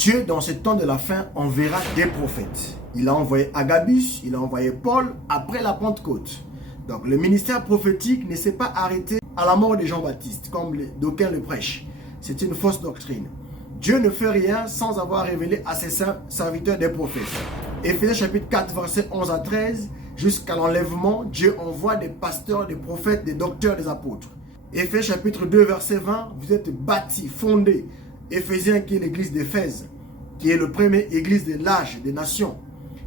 Dieu, dans ce temps de la fin, enverra des prophètes. Il a envoyé Agabus, il a envoyé Paul après la Pentecôte. Donc le ministère prophétique ne s'est pas arrêté à la mort de Jean-Baptiste, comme d'aucuns le prêchent. C'est une fausse doctrine. Dieu ne fait rien sans avoir révélé à ses saints serviteurs des prophètes. Éphésiens chapitre 4, versets 11 à 13, jusqu'à l'enlèvement, Dieu envoie des pasteurs, des prophètes, des docteurs, des apôtres. Éphésiens chapitre 2, verset 20, vous êtes bâtis, fondés. Éphésiens qui est l'église d'Éphèse, qui est le premier église de l'âge des nations.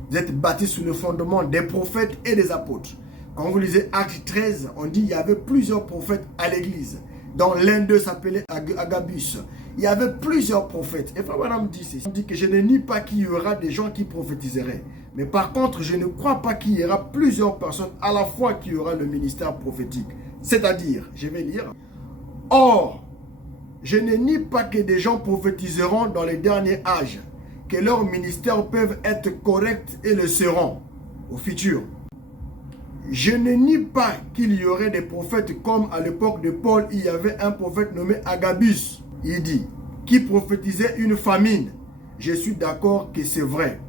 Vous êtes bâtis sous le fondement des prophètes et des apôtres. Quand vous lisez Acte 13, on dit qu'il y avait plusieurs prophètes à l'église, dont l'un d'eux s'appelait Agabus. Il y avait plusieurs prophètes. Et Frère Branham dit ceci. Il dit que je ne nie pas qu'il y aura des gens qui prophétiseraient. Mais par contre, je ne crois pas qu'il y aura plusieurs personnes à la fois qui aura le ministère prophétique. C'est-à-dire, je vais lire. Or, je ne nie pas que des gens prophétiseront dans les derniers âges, que leurs ministères peuvent être corrects et le seront au futur. Je ne nie pas qu'il y aurait des prophètes comme à l'époque de Paul, il y avait un prophète nommé Agabus. Il dit, qui prophétisait une famine. Je suis d'accord que c'est vrai.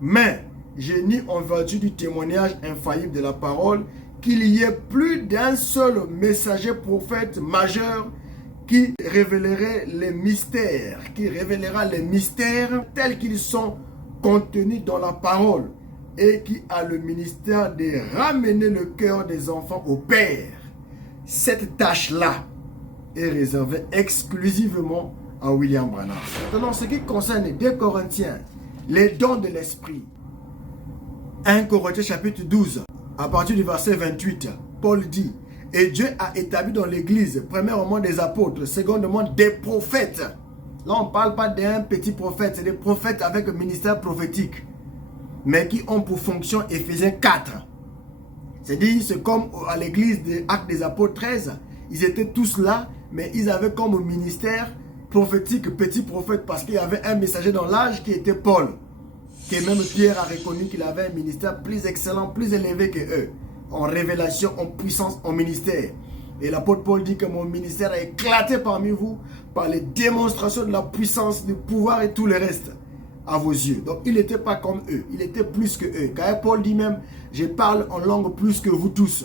Mais je nie en vertu du témoignage infaillible de la parole qu'il y ait plus d'un seul messager prophète majeur qui révélerait les mystères, qui révélera les mystères tels qu'ils sont contenus dans la parole et qui a le ministère de ramener le cœur des enfants au Père. Cette tâche-là est réservée exclusivement à William Branham. Maintenant, ce qui concerne les 2 Corinthiens, les dons de l'Esprit, 1 Corinthiens chapitre 12, à partir du verset 28, Paul dit, et Dieu a établi dans l'Église, premièrement des apôtres, secondement des prophètes. Là, on ne parle pas d'un petit prophète, c'est des prophètes avec un ministère prophétique, mais qui ont pour fonction Éphésiens 4. C'est-à-dire, c'est comme à l'église des Actes des Apôtres 13, ils étaient tous là, mais ils avaient comme ministère prophétique, petit prophète, parce qu'il y avait un messager dans l'âge qui était Paul, que même Pierre a reconnu qu'il avait un ministère plus excellent, plus élevé que eux, en révélation, en puissance, en ministère. Et l'apôtre Paul dit que mon ministère a éclaté parmi vous par les démonstrations de la puissance, du pouvoir et tout le reste à vos yeux. Donc il n'était pas comme eux, il était plus que eux. Car Paul dit même, je parle en langue plus que vous tous.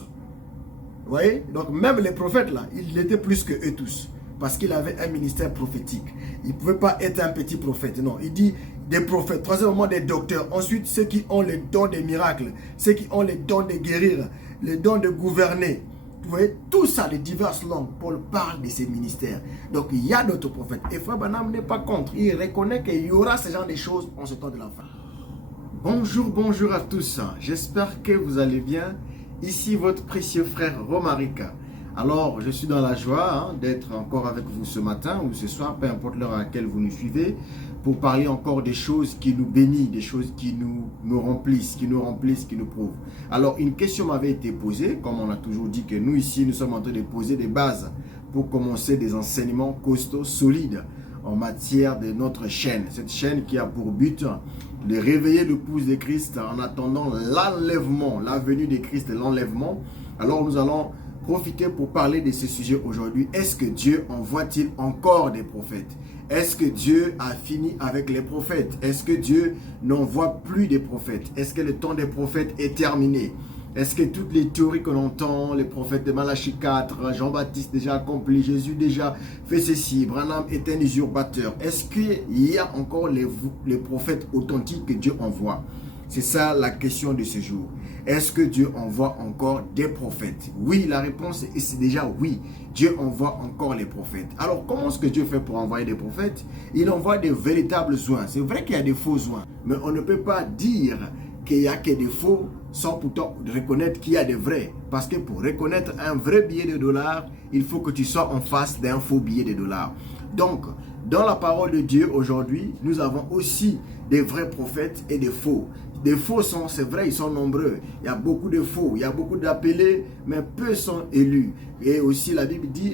Vous voyez? Donc même les prophètes là, il était plus que eux tous. Parce qu'il avait un ministère prophétique. Il ne pouvait pas être un petit prophète. Non, il dit des prophètes. Troisièmement, des docteurs. Ensuite, ceux qui ont les dons des miracles. Ceux qui ont les dons de guérir. Les dons de gouverner. Vous voyez, tout ça, les diverses langues. Paul parle de ces ministères. Donc, il y a d'autres prophètes. Et Frère Branham n'est pas contre. Il reconnaît qu'il y aura ce genre de choses en ce temps de la fin. Bonjour, bonjour à tous. J'espère que vous allez bien. Ici, votre précieux frère Romarica. Alors, je suis dans la joie d'être encore avec vous ce matin ou ce soir, peu importe l'heure à laquelle vous nous suivez, pour parler encore des choses qui nous bénissent, des choses qui nous remplissent, qui nous prouvent. Alors, une question m'avait été posée, comme on a toujours dit que nous ici, nous sommes en train de poser des bases pour commencer des enseignements costauds, solides en matière de notre chaîne. Cette chaîne qui a pour but de réveiller l'épouse de Christ en attendant l'enlèvement, la venue de Christ et l'enlèvement. Alors, nous allons profiter pour parler de ce sujet aujourd'hui. Est-ce que Dieu envoie-t-il encore des prophètes? Est-ce que Dieu a fini avec les prophètes? Est-ce que Dieu n'envoie plus des prophètes? Est-ce que le temps des prophètes est terminé? Est-ce que toutes les théories qu'on entend, les prophètes de Malachie 4, Jean-Baptiste déjà accompli, Jésus déjà fait ceci, Branham est un usurpateur, est-ce qu'il y a encore les prophètes authentiques que Dieu envoie? C'est ça la question de ce jour. Est-ce que Dieu envoie encore des prophètes? Oui, la réponse est déjà oui. Dieu envoie encore les prophètes. Alors, comment est-ce que Dieu fait pour envoyer des prophètes? Il envoie des véritables oins. C'est vrai qu'il y a des faux oins, mais on ne peut pas dire qu'il n'y a que des faux sans pourtant reconnaître qu'il y a des vrais. Parce que pour reconnaître un vrai billet de dollars, il faut que tu sois en face d'un faux billet de dollars. Donc, dans la parole de Dieu aujourd'hui, nous avons aussi des vrais prophètes et des faux. Des faux sont, c'est vrai, ils sont nombreux. Il y a beaucoup de faux, il y a beaucoup d'appelés, mais peu sont élus. Et aussi la Bible dit,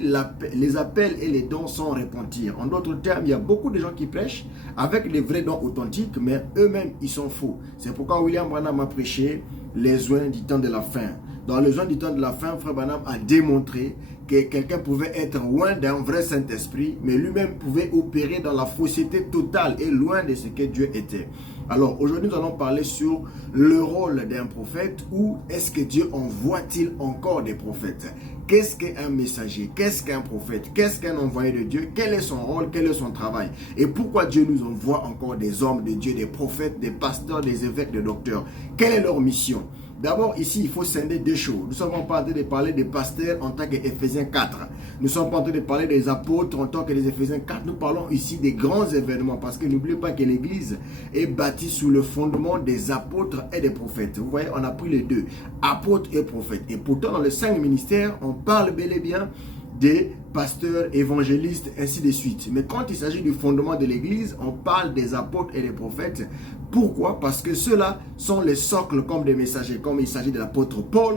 les appels et les dons sont repentir. En d'autres termes, il y a beaucoup de gens qui prêchent avec les vrais dons authentiques, mais eux-mêmes, ils sont faux. C'est pourquoi William Branham a prêché les oins du temps de la fin. Dans les oins du temps de la fin, Frère Branham a démontré que quelqu'un pouvait être loin d'un vrai Saint-Esprit, mais lui-même pouvait opérer dans la fausseté totale et loin de ce que Dieu était. Alors aujourd'hui, nous allons parler sur le rôle d'un prophète, ou est-ce que Dieu envoie-t-il encore des prophètes? Qu'est-ce qu'un messager? Qu'est-ce qu'un prophète? Qu'est-ce qu'un envoyé de Dieu? Quel est son rôle? Quel est son travail? Et pourquoi Dieu nous envoie encore des hommes de Dieu, des prophètes, des pasteurs, des évêques, des docteurs? Quelle est leur mission? D'abord, ici, il faut scinder deux choses. Nous ne sommes pas en train de parler des pasteurs en tant qu'Éphésiens 4. Nous ne sommes pas en train de parler des apôtres en tant que les Éphésiens 4. Nous parlons ici des grands événements, parce que n'oubliez pas que l'Église est bâtie sous le fondement des apôtres et des prophètes. Vous voyez, on a pris les deux, apôtres et prophètes. Et pourtant, dans les 5 ministères, on parle bel et bien des pasteurs, évangélistes, ainsi de suite. Mais quand il s'agit du fondement de l'Église, on parle des apôtres et des prophètes. Pourquoi? Parce que ceux-là sont les socles comme des messagers, comme il s'agit de l'apôtre Paul,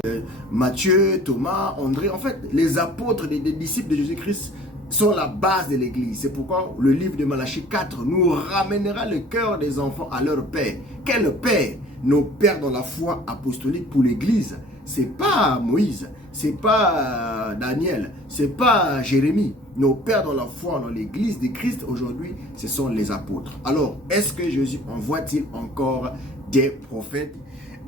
Matthieu, Thomas, André. En fait, les apôtres des disciples de Jésus-Christ sont la base de l'Église. C'est pourquoi le livre de Malachie 4 nous ramènera le cœur des enfants à leur Père. Quel Père? Nos pères dans la foi apostolique pour l'Église. C'est pas Moïse, c'est pas Daniel, c'est pas Jérémie. Nos pères dans la foi dans l'Église de Christ aujourd'hui, ce sont les apôtres. Alors, est-ce que Jésus envoie-t-il encore des prophètes?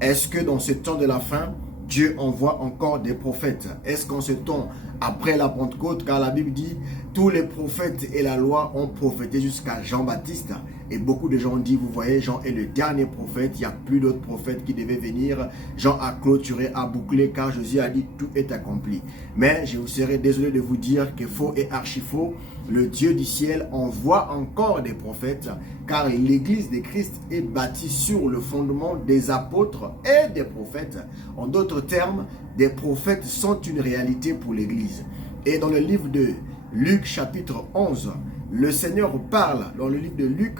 Est-ce que dans ce temps de la fin, Dieu envoie encore des prophètes? Est-ce qu'en ce temps, après la Pentecôte, car la Bible dit, tous les prophètes et la loi ont prophété jusqu'à Jean-Baptiste. Et beaucoup de gens ont dit, vous voyez, Jean est le dernier prophète, il n'y a plus d'autres prophètes qui devaient venir. Jean a clôturé, a bouclé, car Jésus a dit, tout est accompli. Mais je vous serai désolé de vous dire que faux et archi faux, le Dieu du ciel envoie encore des prophètes, car l'Église de Christ est bâtie sur le fondement des apôtres et des prophètes. En d'autres termes, des prophètes sont une réalité pour l'Église. Et dans le livre de Luc chapitre 11, le Seigneur parle dans le livre de Luc,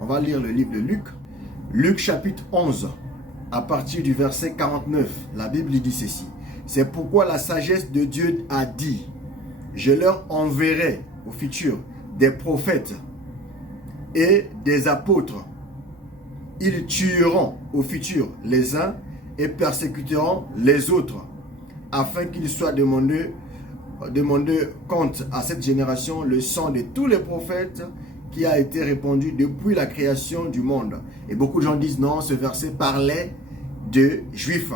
on va lire le livre de Luc, Luc chapitre 11, à partir du verset 49, la Bible dit ceci. C'est pourquoi la sagesse de Dieu a dit, je leur enverrai au futur des prophètes et des apôtres. Ils tueront au futur les uns et persécuteront les autres, afin qu'il soit demandé compte à cette génération le sang de tous les prophètes qui a été répandu depuis la création du monde. Et beaucoup de gens disent non, ce verset parlait de Juifs.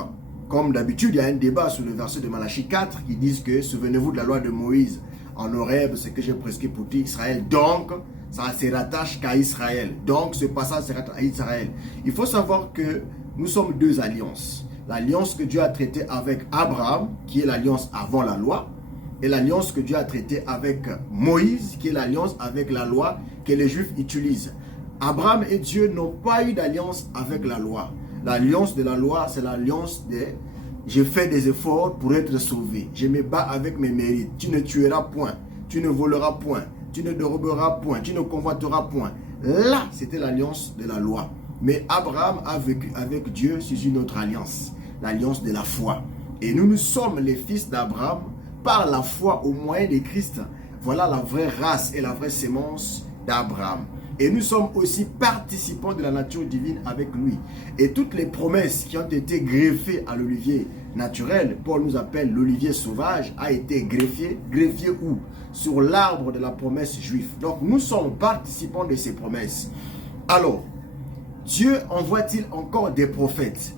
Comme d'habitude, il y a un débat sur le verset de Malachie 4 qui disent que souvenez-vous de la loi de Moïse en Horeb, ce que j'ai prescrit pour tout Israël. Donc, ça se rattache qu'à Israël. Donc, ce passage se rattache à Israël. Il faut savoir que nous sommes deux alliances. L'alliance que Dieu a traitée avec Abraham, qui est l'alliance avant la loi, et l'alliance que Dieu a traitée avec Moïse, qui est l'alliance avec la loi que les Juifs utilisent. Abraham et Dieu n'ont pas eu d'alliance avec la loi. L'alliance de la loi, c'est l'alliance de « je fais des efforts pour être sauvé. Je me bats avec mes mérites. Tu ne tueras point. Tu ne voleras point. Tu ne déroberas point. Tu ne convoiteras point. » Là, c'était l'alliance de la loi. Mais Abraham a vécu avec Dieu sur une autre alliance, l'alliance de la foi. Et nous sommes les fils d'Abraham par la foi au moyen de Christ. Voilà la vraie race et la vraie sémence d'Abraham. Et nous sommes aussi participants de la nature divine avec lui. Et toutes les promesses qui ont été greffées à l'olivier naturel, Paul nous appelle l'olivier sauvage, a été greffé où? Sur l'arbre de la promesse juive. Donc nous sommes participants de ces promesses. Alors, Dieu envoie-t-il encore des prophètes?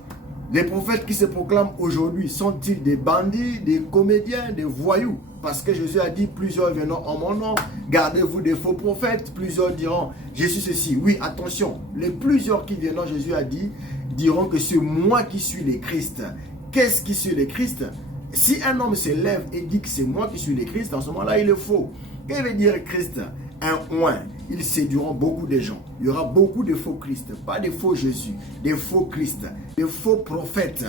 Les prophètes qui se proclament aujourd'hui sont-ils des bandits, des comédiens, des voyous? Parce que Jésus a dit, plusieurs viendront en mon nom, gardez-vous des faux prophètes. Plusieurs diront, je suis ceci. Oui, attention, les plusieurs qui viendront, Jésus a dit, diront que c'est moi qui suis le Christ. Qu'est-ce qui suis le Christ? Si un homme se lève et dit que c'est moi qui suis le Christ, dans ce moment-là, il est faux. Qu'est-ce que veut dire Christ? Un oint. Ils séduiront beaucoup de gens. Il y aura beaucoup de faux Christ, pas de faux Jésus, des faux Christ, des faux prophètes.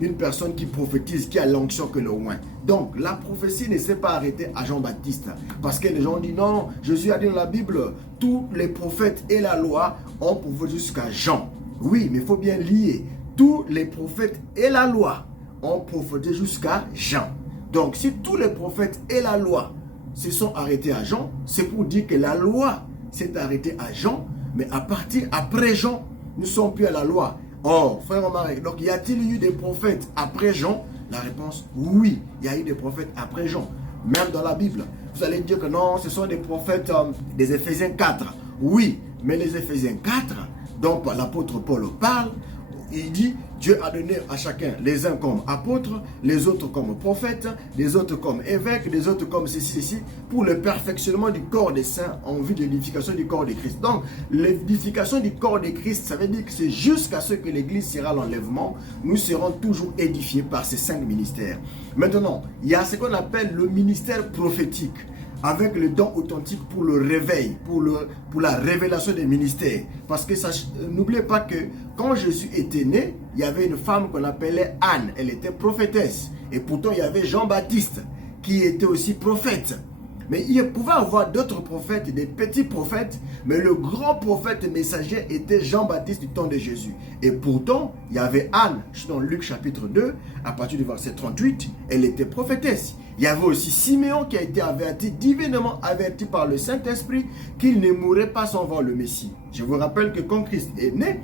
Une personne qui prophétise, qui a l'onction que le oint. Donc, la prophétie ne s'est pas arrêtée à Jean-Baptiste. Parce que les gens disent non, Jésus a dit dans la Bible, tous les prophètes et la loi ont prophétisé jusqu'à Jean. Oui, mais il faut bien lier. Tous les prophètes et la loi ont prophétisé jusqu'à Jean. Donc, si tous les prophètes et la loi se sont arrêtés à Jean, c'est pour dire que la loi s'est arrêtée à Jean, mais à partir après Jean, nous ne sommes plus à la loi. Or, frère Omar, donc y a-t-il eu des prophètes après Jean? La réponse, oui, il y a eu des prophètes après Jean. même dans la Bible. Vous allez dire que non, ce sont des prophètes des Éphésiens 4. Oui, mais les Éphésiens 4, dont l'apôtre Paul parle, il dit, Dieu a donné à chacun, les uns comme apôtres, les autres comme prophètes, les autres comme évêques, les autres comme ceci, pour le perfectionnement du corps des saints en vue de l'édification du corps de Christ. Donc, l'édification du corps de Christ, ça veut dire que c'est jusqu'à ce que l'Église sera l'enlèvement, nous serons toujours édifiés par ces 5 ministères. Maintenant, il y a ce qu'on appelle le ministère prophétique, avec le don authentique pour le réveil, pour la révélation des ministères. Parce que n'oubliez pas que quand Jésus était né, il y avait une femme qu'on appelait Anne, elle était prophétesse. Et pourtant, il y avait Jean-Baptiste qui était aussi prophète. Mais il pouvait y avoir d'autres prophètes, des petits prophètes, mais le grand prophète messager était Jean-Baptiste du temps de Jésus. Et pourtant, il y avait Anne, dans Luc chapitre 2, à partir du verset 38, elle était prophétesse. Il y avait aussi Siméon qui a été averti, divinement averti par le Saint-Esprit, qu'il ne mourrait pas sans voir le Messie. Je vous rappelle que quand Christ est né,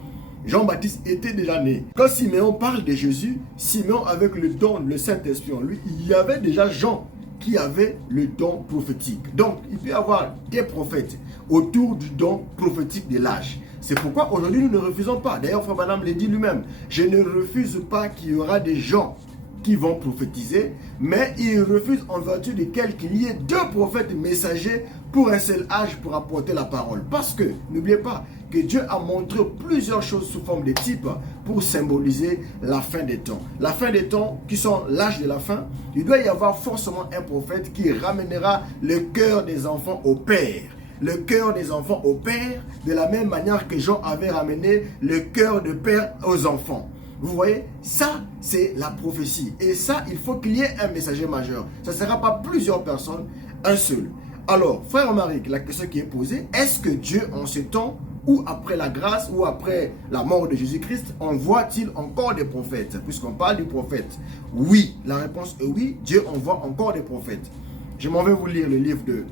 Jean-Baptiste était déjà né. Quand Siméon parle de Jésus, Siméon avec le don, le Saint-Esprit en lui, il y avait déjà Jean qui avait le don prophétique. Donc, il peut y avoir des prophètes autour du don prophétique de l'âge. C'est pourquoi aujourd'hui nous ne refusons pas. D'ailleurs, Frère Branham l'a dit lui-même. Je ne refuse pas qu'il y aura des gens qui vont prophétiser, mais il refuse en vertu desquels qu'il y ait 2 prophètes messagers pour un seul âge pour apporter la parole. Parce que, n'oubliez pas, que Dieu a montré plusieurs choses sous forme de types pour symboliser la fin des temps. La fin des temps, qui sont l'âge de la fin, il doit y avoir forcément un prophète qui ramènera le cœur des enfants au Père. Le cœur des enfants au Père, de la même manière que Jean avait ramené le cœur de Père aux enfants. Vous voyez, ça, c'est la prophétie. Et ça, il faut qu'il y ait un messager majeur. Ça ne sera pas plusieurs personnes, un seul. Alors, frère Marie, la question qui est posée, est-ce que Dieu, en ce temps, ou après la grâce, ou après la mort de Jésus-Christ, envoie-t-il encore des prophètes? Puisqu'on parle du prophète. Oui, la réponse est oui, Dieu envoie encore des prophètes. Je m'en vais vous lire le livre de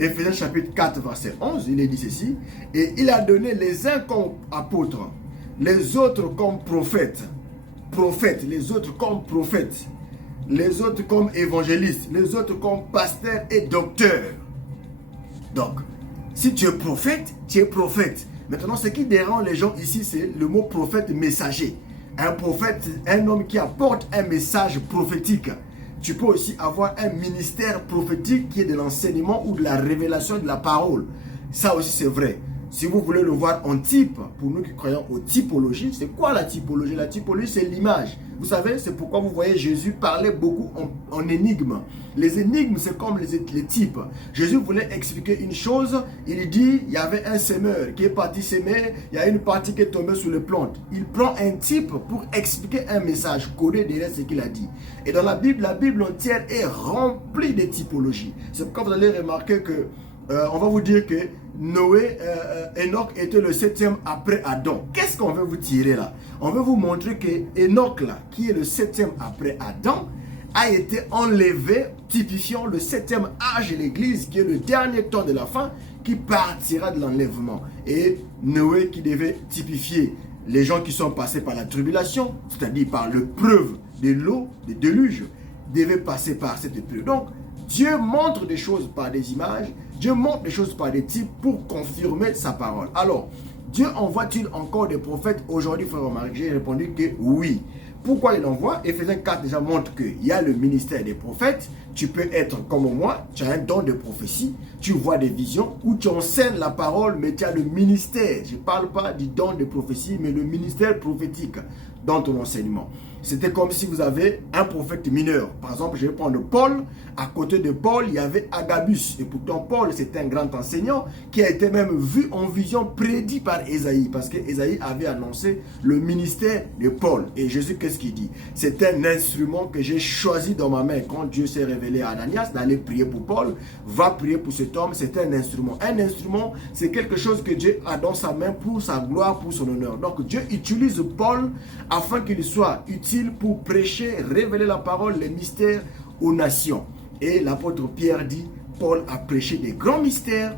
Éphésiens chapitre 4, verset 11. Il est dit ceci. Et il a donné les uns comme apôtres, les autres comme prophètes, les autres comme prophètes, les autres comme évangélistes, les autres comme pasteurs et docteurs. Donc, si tu es prophète, tu es prophète. Maintenant, ce qui dérange les gens ici, c'est le mot prophète messager. Un prophète, un homme qui apporte un message prophétique. Tu peux aussi avoir un ministère prophétique qui est de l'enseignement ou de la révélation de la parole. Ça aussi, c'est vrai. Si vous voulez le voir en type, pour nous qui croyons aux typologies, c'est quoi la typologie? La typologie, c'est l'image. Vous savez, c'est pourquoi vous voyez Jésus parler beaucoup en énigmes. Les énigmes, c'est comme les types. Jésus voulait expliquer une chose, il dit, il y avait un semeur qui est parti s'aimer, il y a une partie qui est tombée sur les plantes. Il prend un type pour expliquer un message codé derrière ce qu'il a dit. Et dans la Bible entière est remplie de typologies. C'est pourquoi vous allez remarquer que on va vous dire que Noé, Enoch était le 7e après Adam. Qu'est-ce qu'on veut vous tirer là? On veut vous montrer que Enoch là, qui est le 7e après Adam, a été enlevé, typifiant le 7e âge de l'Église, qui est le dernier temps de la fin, qui partira de l'enlèvement. Et Noé qui devait typifier les gens qui sont passés par la tribulation, c'est-à-dire par l'épreuve de l'eau, des déluges, devait passer par cette épreuve. Donc, Dieu montre des choses par des images, Dieu montre des choses par des types pour confirmer sa parole. Alors, Dieu envoie-t-il encore des prophètes aujourd'hui, frère Omar? J'ai répondu que oui. Pourquoi il envoie? Éphésiens 4 déjà montre qu'il y a le ministère des prophètes. Tu peux être comme moi, tu as un don de prophétie, tu vois des visions, ou tu enseignes la parole, mais tu as le ministère. Je ne parle pas du don de prophétie, mais le ministère prophétique dans ton enseignement. C'était comme si vous avez un prophète mineur. Par exemple, je vais prendre Paul. À côté de Paul, il y avait Agabus. Et pourtant, Paul, c'était un grand enseignant qui a été même vu en vision, prédit par Ésaïe. Parce que Ésaïe avait annoncé le ministère de Paul. Et Jésus, qu'est-ce qu'il dit? C'est un instrument que j'ai choisi dans ma main. Quand Dieu s'est révélé à Ananias d'aller prier pour Paul, va prier pour cet homme. C'est un instrument. Un instrument, c'est quelque chose que Dieu a dans sa main pour sa gloire, pour son honneur. Donc, Dieu utilise Paul afin qu'il soit utile pour prêcher, révéler la parole, les mystères aux nations. Et l'apôtre Pierre dit, Paul a prêché des grands mystères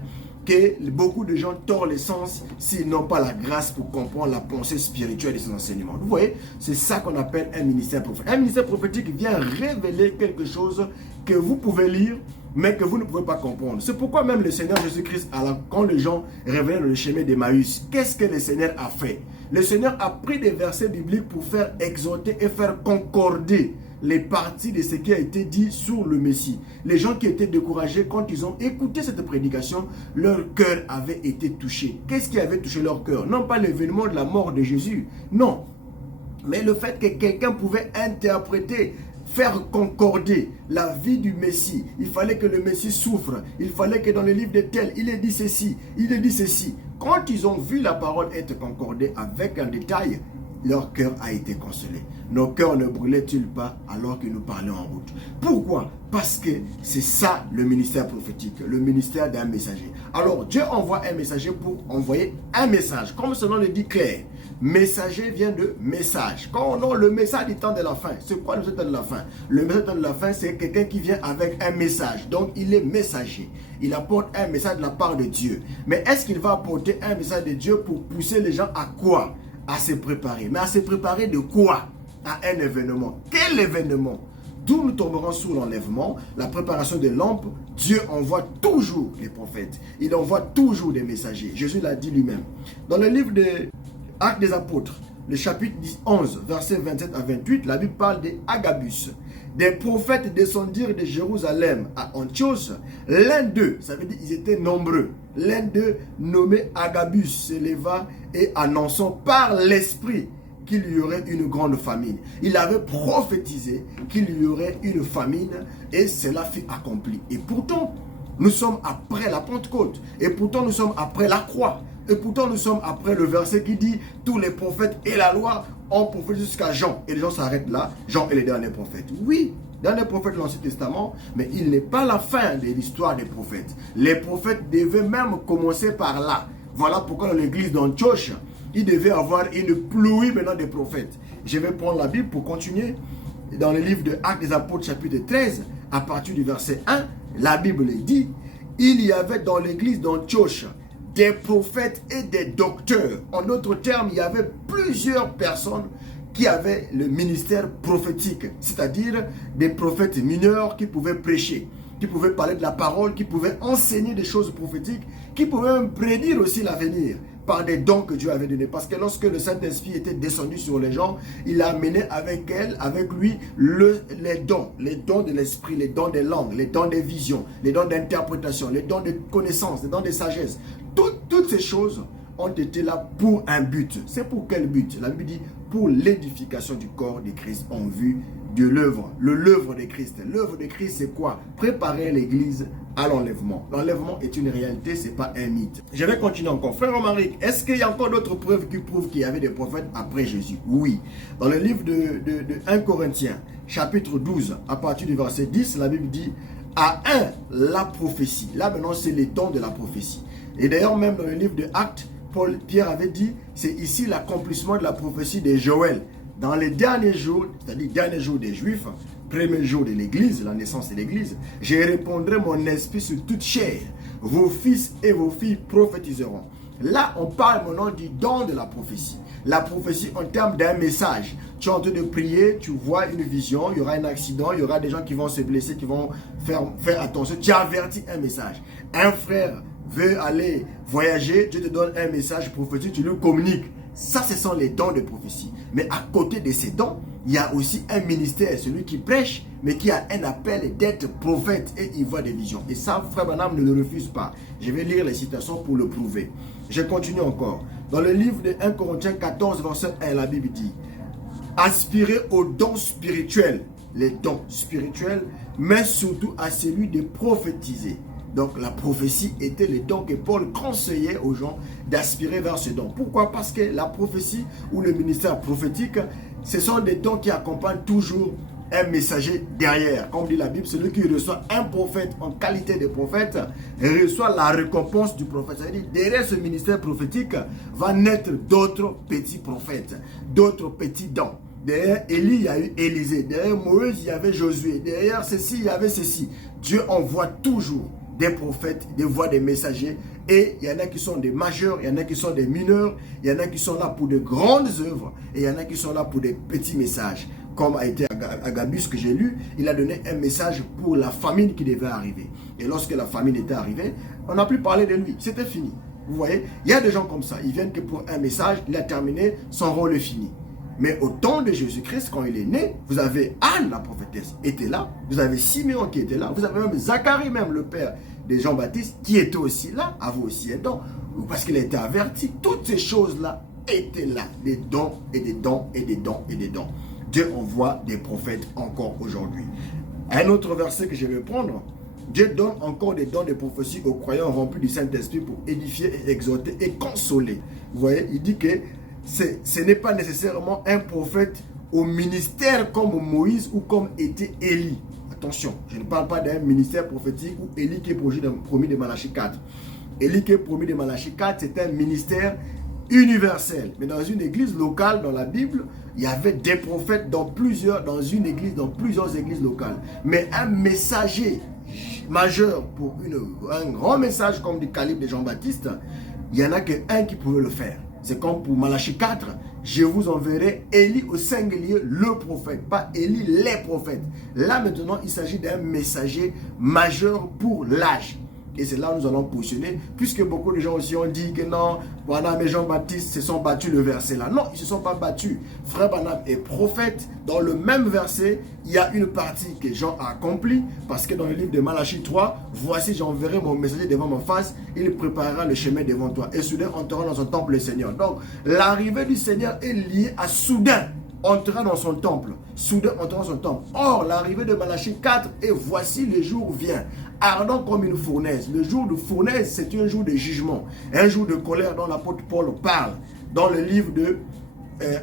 que beaucoup de gens tordent les sens s'ils n'ont pas la grâce pour comprendre la pensée spirituelle de ces enseignements. Vous voyez, c'est ça qu'on appelle un ministère prophétique. Un ministère prophétique vient révéler quelque chose que vous pouvez lire, mais que vous ne pouvez pas comprendre. C'est pourquoi même le Seigneur Jésus-Christ, quand les gens révélaient le chemin d'Emmaüs, qu'est-ce que le Seigneur a fait? Le Seigneur a pris des versets bibliques pour faire exhorter et faire concorder les parties de ce qui a été dit sur le Messie. Les gens qui étaient découragés, quand ils ont écouté cette prédication, leur cœur avait été touché. Qu'est-ce qui avait touché leur cœur? Non pas l'événement de la mort de Jésus, non. Mais le fait que quelqu'un pouvait interpréter, faire concorder la vie du Messie. Il fallait que le Messie souffre. Il fallait que dans le livre de tel, il ait dit ceci, il ait dit ceci. Quand ils ont vu la parole être concordée avec un détail, leur cœur a été consolé. Nos cœurs ne brûlaient-ils pas alors que nous parlions en route? Pourquoi? Parce que c'est ça le ministère prophétique, le ministère d'un messager. Alors Dieu envoie un messager pour envoyer un message. Comme son nom le dit clair, messager vient de message. Quand on a le message du temps de la fin, c'est quoi le message du temps de la fin? Le message du temps de la fin, c'est quelqu'un qui vient avec un message. Donc il est messager. Il apporte un message de la part de Dieu. Mais est-ce qu'il va apporter un message de Dieu pour pousser les gens à quoi? À se préparer. Mais à se préparer de quoi? À un événement. Quel événement? D'où nous tomberons sous l'enlèvement, la préparation des lampes. Dieu envoie toujours les prophètes. Il envoie toujours des messagers. Jésus l'a dit lui-même. Dans le livre des Actes des Apôtres, le chapitre 11, versets 27 à 28, la Bible parle d'Agabus. Des prophètes descendirent de Jérusalem à Antioche. L'un d'eux, ça veut dire qu'ils étaient nombreux. L'un d'eux, nommé Agabus, s'éleva et annonçant par l'Esprit qu'il y aurait une grande famine. Il avait prophétisé qu'il y aurait une famine et cela fut accompli. Et pourtant, nous sommes après la Pentecôte. Et pourtant, nous sommes après la croix. Et pourtant, nous sommes après le verset qui dit « Tous les prophètes et la loi ont prophétisé jusqu'à Jean. » Et les gens s'arrêtent là. Jean est le dernier prophète. Oui, dernier prophète de l'Ancien Testament, mais il n'est pas la fin de l'histoire des prophètes. Les prophètes devaient même commencer par là. Voilà pourquoi dans l'église d'Antioche, il devait avoir une pluie maintenant des prophètes. Je vais prendre la Bible pour continuer. Dans le livre de Actes des Apôtres, chapitre 13, à partir du verset 1, la Bible dit « Il y avait dans l'église d'Antioche des prophètes et des docteurs. » En d'autres termes, il y avait plusieurs personnes qui avaient le ministère prophétique, c'est-à-dire des prophètes mineurs qui pouvaient prêcher, qui pouvaient parler de la parole, qui pouvaient enseigner des choses prophétiques, qui pouvaient même prédire aussi l'avenir par des dons que Dieu avait donnés. Parce que lorsque le Saint-Esprit était descendu sur les gens, il a amené avec lui les dons de l'Esprit, les dons des langues, les dons des visions, les dons d'interprétation, les dons de connaissance, les dons de sagesse. Toutes ces choses ont été là pour un but. C'est pour quel but? La Bible dit pour l'édification du corps de Christ en vue de l'œuvre. L'œuvre de Christ. L'œuvre de Christ, c'est quoi? Préparer l'église à l'enlèvement. L'enlèvement est une réalité, ce n'est pas un mythe. Je vais continuer encore. Frère Romaric, est-ce qu'il y a encore d'autres preuves qui prouvent qu'il y avait des prophètes après Jésus? Oui. Dans le livre de 1 Corinthiens, chapitre 12, à partir du verset 10, la Bible dit à un, la prophétie. Là maintenant, c'est les dons de la prophétie. Et d'ailleurs, même dans le livre de Actes, Pierre avait dit, c'est ici l'accomplissement de la prophétie de Joël. Dans les derniers jours, c'est-à-dire derniers jours des Juifs, premier jour de l'Église, la naissance de l'Église, je répondrai mon esprit sur toute chair. Vos fils et vos filles prophétiseront. Là, on parle maintenant du don de la prophétie. La prophétie en termes d'un message. Tu es en train de prier, tu vois une vision, il y aura un accident, il y aura des gens qui vont se blesser, qui vont faire attention. Tu avertis un message. Un frère veut aller voyager, Dieu te donne un message prophétique, tu lui communiques. Ça, ce sont les dons de prophétie. Mais à côté de ces dons, il y a aussi un ministère, celui qui prêche, mais qui a un appel d'être prophète et il voit des visions. Et ça, frère Branham ne le refuse pas. Je vais lire les citations pour le prouver. Je continue encore. Dans le livre de 1 Corinthiens 14, verset 1, la Bible dit « Aspirez aux dons spirituels, les dons spirituels, mais surtout à celui de prophétiser. » Donc la prophétie était le don que Paul conseillait aux gens d'aspirer vers ce don. Pourquoi? Parce que la prophétie ou le ministère prophétique, ce sont des dons qui accompagnent toujours un messager derrière. Comme dit la Bible, celui qui reçoit un prophète en qualité de prophète reçoit la récompense du prophète. C'est-à-dire, derrière ce ministère prophétique va naître d'autres petits prophètes, d'autres petits dons. Derrière Élie, il y a eu Élisée. Derrière Moïse, il y avait Josué. Derrière ceci, il y avait ceci. Dieu envoie toujours des prophètes, des voix des messagers. Et il y en a qui sont des majeurs, il y en a qui sont des mineurs, il y en a qui sont là pour de grandes œuvres et il y en a qui sont là pour des petits messages. Comme a été Agabus que j'ai lu, il a donné un message pour la famine qui devait arriver. Et lorsque la famine était arrivée, on n'a plus parlé de lui, c'était fini. Vous voyez, il y a des gens comme ça, ils viennent que pour un message, il a terminé, son rôle est fini. Mais au temps de Jésus-Christ, quand il est né, vous avez Anne, la prophétesse, était là. Vous avez Siméon qui était là. Vous avez même Zacharie, même le père de Jean-Baptiste, qui était aussi là, à vous aussi aidant, parce qu'il a été averti. Toutes ces choses-là étaient là. Des dons et des dons et des dons et des dons. Dieu envoie des prophètes encore aujourd'hui. Un autre verset que je vais prendre. Dieu donne encore des dons de prophétie aux croyants remplis du Saint-Esprit pour édifier et exhorter et consoler. Vous voyez, il dit que ce n'est pas nécessairement un prophète au ministère comme Moïse ou comme était Élie. Attention, je ne parle pas d'un ministère prophétique ou Élie qui est promis de Malachie 4. Élie qui est promis de Malachie 4, c'est un ministère universel. Mais dans une église locale, dans la Bible, il y avait des prophètes dans une église, dans plusieurs églises locales. Mais un messager majeur pour un grand message comme du calibre de Jean-Baptiste, il n'y en a qu'un qui pouvait le faire. C'est comme pour Malachie 4, je vous enverrai Élie au singulier, le prophète, pas Élie, les prophètes. Là maintenant, il s'agit d'un messager majeur pour l'âge. Et c'est là où nous allons positionner, puisque beaucoup de gens aussi ont dit que non, Branham et Jean-Baptiste se sont battus le verset là. Non, ils ne se sont pas battus. Frère Branham est prophète. Dans le même verset, il y a une partie que Jean a accomplie, parce que dans le livre de Malachie 3, voici j'enverrai mon messager devant ma face, il préparera le chemin devant toi. Et soudain, entrera dans son temple le Seigneur. Donc, l'arrivée du Seigneur est liée à soudain. Entrera dans son temple. Soudain, entrera dans son temple. Or, l'arrivée de Malachie 4, et voici le jour vient, ardent comme une fournaise. Le jour de fournaise, c'est un jour de jugement, un jour de colère dont l'apôtre Paul parle dans le livre de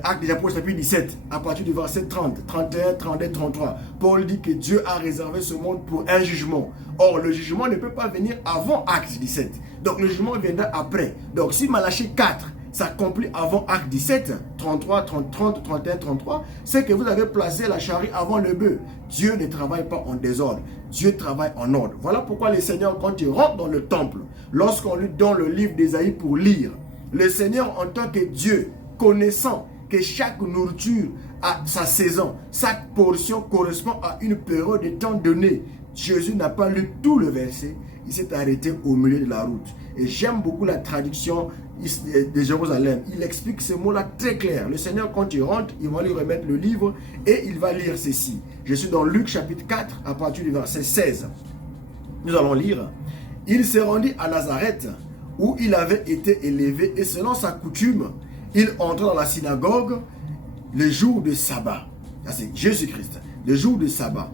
Actes des Apôtres chapitre 17, à partir du verset 30, 31, 32, 33. Paul dit que Dieu a réservé ce monde pour un jugement. Or, le jugement ne peut pas venir avant Acte 17. Donc, le jugement viendra après. Donc, si Malachie 4 s'accomplit avant Acte 17, 33, 30, 31, 33, c'est que vous avez placé la charrue avant le bœuf. Dieu ne travaille pas en désordre. Dieu travaille en ordre. Voilà pourquoi le Seigneur, quand il rentre dans le temple, lorsqu'on lui donne le livre d'Ésaïe pour lire, le Seigneur, en tant que Dieu, connaissant que chaque nourriture a sa saison, chaque portion correspond à une période de temps donné, Jésus n'a pas lu tout le verset, il s'est arrêté au milieu de la route. Et j'aime beaucoup la traduction de Jérusalem. Il explique ce mot-là très clair. Le Seigneur, quand il rentre, il va lui remettre le livre et il va lire ceci. Je suis dans Luc chapitre 4, à partir du verset 16. Nous allons lire. Il s'est rendu à Nazareth, où il avait été élevé, et selon sa coutume, il entra dans la synagogue le jour de sabbat. C'est Jésus-Christ. Le jour de sabbat.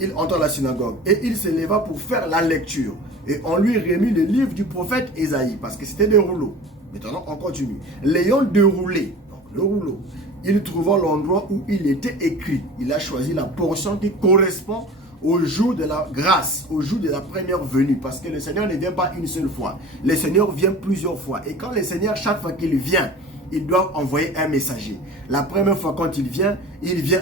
Il entra dans la synagogue et il se leva pour faire la lecture. Et on lui remit le livre du prophète Ésaïe, parce que c'était des rouleaux. Maintenant, on continue. L'ayant déroulé, donc le rouleau, il trouva l'endroit où il était écrit. Il a choisi la portion qui correspond au jour de la grâce, au jour de la première venue. Parce que le Seigneur ne vient pas une seule fois. Le Seigneur vient plusieurs fois. Et quand le Seigneur, chaque fois qu'il vient, il doit envoyer un messager. La première fois quand il vient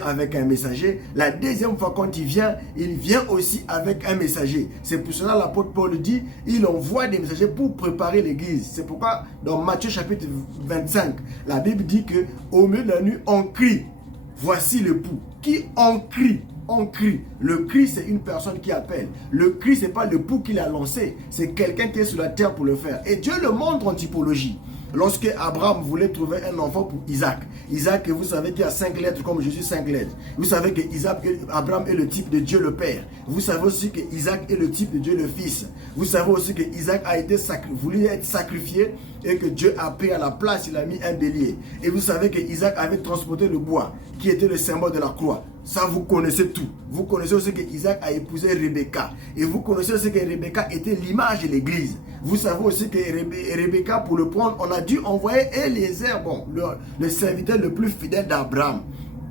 avec un messager. La deuxième fois quand il vient aussi avec un messager. C'est pour cela l'apôtre Paul dit, il envoie des messagers pour préparer l'église. C'est pourquoi dans Matthieu chapitre 25, la Bible dit que au milieu de la nuit, on crie, voici l'époux. Qui on crie? On crie. Le cri, c'est une personne qui appelle. Le cri, ce n'est pas l'époux qui l'a lancé. C'est quelqu'un qui est sur la terre pour le faire. Et Dieu le montre en typologie. Lorsque Abraham voulait trouver un enfant pour Isaac, Isaac, vous savez qu'il y a 5 lettres comme Jésus 5 lettres. Vous savez que Abraham est le type de Dieu le Père. Vous savez aussi que Isaac est le type de Dieu le Fils. Vous savez aussi que Isaac a été voulu être sacrifié et que Dieu a pris à la place, il a mis un bélier. Et vous savez que Isaac avait transporté le bois qui était le symbole de la croix. Ça, vous connaissez tout. Vous connaissez aussi que Isaac a épousé Rebecca. Et vous connaissez aussi que Rebecca était l'image de l'église. Vous savez aussi que Rebecca, pour le prendre, on a dû envoyer Eliezer, bon, le serviteur le plus fidèle d'Abraham.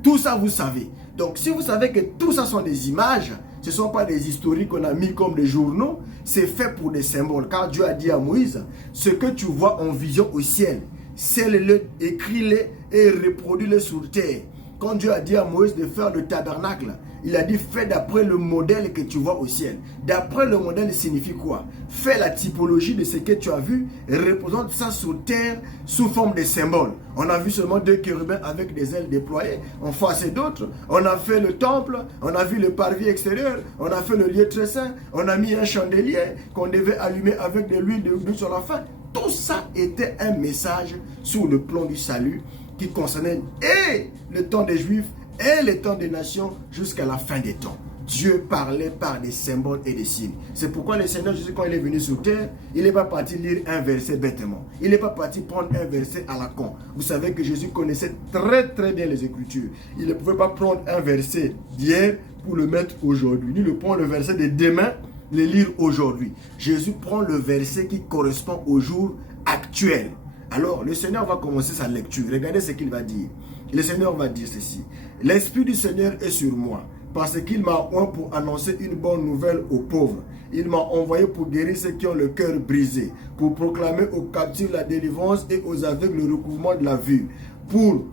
Tout ça, vous savez. Donc, si vous savez que tout ça sont des images, ce ne sont pas des historiques qu'on a mis comme des journaux, c'est fait pour des symboles. Car Dieu a dit à Moïse, ce que tu vois en vision au ciel, scelle-le, écris-le et reproduis-le sur terre. Quand Dieu a dit à Moïse de faire le tabernacle, Il a dit, fais d'après le modèle que tu vois au ciel. D'après le modèle signifie quoi? Fais la typologie de ce que tu as vu, représente ça sur terre sous forme de symboles. On a vu seulement 2 chérubins avec des ailes déployées, en face et d'autres. On a fait le temple, on a vu le parvis extérieur, on a fait le lieu très saint, on a mis un chandelier qu'on devait allumer avec de l'huile sur la fin. Tout ça était un message sur le plan du salut qui concernait et le temps des Juifs et le temps des nations jusqu'à la fin des temps. Dieu parlait par des symboles et des signes. C'est pourquoi le Seigneur Jésus, quand il est venu sur terre, il n'est pas parti lire un verset bêtement. Il n'est pas parti prendre un verset à la con. Vous savez que Jésus connaissait très bien les Écritures. Il ne pouvait pas prendre un verset d'hier pour le mettre aujourd'hui, ni le prendre le verset de demain, le lire aujourd'hui. Jésus prend le verset qui correspond au jour actuel. Alors, le Seigneur va commencer sa lecture. Regardez ce qu'il va dire. Le Seigneur va dire ceci. L'Esprit du Seigneur est sur moi, parce qu'il m'a oint pour annoncer une bonne nouvelle aux pauvres. Il m'a envoyé pour guérir ceux qui ont le cœur brisé, pour proclamer aux captifs la délivrance et aux aveugles le recouvrement de la vue, pour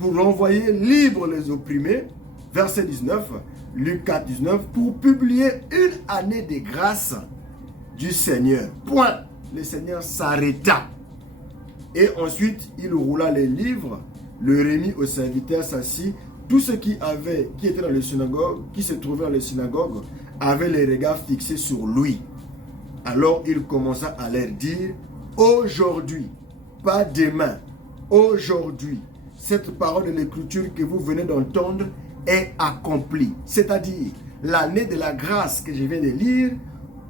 renvoyer libres les opprimés. Verset 19, Luc 4, 19, pour publier une année de grâce du Seigneur. Point. Le Seigneur s'arrêta. Et ensuite, il roula les livres, le remit aux serviteurs, s'assit. Tous ceux qui étaient dans le synagogue, qui se trouvaient dans le synagogue, avaient les regards fixés sur lui. Alors il commença à leur dire, aujourd'hui, pas demain, aujourd'hui, cette parole de l'écriture que vous venez d'entendre est accomplie. C'est-à-dire, l'année de la grâce que je viens de lire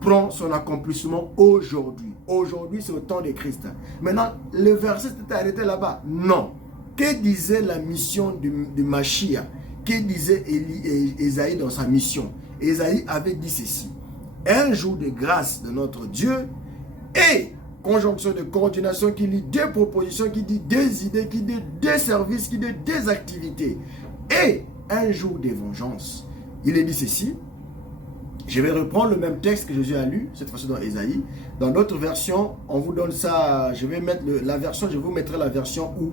prend son accomplissement aujourd'hui. Aujourd'hui, c'est au temps de Christ. Maintenant, le verset s'était arrêté là-bas. Non. Que disait la mission du Mashiach? Que disait Ésaïe dans sa mission? Ésaïe avait dit ceci. Un jour de grâce de notre Dieu et conjonction de coordination qui dit 2 propositions, qui dit 2 idées, qui dit 2 services, qui dit 2 activités. Et un jour de vengeance. Il est dit ceci. Je vais reprendre le même texte que Jésus a lu, cette fois-ci dans Ésaïe. Dans d'autres versions, on vous donne ça. Je vais mettre je vous mettrai la version où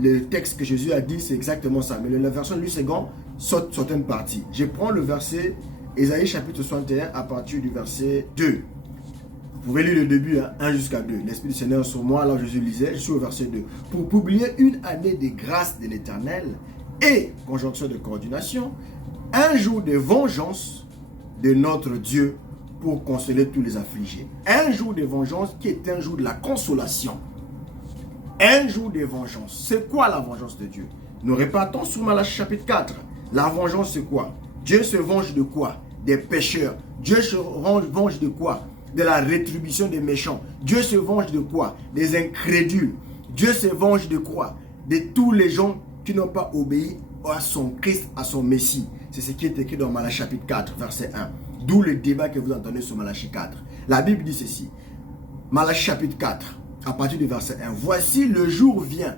le texte que Jésus a dit, c'est exactement ça. Mais la version du second saute certaines parties. Je prends le verset Ésaïe chapitre 61 à partir du verset 2. Vous pouvez lire le début, 1 jusqu'à 2. L'Esprit du Seigneur sur moi, alors Jésus lisait, je suis au verset 2. Pour publier une année de grâce de l'Éternel et, conjonction de coordination, un jour de vengeance de notre Dieu pour consoler tous les affligés. Un jour de vengeance qui est un jour de la consolation. Un jour de vengeance. C'est quoi la vengeance de Dieu? Nous répétons sur Malachie chapitre 4. La vengeance c'est quoi? Dieu se venge de quoi? Des pécheurs. Dieu se venge de quoi? De la rétribution des méchants. Dieu se venge de quoi? Des incrédules. Dieu se venge de quoi? De tous les gens qui n'ont pas obéi à son Christ, à son Messie. C'est ce qui est écrit dans Malachie chapitre 4, verset 1. D'où le débat que vous entendez sur Malachie 4. La Bible dit ceci. Malachie chapitre 4, à partir du verset 1. Voici le jour vient.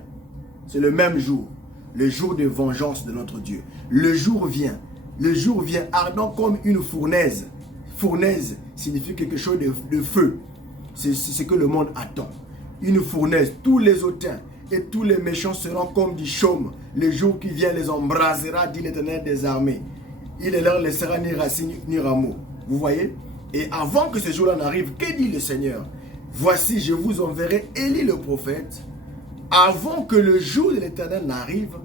C'est le même jour. Le jour de vengeance de notre Dieu. Le jour vient. Le jour vient ardent comme une fournaise. Fournaise signifie quelque chose de feu. C'est ce que le monde attend. Une fournaise. Tous les hautains et tous les méchants seront comme du chaume. Le jour qui vient les embrasera, dit l'Éternel des armées. Il ne leur laissera ni racine ni rameau. Vous voyez? Et avant que ce jour-là n'arrive, que dit le Seigneur? Voici, je vous enverrai Élie le prophète, avant que le jour de l'Éternel n'arrive,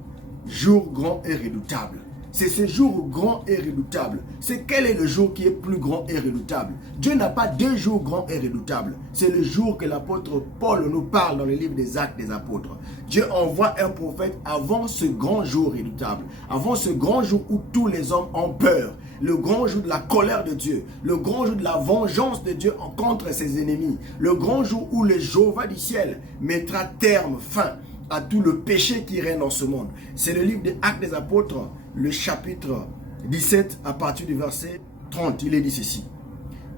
jour grand et redoutable. C'est ce jour grand et redoutable. C'est quel est le jour qui est plus grand et redoutable? Dieu n'a pas 2 jours grands et redoutables. C'est le jour que l'apôtre Paul nous parle dans le livre des Actes des Apôtres. Dieu envoie un prophète avant ce grand jour redoutable. Avant ce grand jour où tous les hommes ont peur. Le grand jour de la colère de Dieu. Le grand jour de la vengeance de Dieu contre ses ennemis. Le grand jour où le Jéhovah du ciel mettra fin à tout le péché qui règne dans ce monde. C'est le livre des Actes des Apôtres, le chapitre 17 à partir du verset 30. Il est dit ceci.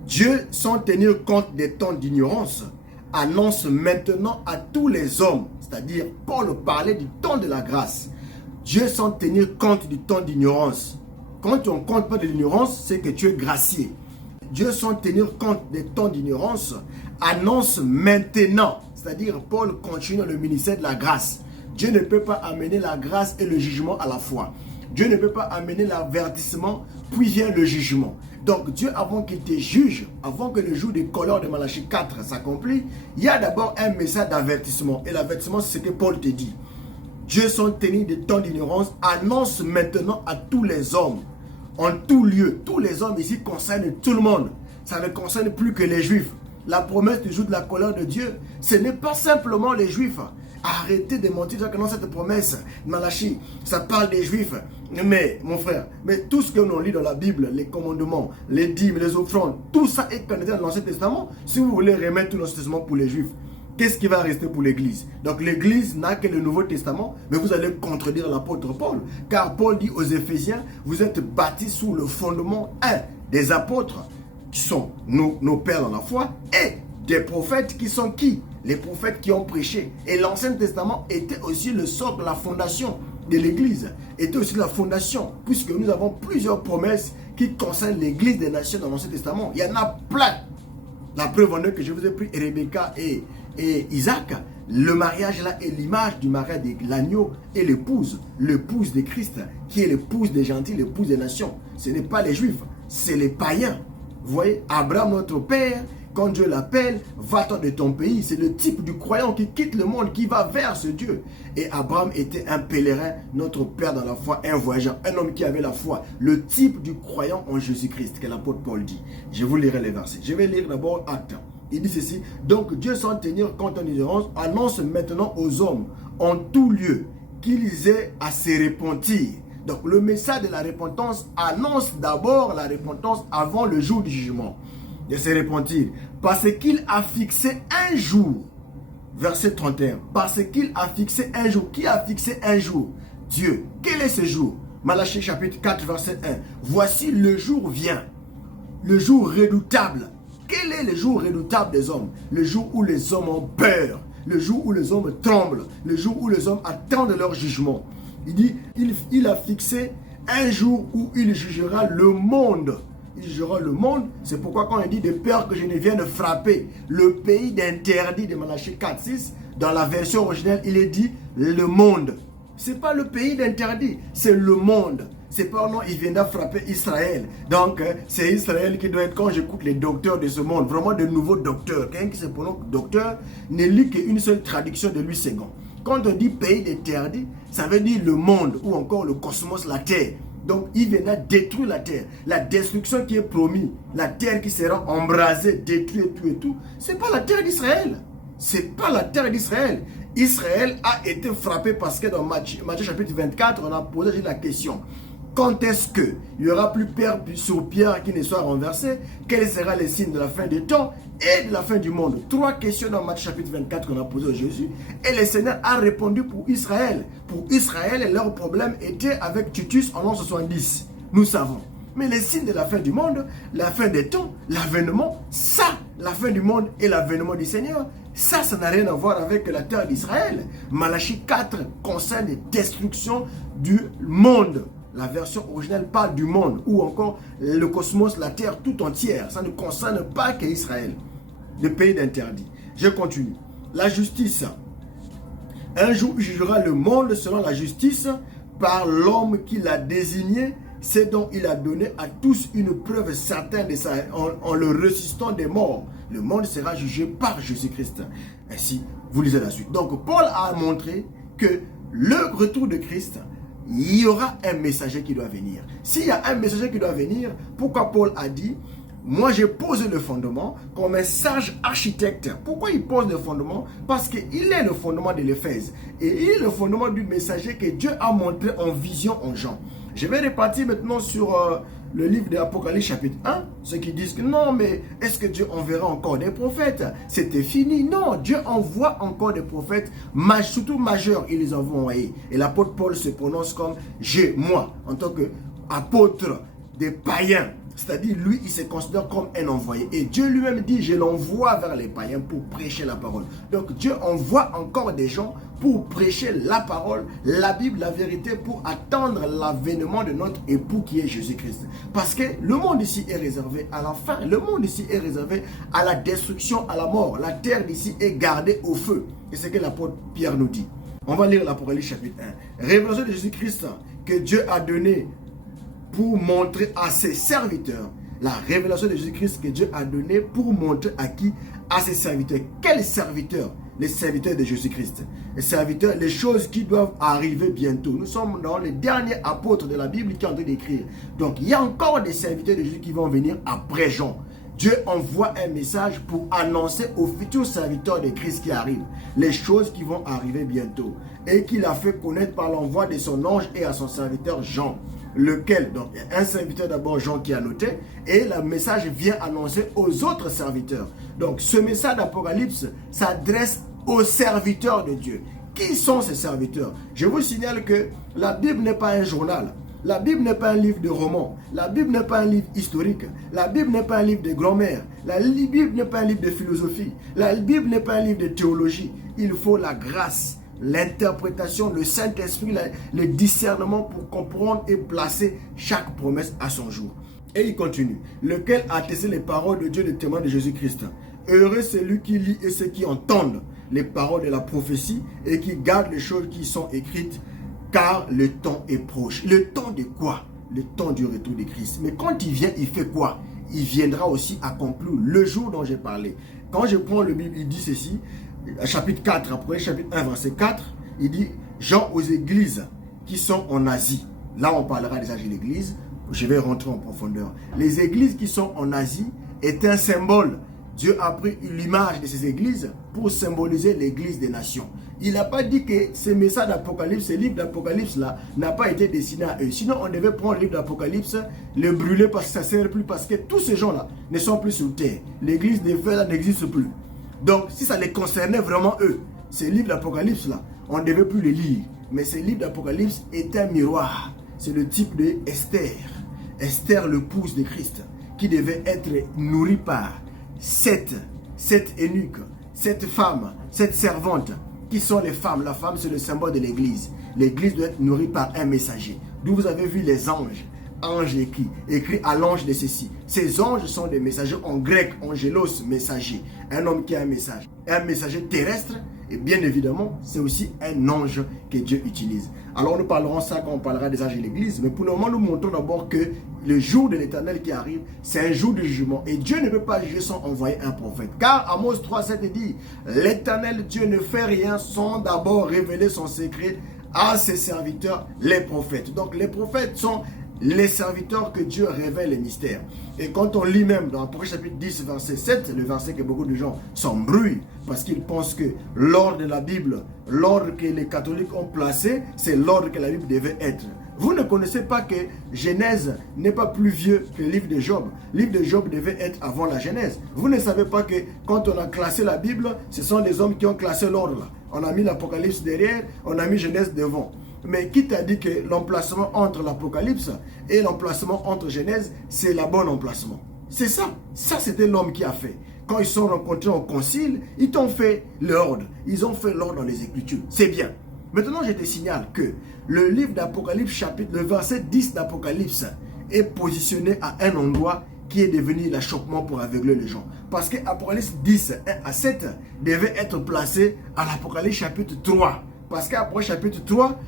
Dieu, sans tenir compte des temps d'ignorance, annonce maintenant à tous les hommes, c'est-à-dire Paul parlait du temps de la grâce. Dieu, sans tenir compte du temps d'ignorance. Quand on ne compte pas de l'ignorance, c'est que tu es gracié. Dieu, sans tenir compte des temps d'ignorance, annonce maintenant, c'est-à-dire Paul continue le ministère de la grâce. Dieu ne peut pas amener la grâce et le jugement à la fois. Dieu ne peut pas amener l'avertissement, puis vient le jugement. Donc Dieu, avant qu'il te juge, avant que le jour des colères de Malachie 4 s'accomplisse, il y a d'abord un message d'avertissement. Et l'avertissement, c'est ce que Paul te dit. Dieu sont tenus de temps d'ignorance, annonce maintenant à tous les hommes, en tout lieu. Tous les hommes ici concernent tout le monde. Ça ne concerne plus que les Juifs. La promesse du jour de la colère de Dieu, ce n'est pas simplement les Juifs. Arrêtez de mentir que dans cette promesse, Malachie, ça parle des Juifs. Mais, mon frère, mais tout ce que l'on lit dans la Bible, les commandements, les dîmes, les offrandes, tout ça est connecté dans l'Ancien Testament. Si vous voulez remettre tout l'Ancien Testament pour les Juifs, qu'est-ce qui va rester pour l'Église? Donc l'Église n'a que le Nouveau Testament, mais vous allez contredire l'apôtre Paul. Car Paul dit aux Éphésiens, vous êtes bâtis sous le fondement, des apôtres, qui sont nos pères dans la foi, et des prophètes qui sont qui? Les prophètes qui ont prêché. Et l'Ancien Testament était aussi le socle, la fondation de l'Église. Était aussi la fondation, puisque nous avons plusieurs promesses qui concernent l'Église des nations dans l'Ancien Testament. Il y en a plein. La preuve en est que je vous ai pris Rebecca et Isaac. Le mariage là est l'image du mariage de l'agneau et l'épouse de Christ, qui est l'épouse des gentils, l'épouse des nations. Ce n'est pas les Juifs, c'est les païens. Vous voyez, Abraham, notre père, quand Dieu l'appelle, va-t'en de ton pays. C'est le type du croyant qui quitte le monde, qui va vers ce Dieu. Et Abraham était un pèlerin, notre père dans la foi, un voyageur, un homme qui avait la foi. Le type du croyant en Jésus-Christ, que l'apôtre Paul dit. Je vous lirai les versets. Je vais lire d'abord Actes. Il dit ceci. Donc Dieu, sans tenir compte en ignorance, annonce maintenant aux hommes, en tout lieu, qu'ils aient à se repentir. Donc le message de la repentance annonce d'abord la repentance avant le jour du jugement. De se repentir. Parce qu'il a fixé un jour. Verset 31. Parce qu'il a fixé un jour. Qui a fixé un jour? Dieu. Quel est ce jour? Malachie chapitre 4 verset 1. Voici le jour vient. Le jour redoutable. Quel est le jour redoutable des hommes? Le jour où les hommes ont peur. Le jour où les hommes tremblent. Le jour où les hommes attendent leur jugement. Il dit, il a fixé un jour où il jugera le monde. Il jugera le monde. C'est pourquoi quand il dit de peur que je ne vienne frapper le pays d'interdit de Malachie 4:6, dans la version originale, il est dit le monde. Ce n'est pas le pays d'interdit, c'est le monde. C'est pas non, il viendra frapper Israël. Donc, c'est Israël qui doit être, quand j'écoute les docteurs de ce monde, vraiment de nouveaux docteurs, quelqu'un qui se prononce docteur, ne lit qu'une seule traduction de Louis II. Quand on dit pays d'interdit, ça veut dire le monde ou encore le cosmos, la terre. Donc, il viendra détruire la terre. La destruction qui est promise, la terre qui sera embrasée, détruite, tout et tout, c'est pas la terre d'Israël. C'est pas la terre d'Israël. Israël a été frappé parce que dans Matthieu chapitre 24, on a posé la question. Quand est-ce qu'il y aura plus pierre sur pierre qui ne soit renversée? Quel sera le signe de la fin des temps et de la fin du monde? 3 questions dans Matthieu chapitre 24 qu'on a posées à Jésus. Et le Seigneur a répondu pour Israël. Pour Israël, leur problème était avec Titus en l'an 70. Nous savons. Mais les signes de la fin du monde, la fin des temps, l'avènement, ça, la fin du monde et l'avènement du Seigneur, ça n'a rien à voir avec la terre d'Israël. Malachie 4 concerne la destruction du monde. La version originale parle du monde ou encore le cosmos, la terre tout entière. Ça ne concerne pas qu'Israël, le pays d'interdit. Je continue. La justice. Un jour, il jugera le monde selon la justice par l'homme qu'il a désigné. C'est dont il a donné à tous une preuve certaine de ça, en le ressuscitant des morts. Le monde sera jugé par Jésus-Christ. Ainsi, vous lisez la suite. Donc, Paul a montré que le retour de Christ, il y aura un messager qui doit venir. S'il y a un messager qui doit venir, pourquoi Paul a dit, moi j'ai posé le fondement comme un sage architecte. Pourquoi il pose le fondement? Parce qu'il est le fondement de l'Éphèse. Et il est le fondement du messager que Dieu a montré en vision en Jean. Je vais repartir maintenant sur le livre de l'Apocalypse chapitre 1. Ceux qui disent que non, mais est-ce que Dieu enverra encore des prophètes? C'était fini. Non, Dieu envoie encore des prophètes, surtout majeurs, il les envoie envoyer. Et l'apôtre Paul se prononce comme moi, en tant qu'apôtre des païens. C'est-à-dire, lui, il se considère comme un envoyé. Et Dieu lui-même dit, je l'envoie vers les païens pour prêcher la parole. Donc, Dieu envoie encore des gens pour prêcher la parole, la Bible, la vérité, pour attendre l'avènement de notre époux qui est Jésus-Christ. Parce que le monde ici est réservé à la fin. Le monde ici est réservé à la destruction, à la mort. La terre d'ici est gardée au feu. Et c'est ce que l'apôtre Pierre nous dit. On va lire l'Apocalypse chapitre 1. Révélation de Jésus-Christ que Dieu a donnée pour montrer à ses serviteurs. La révélation de Jésus-Christ que Dieu a donnée pour montrer à qui? À ses serviteurs. Quels serviteurs? Les serviteurs de Jésus-Christ. Les serviteurs, les choses qui doivent arriver bientôt. Nous sommes dans les derniers apôtres de la Bible qui sont en train d'écrire. Donc, il y a encore des serviteurs de Jésus qui vont venir après Jean. Dieu envoie un message pour annoncer aux futurs serviteurs de Christ qui arrivent les choses qui vont arriver bientôt. Et qu'il a fait connaître par l'envoi de son ange et à son serviteur Jean. Lequel, donc un serviteur d'abord Jean qui a noté, et le message vient annoncer aux autres serviteurs. Donc ce message d'Apocalypse s'adresse aux serviteurs de Dieu. Qui sont ces serviteurs? Je vous signale que la Bible n'est pas un journal. La Bible n'est pas un livre de romans. La Bible n'est pas un livre historique. La Bible n'est pas un livre de grammaire. La Bible n'est pas un livre de philosophie. La Bible n'est pas un livre de théologie. Il faut la grâce, l'interprétation, le Saint-Esprit, le discernement pour comprendre et placer chaque promesse à son jour. Et il continue. Lequel a attesté les paroles de Dieu, le témoin de Jésus-Christ. Heureux celui qui lit et ceux qui entendent les paroles de la prophétie et qui gardent les choses qui sont écrites, car le temps est proche. Le temps de quoi? Le temps du retour de Christ. Mais quand il vient, il fait quoi? Il viendra aussi accomplir le jour dont j'ai parlé. Quand je prends le Bible, il dit ceci, chapitre 4, après chapitre 1, verset 4, il dit, Jean aux églises qui sont en Asie. Là, on parlera déjà de l'église. Je vais rentrer en profondeur. Les églises qui sont en Asie est un symbole. Dieu a pris l'image de ces églises pour symboliser l'église des nations. Il n'a pas dit que ce message d'Apocalypse, ce livre d'Apocalypse-là, n'a pas été destiné à eux. Sinon, on devait prendre le livre d'Apocalypse, le brûler parce que ça ne sert plus, parce que tous ces gens-là ne sont plus sur terre. L'église des feux n'existe plus. Donc, si ça les concernait vraiment eux, ce livre d'Apocalypse-là, on ne devait plus le lire. Mais ce livre d'Apocalypse est un miroir. C'est le type de Esther. Esther, l'épouse de Christ, qui devait être nourrie par cette eunuque, cette femme, cette servante. Qui sont les femmes? La femme, c'est le symbole de l'église. L'église doit être nourrie par un messager. D'où vous avez vu les anges. Ange écrit à l'ange de ceci. Ces anges sont des messagers en grec, angelos, messager. Un homme qui a un message. Un messager terrestre, et bien évidemment, c'est aussi un ange que Dieu utilise. Alors nous parlerons ça quand on parlera des anges de l'église, mais pour le moment, nous montrons d'abord que le jour de l'Éternel qui arrive, c'est un jour de jugement. Et Dieu ne peut pas juger sans envoyer un prophète. Car Amos 3,7 dit, l'Éternel Dieu ne fait rien sans d'abord révéler son secret à ses serviteurs, les prophètes. Donc les prophètes sont les serviteurs que Dieu révèle les mystères. Et quand on lit même dans Apocalypse chapitre 10, verset 7, le verset que beaucoup de gens s'embrouillent parce qu'ils pensent que l'ordre de la Bible, l'ordre que les catholiques ont placé, c'est l'ordre que la Bible devait être. Vous ne connaissez pas que Genèse n'est pas plus vieux que le livre de Job. Le livre de Job devait être avant la Genèse. Vous ne savez pas que quand on a classé la Bible, ce sont les hommes qui ont classé l'ordre là. On a mis l'Apocalypse derrière, on a mis Genèse devant. Mais qui t'a dit que l'emplacement entre l'Apocalypse et l'emplacement entre Genèse, c'est le bon emplacement? C'est ça. Ça, c'était l'homme qui a fait. Quand ils sont rencontrés au concile, ils t'ont fait l'ordre. Ils ont fait l'ordre dans les Écritures. C'est bien. Maintenant, je te signale que le livre d'Apocalypse, le verset 10 d'Apocalypse, est positionné à un endroit qui est devenu l'achoppement pour aveugler les gens. Parce que Apocalypse 10, 1 à 7 devait être placé à l'Apocalypse chapitre 3. Parce qu'Apocalypse chapitre 3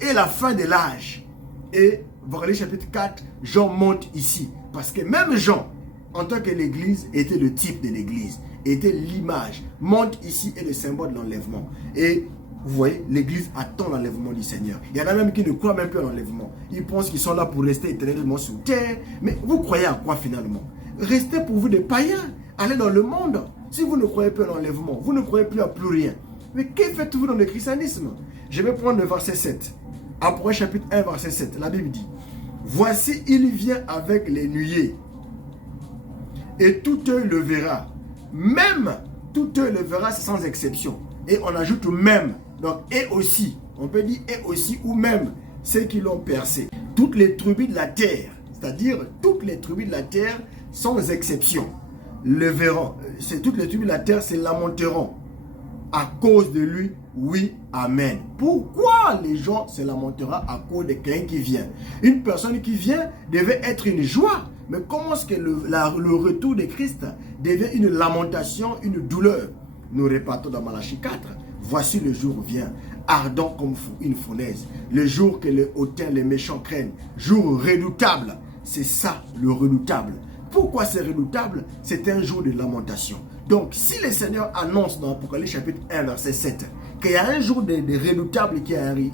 est la fin de l'âge. Et Apocalypse chapitre 4, Jean monte ici. Parce que même Jean, en tant que l'église, était le type de l'église, était l'image. Monte ici est le symbole de l'enlèvement. Et vous voyez, l'église attend l'enlèvement du Seigneur. Il y en a même qui ne croient même plus à l'enlèvement. Ils pensent qu'ils sont là pour rester éternellement sur terre. Mais vous croyez à quoi finalement? Restez pour vous des païens. Allez dans le monde. Si vous ne croyez plus à l'enlèvement, vous ne croyez plus à plus rien. Mais que faites-vous dans le christianisme? Je vais prendre le verset 7. Apocalypse chapitre 1, verset 7. La Bible dit, voici, il vient avec les nuées. Et tout œil le verra. Même tout œil le verra, c'est sans exception. Et on ajoute même. Donc, et aussi. On peut dire et aussi ou même ceux qui l'ont percé. Toutes les tribus de la terre, c'est-à-dire toutes les tribus de la terre, sans exception, le verront. C'est toutes les tribus de la terre se lamenteront à cause de lui. Oui, amen. Pourquoi les gens se lamenteront à cause de quelqu'un qui vient? Une personne qui vient devait être une joie. Mais comment est-ce que le retour de Christ devient une lamentation, une douleur? Nous repartons dans Malachie 4. Voici le jour vient, ardent comme une fournaise. Le jour que les hautains, les méchants craignent. Jour redoutable. C'est ça le redoutable. Pourquoi c'est redoutable? C'est un jour de lamentation. Donc, si le Seigneur annonce dans Apocalypse chapitre 1, verset 7, qu'il y a un jour de redoutable qui arrive,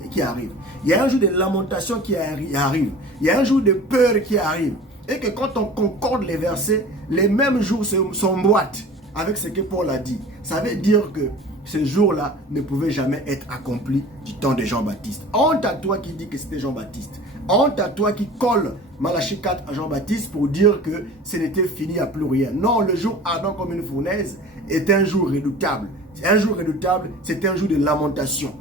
il y a un jour de lamentation qui arrive, il y a un jour de peur qui arrive, et que quand on concorde les versets, les mêmes jours s'emboîtent avec ce que Paul a dit. Ça veut dire que ce jour-là ne pouvait jamais être accompli du temps de Jean-Baptiste. Honte à toi qui dis que c'était Jean-Baptiste. Honte à toi qui colle Malachie 4 à Jean-Baptiste pour dire que ce n'était fini, il n'y a plus rien. Non, le jour ardent comme une fournaise est un jour redoutable. Un jour redoutable, c'est un jour de lamentation.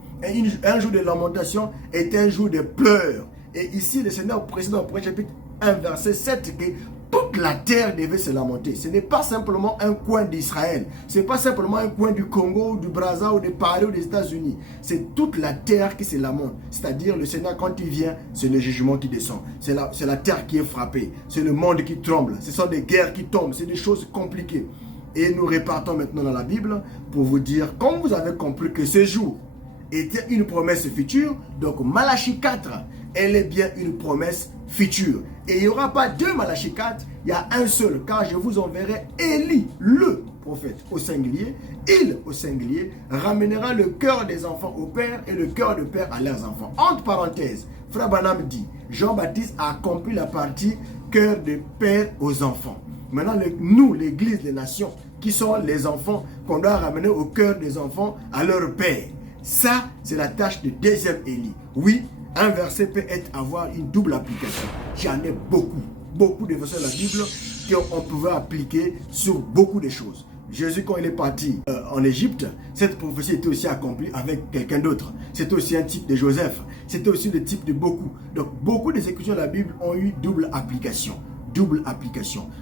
Un jour de lamentation est un jour de pleurs. Et ici, le Seigneur précise dans le chapitre 1, verset 7, que toute la terre devait se lamenter. Ce n'est pas simplement un coin d'Israël. Ce n'est pas simplement un coin du Congo, ou du Brazza, ou de Paris, ou des États-Unis. C'est toute la terre qui se lamente. C'est-à-dire, le Seigneur, quand il vient, c'est le jugement qui descend. C'est la terre qui est frappée. C'est le monde qui tremble. Ce sont des guerres qui tombent. C'est des choses compliquées. Et nous repartons maintenant dans la Bible pour vous dire, comme vous avez compris que ce jour était une promesse future, donc Malachie 4, elle est bien une promesse future. Et il n'y aura pas deux Malachie 4, il y a un seul, car je vous enverrai Élie, le prophète au singulier, il au singulier, ramènera le cœur des enfants au père et le cœur de père à leurs enfants. Entre parenthèses, Frère Branham dit, Jean-Baptiste a accompli la partie cœur de père aux enfants. Maintenant, nous, l'Église des nations, qui sont les enfants qu'on doit ramener au cœur des enfants à leur père. Ça, c'est la tâche de deuxième Élie. Oui, un verset peut avoir une double application. J'en ai beaucoup de versets de la Bible qu'on pouvait appliquer sur beaucoup de choses. Jésus, quand il est parti en Égypte, cette prophétie était aussi accomplie avec quelqu'un d'autre. C'était aussi un type de Joseph. C'était aussi le type de beaucoup. Donc, beaucoup des écritures de la Bible ont eu double application.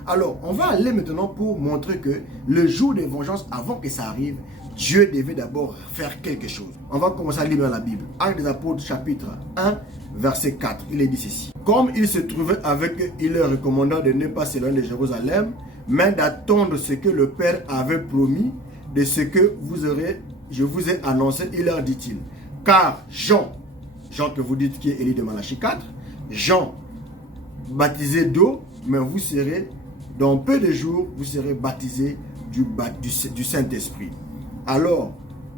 Alors, on va aller maintenant pour montrer que le jour de vengeance, avant que ça arrive, Dieu devait d'abord faire quelque chose. On va commencer à lire dans la Bible. Actes des Apôtres, chapitre 1, verset 4. Il est dit ceci. Comme il se trouvait avec eux, il leur recommanda de ne pas s'éloigner de Jérusalem, mais d'attendre ce que le Père avait promis, de ce que je vous ai annoncé, il leur dit-il. Car Jean que vous dites qui est Élie de Malachie 4, Jean, baptisé d'eau, mais vous serez, dans peu de jours, vous serez baptisés du Saint-Esprit. Alors,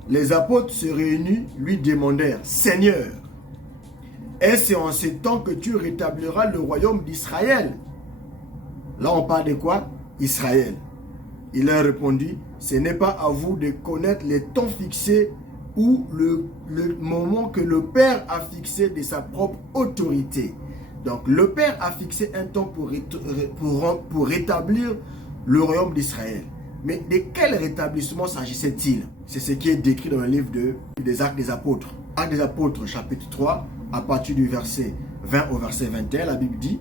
les apôtres se réunis, lui demandèrent, Seigneur, est-ce en ce temps que tu rétabliras le royaume d'Israël? Là, on parle de quoi? Israël. Il leur répondit, ce n'est pas à vous de connaître les temps fixés ou le moment que le Père a fixé de sa propre autorité. Donc, le Père a fixé un temps pour rétablir le royaume d'Israël. Mais de quel rétablissement s'agissait-il? C'est ce qui est décrit dans le livre des Actes des Apôtres. Actes des Apôtres, chapitre 3, à partir du verset 20 au verset 21, la Bible dit,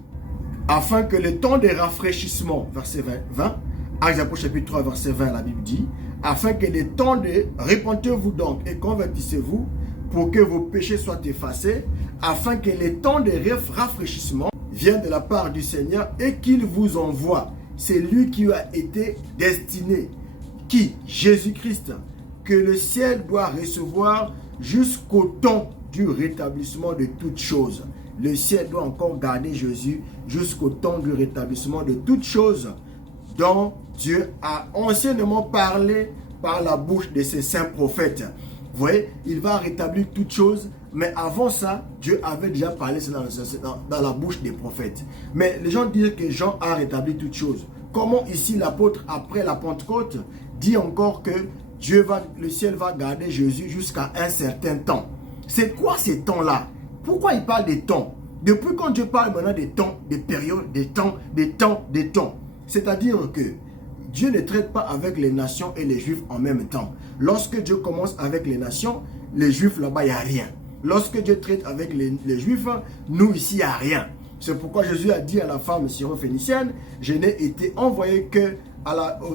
afin que le temps de rafraîchissement, verset 20, Actes des Apôtres, chapitre 3, verset 20, la Bible dit, afin que le temps de repentez-vous donc et convertissez-vous pour que vos péchés soient effacés, afin que le temps de rafraîchissement vienne de la part du Seigneur et qu'il vous envoie. C'est lui qui a été destiné, qui, Jésus-Christ, que le ciel doit recevoir jusqu'au temps du rétablissement de toutes choses. Le ciel doit encore garder Jésus jusqu'au temps du rétablissement de toutes choses dont Dieu a anciennement parlé par la bouche de ses saints prophètes. Vous voyez, il va rétablir toutes choses, mais avant ça, Dieu avait déjà parlé dans la bouche des prophètes. Mais les gens disent que Jean a rétabli toutes choses. Comment ici l'apôtre, après la Pentecôte, dit encore que le ciel va garder Jésus jusqu'à un certain temps? C'est quoi ces temps-là? Pourquoi il parle des temps? Depuis quand Dieu parle maintenant des temps, des périodes, des temps. C'est-à-dire que Dieu ne traite pas avec les nations et les Juifs en même temps. Lorsque Dieu commence avec les nations, les Juifs là-bas, il n'y a rien. Lorsque Dieu traite avec les Juifs, nous ici, il n'y a rien. C'est pourquoi Jésus a dit à la femme syro-phénicienne, je n'ai été envoyé que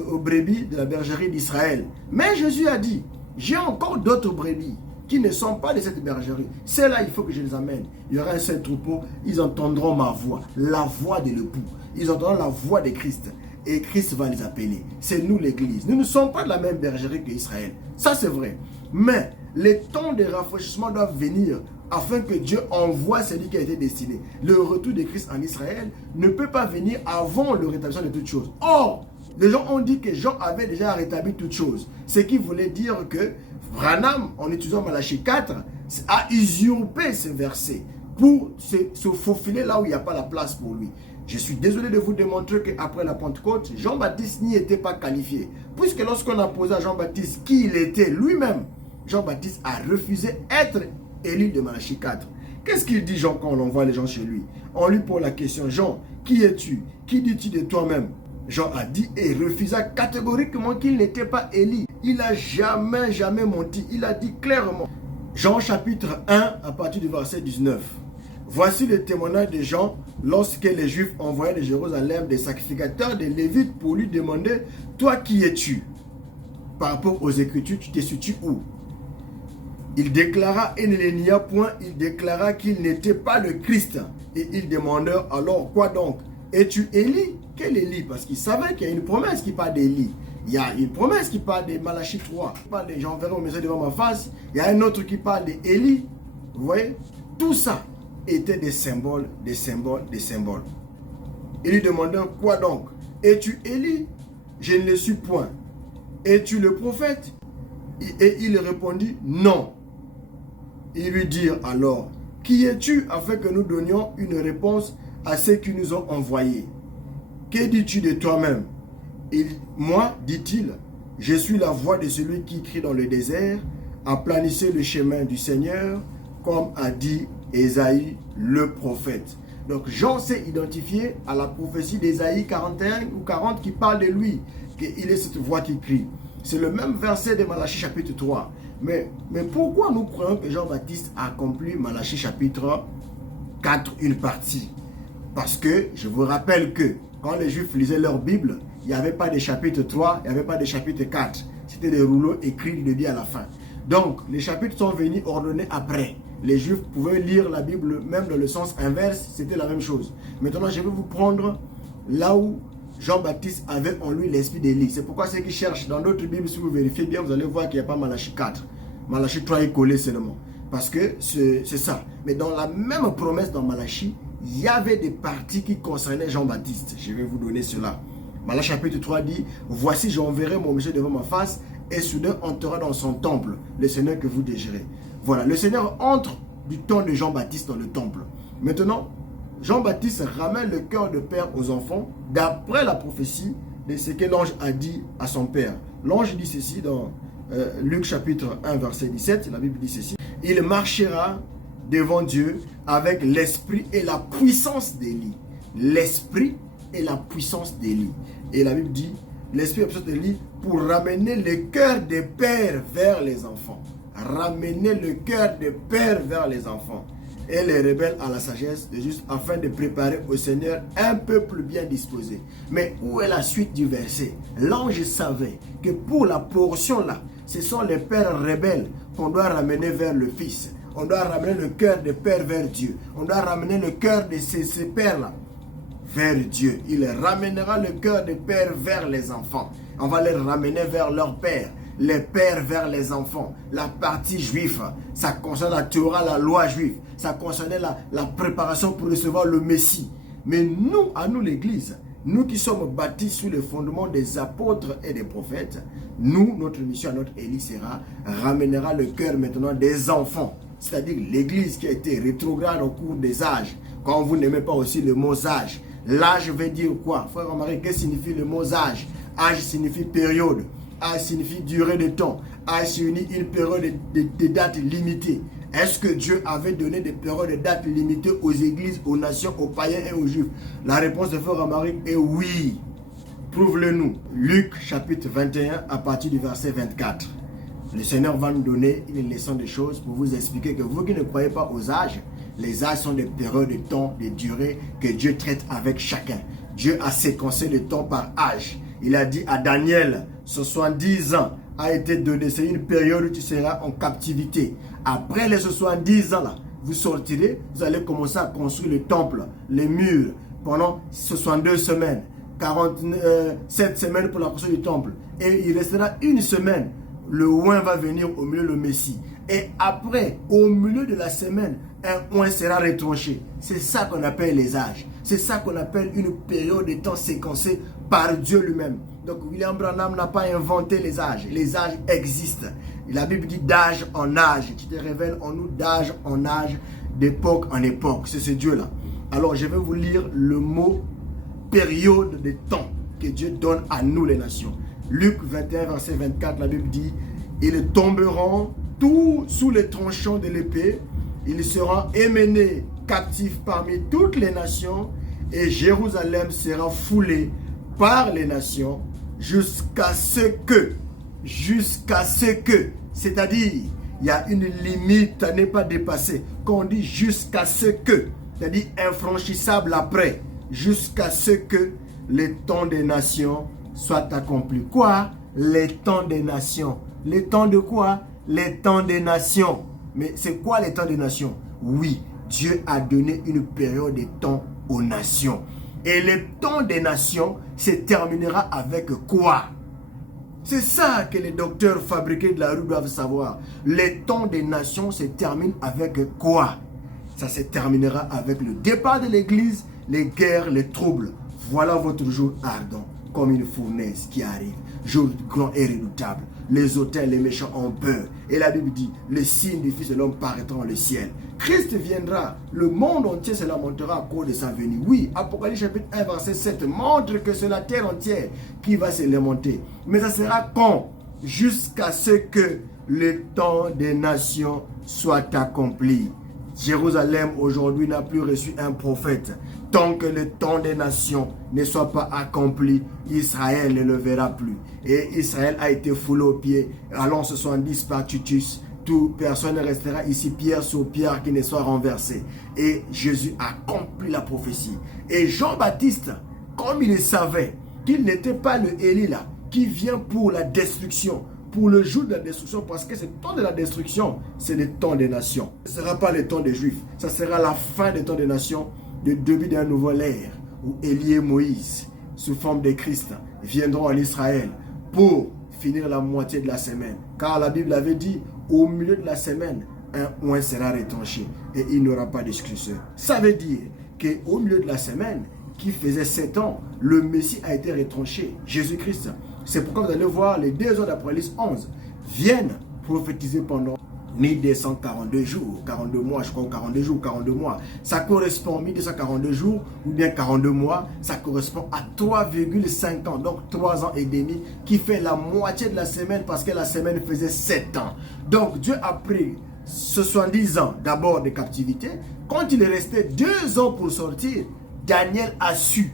aux brebis de la bergerie d'Israël. Mais Jésus a dit, j'ai encore d'autres brebis qui ne sont pas de cette bergerie. Celles-là, il faut que je les amène. Il y aura un seul troupeau, ils entendront ma voix, la voix de l'époux. Ils entendront la voix de Christ. Et Christ va les appeler. C'est nous l'église. Nous ne sommes pas de la même bergerie qu'Israël. Ça c'est vrai. Mais Les temps de rafraîchissement doivent venir afin que Dieu envoie celui qui a été destiné. Le retour de Christ en Israël ne peut pas venir avant le rétablissement de toutes choses. Or, les gens ont dit que Jean avait déjà rétabli toutes choses. Ce qui voulait dire que Branham, en utilisant Malachie 4, a usurpé ce verset pour se faufiler là où il n'y a pas la place pour lui. Je suis désolé de vous démontrer qu'après la Pentecôte, Jean-Baptiste n'y était pas qualifié. Puisque lorsqu'on a posé à Jean-Baptiste qui il était lui-même, Jean-Baptiste a refusé d'être Élie de Malachie 4. Qu'est-ce qu'il dit Jean quand on envoie les gens chez lui? On lui pose la question, Jean, qui es-tu? Qui dis-tu de toi-même? Jean a dit et refusa catégoriquement qu'il n'était pas Élie. Il n'a jamais menti. Il a dit clairement. Jean chapitre 1 à partir du verset 19. Voici le témoignage de Jean lorsque les Juifs envoyaient de Jérusalem des sacrificateurs, des Lévites pour lui demander, toi qui es-tu? Par rapport aux Écritures, tu te situes où? Il déclara et ne les nia point, il déclara qu'il n'était pas le Christ. Et ils demandèrent alors quoi donc? Es-tu Élie? Quel Élie? Parce qu'il savait qu'il y a une promesse qui parle d'Élie. Il y a une promesse qui parle de Malachie 3, qui parle de j'enverrai au message devant ma face. Il y a un autre qui parle d'Élie. Vous voyez? Tout ça était des symboles, des symboles, des symboles. Il lui demandait quoi donc? Es-tu Élie? Je ne le suis point. Es-tu le prophète? Et il répondit non. Ils lui dirent alors, qui es-tu afin que nous donnions une réponse à ceux qui nous ont envoyés? Que dis-tu de toi-même? Moi, dit-il, je suis la voix de celui qui crie dans le désert, aplanissez le chemin du Seigneur, comme a dit Ésaïe le prophète. Donc Jean s'est identifié à la prophétie d'Ésaïe 41 ou 40 qui parle de lui, qu'il est cette voix qui crie. C'est le même verset de Malachie chapitre 3. Mais pourquoi nous croyons que Jean-Baptiste a accompli Malachie chapitre 4 une partie? Parce que je vous rappelle que quand les Juifs lisaient leur Bible, il n'y avait pas de chapitre 3, il n'y avait pas de chapitre 4. C'était des rouleaux écrits du début à la fin. Donc, les chapitres sont venus ordonnés après. Les Juifs pouvaient lire la Bible même dans le sens inverse, c'était la même chose. Maintenant, je vais vous prendre là où Jean-Baptiste avait en lui l'esprit d'Élie. C'est pourquoi ceux qui cherchent dans d'autres Bibles, si vous vérifiez bien, vous allez voir qu'il n'y a pas Malachie 4. Malachie 3 est collé seulement. Parce que c'est ça. Mais dans la même promesse dans Malachie, il y avait des parties qui concernaient Jean-Baptiste. Je vais vous donner cela. Malachie chapitre 3 dit, voici j'enverrai mon messager devant ma face et soudain entrera dans son temple, le Seigneur que vous désirez. Voilà, le Seigneur entre du temps de Jean-Baptiste dans le temple. Maintenant, Jean-Baptiste ramène le cœur de père aux enfants d'après la prophétie de ce que l'ange a dit à son père. L'ange dit ceci dans Luc chapitre 1 verset 17, la Bible dit ceci. Il marchera devant Dieu avec l'esprit et la puissance d'Élie. L'esprit et la puissance d'Élie. Et la Bible dit, l'esprit et la puissance d'Élie pour ramener le cœur des pères vers les enfants. Ramener le cœur des pères vers les enfants. Et les rebelles à la sagesse de juste afin de préparer au Seigneur un peuple bien disposé. Mais où est la suite du verset? L'ange savait que pour la portion là, ce sont les pères rebelles qu'on doit ramener vers le Fils. On doit ramener le cœur des pères vers Dieu. On doit ramener le cœur de ces pères-là vers Dieu. Il ramènera le cœur des pères vers les enfants. On va les ramener vers leur père. Les pères vers les enfants. La partie juive, ça concerne la Torah, la loi juive. Ça concernait la préparation pour recevoir le Messie. Mais nous, à nous l'Église, nous qui sommes bâtis sous le fondement des apôtres et des prophètes, nous, notre mission à notre Élie sera, ramènera le cœur maintenant des enfants. C'est-à-dire l'Église qui a été rétrograde au cours des âges. Quand vous n'aimez pas aussi le mot âge. L'âge veut dire quoi? Frère Marie, qu'est-ce que signifie le mot âge? Âge signifie période. Âge signifie durée de temps. Âge signifie une période de date limitée. Est-ce que Dieu avait donné des périodes de date limitées aux églises, aux nations, aux païens et aux juifs? La réponse de Frère Marie est oui. Prouve-le-nous. Luc chapitre 21 à partir du verset 24. Le Seigneur va nous donner une leçon de choses pour vous expliquer que vous qui ne croyez pas aux âges, les âges sont des périodes de temps, des durées que Dieu traite avec chacun. Dieu a séquencé le temps par âge. Il a dit à Daniel, 70 ans a été donné. C'est une période où tu seras en captivité. Après les 70 ans là, vous sortirez, vous allez commencer à construire le temple, les murs, pendant 62 semaines, 47 semaines pour la construction du temple. Et il restera une semaine le oint va venir au milieu du Messie. Et après, au milieu de la semaine, un oint sera retranché. C'est ça qu'on appelle les âges. C'est ça qu'on appelle une période de temps séquencée par Dieu lui-même. Donc William Branham n'a pas inventé les âges. Les âges existent. La Bible dit d'âge en âge. Tu te révèles en nous d'âge en âge, d'époque en époque. C'est ce Dieu-là. Alors je vais vous lire le mot période de temps que Dieu donne à nous les nations. Luc 21, verset 24, la Bible dit, ils tomberont tous sous les tranchants de l'épée, ils seront émenés captifs parmi toutes les nations, et Jérusalem sera foulée par les nations jusqu'à ce que, c'est-à-dire, il y a une limite à ne pas dépasser. Quand on dit jusqu'à ce que, c'est-à-dire infranchissable après, jusqu'à ce que le temps des nations soit accompli. Quoi? Les temps des nations. Les temps de quoi? Les temps des nations. Mais c'est quoi les temps des nations? Oui, Dieu a donné une période de temps aux nations. Et le temps des nations se terminera avec quoi? C'est ça que les docteurs fabriqués de la rue doivent savoir. Le temps des nations se termine avec quoi? Ça se terminera avec le départ de l'église, les guerres, les troubles. Voilà votre jour ardent, comme une fournaise qui arrive. Jour grand et redoutable. Les autels, les méchants ont peur. Et la Bible dit, le signe du Fils de l'homme paraîtra dans le ciel. Christ viendra, le monde entier se lamentera à cause de sa venue. Oui, Apocalypse chapitre 1, verset 7 montre que c'est la terre entière qui va se lamenter. Mais ça sera quand? Jusqu'à ce que le temps des nations soit accompli. Jérusalem aujourd'hui n'a plus reçu un prophète. Tant que le temps des nations ne soit pas accompli, Israël ne le verra plus. Et Israël a été foulé aux pieds. Allons 70 par Titus. Tout personne ne restera ici pierre sur pierre qui ne soit renversé. Et Jésus a accompli la prophétie. Et Jean-Baptiste, comme il savait qu'il n'était pas le Élie là, qui vient pour la destruction, pour le jour de la destruction, parce que ce temps de la destruction, c'est le temps des nations. Ce ne sera pas le temps des Juifs, ça sera la fin des temps des nations, le début d'un nouvel ère, où Élie et Moïse, sous forme de Christ, viendront en Israël pour finir la moitié de la semaine. Car la Bible avait dit, au milieu de la semaine, un oint sera retranché et il n'y aura pas d'excluseur. Ça veut dire qu'au milieu de la semaine, qui faisait 7 ans, le Messie a été retranché, Jésus-Christ. C'est pourquoi vous allez voir les 2 heures d'Apocalypse 11 viennent prophétiser pendant 1242 jours, 42 mois, je crois, 42 jours, 42 mois. Ça correspond à 1242 jours ou bien 42 mois, ça correspond à 3,5 ans, donc 3 ans et demi, qui fait la moitié de la semaine parce que la semaine faisait 7 ans. Donc Dieu a pris 70 ans d'abord de captivité. Quand il est resté 2 ans pour sortir, Daniel a su.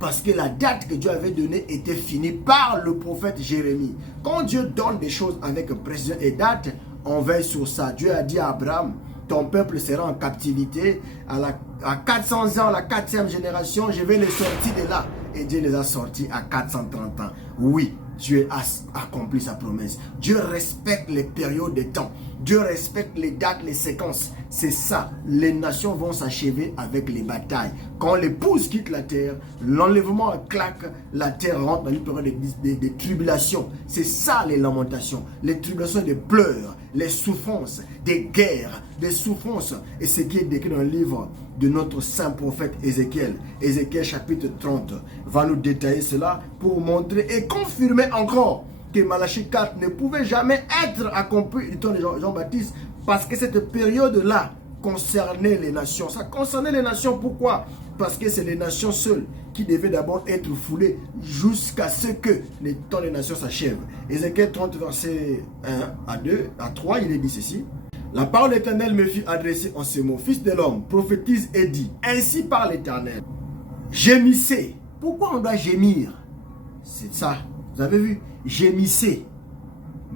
Parce que la date que Dieu avait donnée était finie par le prophète Jérémie. Quand Dieu donne des choses avec précision et date, on veille sur ça. Dieu a dit à Abraham, ton peuple sera en captivité à 400 ans, la 4e génération, je vais les sortir de là. Et Dieu les a sortis à 430 ans. Oui, Dieu a accompli sa promesse. Dieu respecte les périodes de temps. Dieu respecte les dates, les séquences. C'est ça. Les nations vont s'achever avec les batailles. Quand l'épouse quitte la terre, l'enlèvement claque, la terre rentre dans une période de tribulation. C'est ça les lamentations. Les tribulations des pleurs, les souffrances, des guerres, des souffrances. Et ce qui est décrit dans le livre de notre saint prophète Ézéchiel. Ézéchiel chapitre 30 va nous détailler cela pour montrer et confirmer encore que Malachie 4 ne pouvait jamais être accompli du temps de Jean-Baptiste parce que cette période-là concernait les nations. Ça concernait les nations, pourquoi? Parce que c'est les nations seules qui devaient d'abord être foulées jusqu'à ce que les temps des nations s'achèvent. Ézéchiel 30 verset 1 à 2, à 3, il est dit ceci. La parole de l'Éternel me fut adressée en ces mots. Fils de l'homme, prophétise et dit, ainsi parle l'Éternel. Gémissez. Pourquoi on doit gémir? C'est ça. Vous avez vu? Gémissez.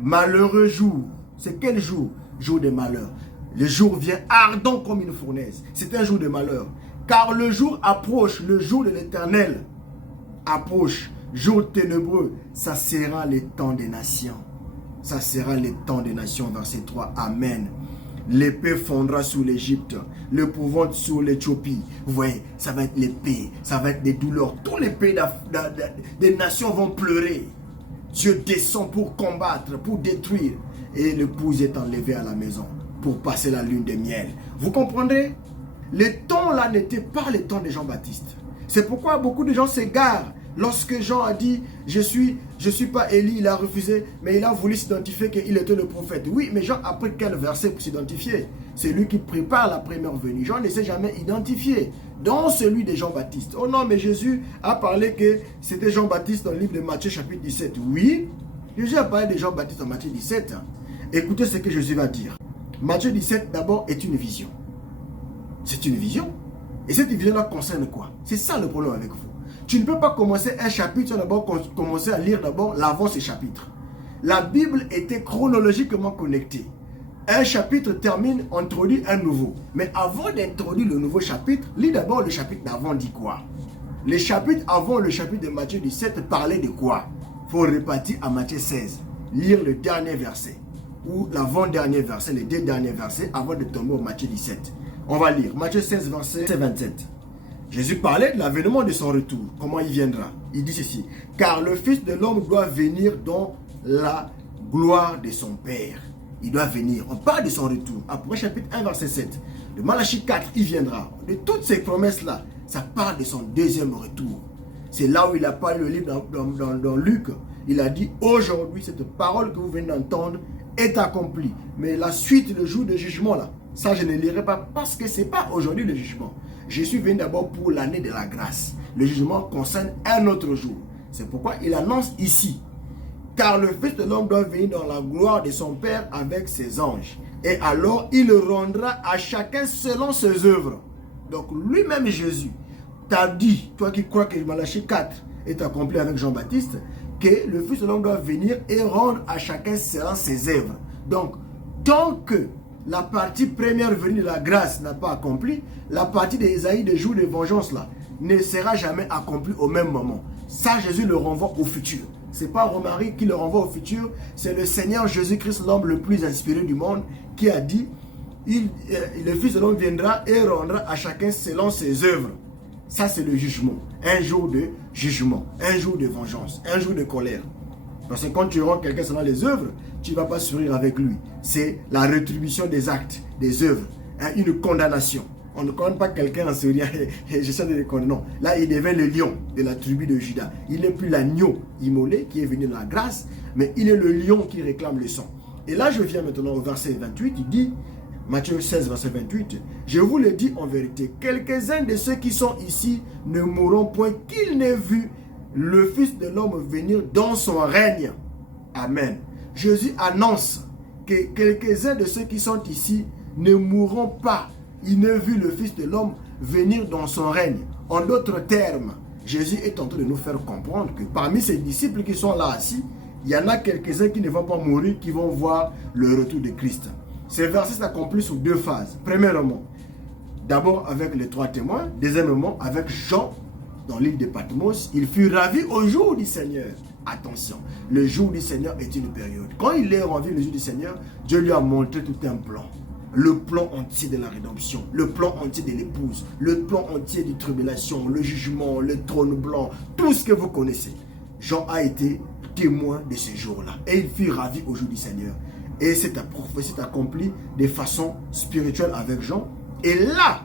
Malheureux jour. C'est quel jour? Jour de malheur. Le jour vient ardent comme une fournaise. C'est un jour de malheur. Car le jour approche, le jour de l'Éternel approche. Jour ténébreux, ça sera le temps des nations. Ça sera le temps des nations. Verset 3. Amen. L'épée fondra sur l'Égypte, le pouvant sur l'Éthiopie. Vous voyez, ça va être l'épée, ça va être des douleurs. Tous les pays des nations vont pleurer. Dieu descend pour combattre, pour détruire. Et l'épouse est enlevée à la maison pour passer la lune de miel. Vous comprendrez? Le temps là n'était pas le temps de Jean-Baptiste. C'est pourquoi beaucoup de gens s'égarent. Lorsque Jean a dit, je suis pas Élie, il a refusé, mais il a voulu s'identifier qu'il était le prophète. Oui, mais Jean a pris quel verset pour s'identifier? C'est lui qui prépare la première venue. Jean ne s'est jamais identifié dans celui de Jean-Baptiste. Oh non, mais Jésus a parlé que c'était Jean-Baptiste dans le livre de Matthieu chapitre 17. Oui, Jésus a parlé de Jean-Baptiste dans Matthieu 17. Écoutez ce que Jésus va dire. Matthieu 17 d'abord est une vision. C'est une vision. Et cette vision-là concerne quoi? C'est ça le problème avec vous. Tu ne peux pas commencer un chapitre sans d'abord commencer à lire d'abord l'avant ce chapitre. La Bible était chronologiquement connectée. Un chapitre termine, introduit un nouveau. Mais avant d'introduire le nouveau chapitre, lis d'abord le chapitre d'avant dit quoi? Le chapitre avant le chapitre de Matthieu 17 parlait de quoi? Il faut repartir à Matthieu 16. Lire le dernier verset. Ou l'avant-dernier verset, les deux derniers versets avant de tomber au Matthieu 17. On va lire Matthieu 16, verset 27. Jésus parlait de l'avènement de son retour. Comment il viendra? Il dit ceci. Car le Fils de l'homme doit venir dans la gloire de son Père. Il doit venir. On parle de son retour. Après chapitre 1, verset 7. De Malachie 4, il viendra. De toutes ces promesses-là, ça parle de son deuxième retour. C'est là où il a parlé le livre dans Luc. Il a dit, aujourd'hui, cette parole que vous venez d'entendre est accomplie. Mais la suite, le jour de jugement, là, ça, je ne lirai pas parce que ce n'est pas aujourd'hui le jugement. Je suis venu d'abord pour l'année de la grâce. Le jugement concerne un autre jour. C'est pourquoi il annonce ici. Car le Fils de l'homme doit venir dans la gloire de son Père avec ses anges. Et alors, il rendra à chacun selon ses œuvres. Donc, lui-même Jésus t'a dit, toi qui crois que Malachie 4 est accompli avec Jean-Baptiste, que le Fils de l'homme doit venir et rendre à chacun selon ses œuvres. Donc, tant que la partie première venue de la grâce n'a pas accompli, la partie d'Ésaïe des jours de vengeance là ne sera jamais accomplie au même moment. Ça, Jésus le renvoie au futur. Ce n'est pas Romaric qui le renvoie au futur, c'est le Seigneur Jésus-Christ, l'homme le plus inspiré du monde, qui a dit, le Fils de l'homme viendra et rendra à chacun selon ses œuvres. Ça, c'est le jugement. Un jour de jugement, un jour de vengeance, un jour de colère. Parce que quand tu rends quelqu'un selon les œuvres, tu ne vas pas sourire avec lui. C'est la rétribution des actes, des œuvres, une condamnation. On ne condamne pas quelqu'un en souriant et j'essaie de le condamner. Non, là, il devient le lion de la tribu de Juda. Il n'est plus l'agneau immolé qui est venu de la grâce, mais il est le lion qui réclame le sang. Et là, je viens maintenant au verset 28, il dit, Matthieu 16, verset 28, « Je vous le dis en vérité, quelques-uns de ceux qui sont ici ne mourront point qu'ils n'aient vu le Fils de l'homme venir dans son règne. » Amen. Jésus annonce que quelques-uns de ceux qui sont ici ne mourront pas. Ils n'ont vu le Fils de l'homme venir dans son règne. En d'autres termes, Jésus est en train de nous faire comprendre que parmi ses disciples qui sont là assis, il y en a quelques-uns qui ne vont pas mourir, qui vont voir le retour de Christ. Ces versets s'accomplissent sous deux phases. Premièrement, d'abord avec les trois témoins. Deuxièmement, avec Jean, dans l'île de Patmos. Il fut ravi au jour du Seigneur. Attention, le jour du Seigneur est une période. Quand il est rendu le jour du Seigneur, Dieu lui a montré tout un plan. Le plan entier de la rédemption, le plan entier de l'épouse, le plan entier de tribulation, le jugement, le trône blanc, tout ce que vous connaissez. Jean a été témoin de ce jour-là. Et il fut ravi au jour du Seigneur. Et cette prophétie est accomplie de façon spirituelle avec Jean. Et là,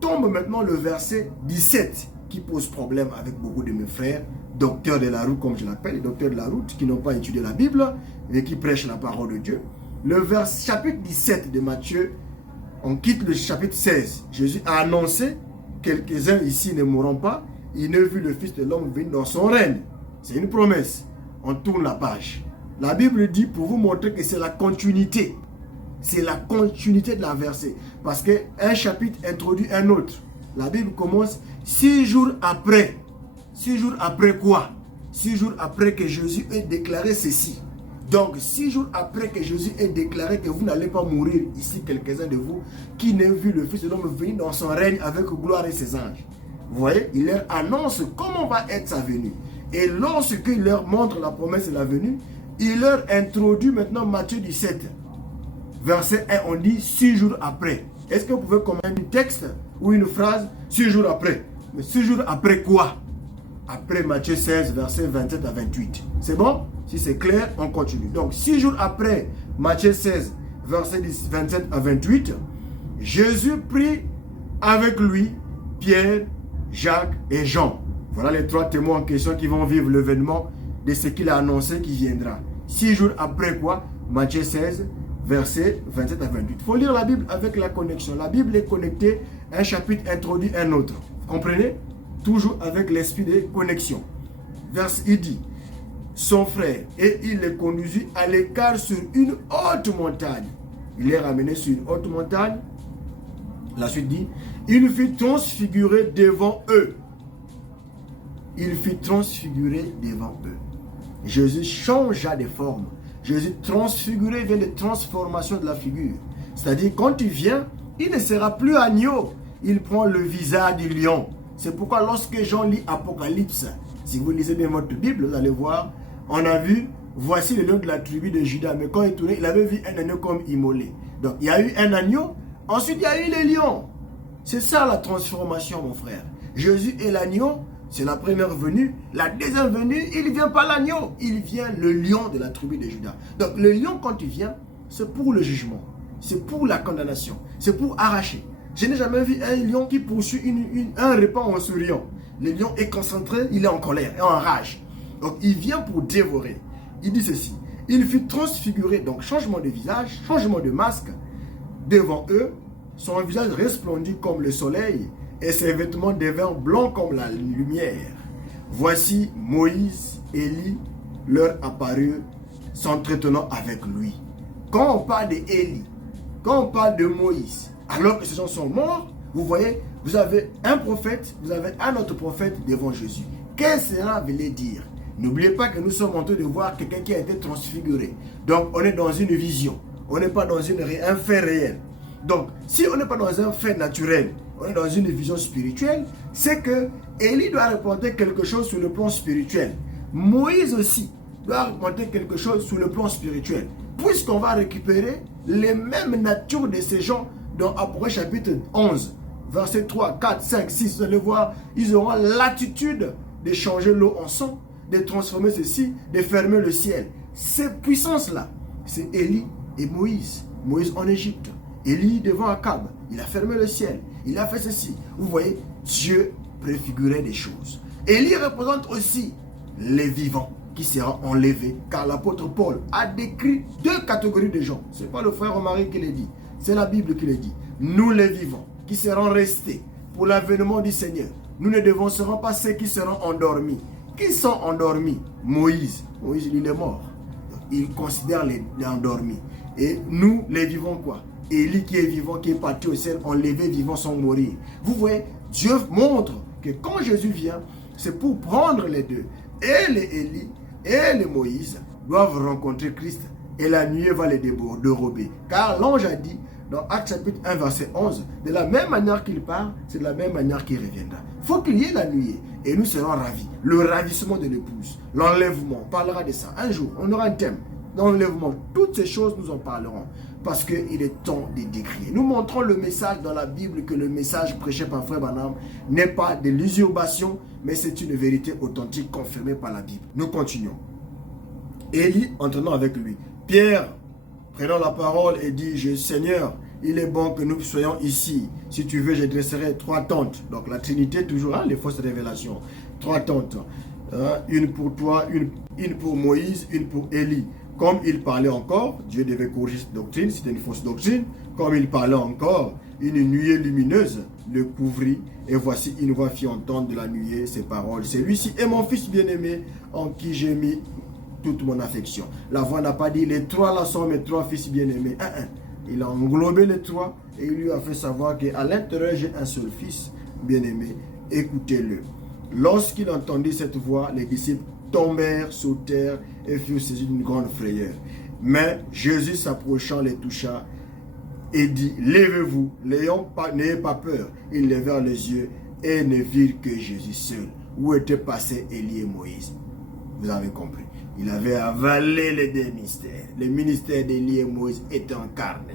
tombe maintenant le verset 17 qui pose problème avec beaucoup de mes frères, docteurs de la route, comme je l'appelle, les docteurs de la route qui n'ont pas étudié la Bible et qui prêchent la parole de Dieu. Le chapitre 17 de Matthieu, on quitte le chapitre 16. Jésus a annoncé, quelques-uns ici ne mourront pas, ils n'ont vu le Fils de l'homme venir dans son règne. C'est une promesse. On tourne la page. La Bible dit, pour vous montrer que c'est la continuité. C'est la continuité de la verset. Parce qu'un chapitre introduit un autre. La Bible commence 6 jours après. 6 jours après quoi? 6 jours après que Jésus ait déclaré ceci. Donc, 6 jours après que Jésus ait déclaré que vous n'allez pas mourir, ici quelques-uns de vous, qui n'ont vu le Fils de l'homme venir dans son règne avec gloire et ses anges. Vous voyez, il leur annonce comment va être sa venue. Et lorsqu'il leur montre la promesse de la venue, il leur introduit maintenant Matthieu 17. Verset 1, on dit 6 jours après. Est-ce que vous pouvez commenter un texte ou une phrase 6 jours après? Mais 6 jours après quoi? Après Matthieu 16, verset 27 à 28. C'est bon? Si c'est clair, on continue. Donc, 6 jours après, Matthieu 16, versets 27 à 28, Jésus prit avec lui Pierre, Jacques et Jean. Voilà les 3 témoins en question qui vont vivre l'événement de ce qu'il a annoncé qui viendra. 6 jours après quoi? Matthieu 16, versets 27 à 28. Il faut lire la Bible avec la connexion. La Bible est connectée, un chapitre introduit un autre. Vous comprenez? Toujours avec l'esprit de connexion. Verset, il dit, son frère, et il les conduisit à l'écart sur une haute montagne. Il les ramené sur une haute montagne. La suite dit, il fut transfiguré devant eux. Il fut transfiguré devant eux. Jésus changea de forme. Jésus transfiguré vient de transformation de la figure. C'est-à-dire, quand il vient, il ne sera plus agneau. Il prend le visage du lion. C'est pourquoi lorsque Jean lit Apocalypse, si vous lisez bien votre Bible, vous allez voir, on a vu, voici le lion de la tribu de Juda. Mais quand il tournait, il avait vu un agneau comme immolé. Donc, il y a eu un agneau. Ensuite, il y a eu les lions. C'est ça la transformation, mon frère. Jésus est l'agneau. C'est la première venue. La deuxième venue, il ne vient pas l'agneau. Il vient le lion de la tribu de Juda. Donc, le lion, quand il vient, c'est pour le jugement. C'est pour la condamnation. C'est pour arracher. Je n'ai jamais vu un lion qui poursuit un repas en souriant. Le lion est concentré, il est en colère et en rage. Donc, il vient pour dévorer. Il dit ceci. Il fut transfiguré, donc changement de visage, changement de masque. Devant eux, son visage resplendit comme le soleil et ses vêtements devinrent blancs comme la lumière. Voici Moïse, Élie leur apparurent, s'entretenant avec lui. Quand on parle d'Élie, quand on parle de Moïse, alors que ces gens sont morts, vous voyez, vous avez un prophète, vous avez un autre prophète devant Jésus. Qu'est-ce que cela voulait dire? N'oubliez pas que nous sommes en train de voir quelqu'un qui a été transfiguré. Donc, on est dans une vision. On n'est pas dans un fait réel. Donc, si on n'est pas dans un fait naturel, on est dans une vision spirituelle, c'est que Élie doit représenter quelque chose sur le plan spirituel. Moïse aussi doit représenter quelque chose sur le plan spirituel. Puisqu'on va récupérer les mêmes natures de ces gens dans Apocalypse chapitre 11, versets 3, 4, 5, 6. Vous allez voir, ils auront l'attitude de changer l'eau en sang, de transformer ceci, de fermer le ciel. Ces puissances-là, c'est Élie et Moïse. Moïse en Égypte. Élie devant Akab, il a fermé le ciel. Il a fait ceci. Vous voyez, Dieu préfigurait des choses. Élie représente aussi les vivants qui seront enlevés. Car l'apôtre Paul a décrit 2 catégories de gens. Ce n'est pas le frère Omari qui les dit. C'est la Bible qui les dit. Nous les vivants, qui seront restés pour l'avènement du Seigneur. Nous ne devancerons pas ceux qui seront endormis. Qui sont endormis? Moïse. Moïse, il est mort. Donc, il considère les endormis. Et nous, les vivants, quoi? Élie qui est vivant, qui est parti au ciel, enlevé vivant sans mourir. Vous voyez, Dieu montre que quand Jésus vient, c'est pour prendre les deux. Et les Élie et les Moïse doivent rencontrer Christ. Et la nuée va les dérober. Car l'ange a dit, dans Actes chapitre 1, verset 11, de la même manière qu'il part, c'est de la même manière qu'il reviendra. Il faut qu'il y ait la nuée. Et nous serons ravis. Le ravissement de l'épouse, l'enlèvement, on parlera de ça. Un jour, on aura un thème. L'enlèvement, toutes ces choses, nous en parlerons. Parce qu'il est temps de décrire. Nous montrons le message dans la Bible, que le message prêché par Frère Branham n'est pas de l'usurpation, mais c'est une vérité authentique confirmée par la Bible. Nous continuons. Élie entraînant avec lui. Pierre, prenant la parole et dit, Seigneur, il est bon que nous soyons ici. Si tu veux, je dresserai 3 tentes. Donc la Trinité, toujours, les fausses révélations. 3 tentes. Une pour toi, une pour Moïse, une pour Élie. Comme il parlait encore, Dieu devait corriger cette doctrine, c'était une fausse doctrine. Comme il parlait encore, une nuée lumineuse le couvrit. Et voici une voix fit entendre de la nuée ces paroles. Celui-ci est mon fils bien-aimé en qui j'ai mis toute mon affection. La voix n'a pas dit, les 3 là sont mes 3 fils bien-aimés. Il a englobé les 3 et il lui a fait savoir qu'à l'intérieur j'ai un seul fils bien-aimé. Écoutez-le. Lorsqu'il entendit cette voix, les disciples tombèrent, sautèrent et furent saisis d'une grande frayeur. Mais Jésus s'approchant les toucha et dit, levez-vous, n'ayez pas peur. Ils levèrent les yeux et ne virent que Jésus seul. Où étaient passés Élie et Moïse? Vous avez compris. Il avait avalé les 2 mystères. Le ministère d'Élie et Moïse était incarné.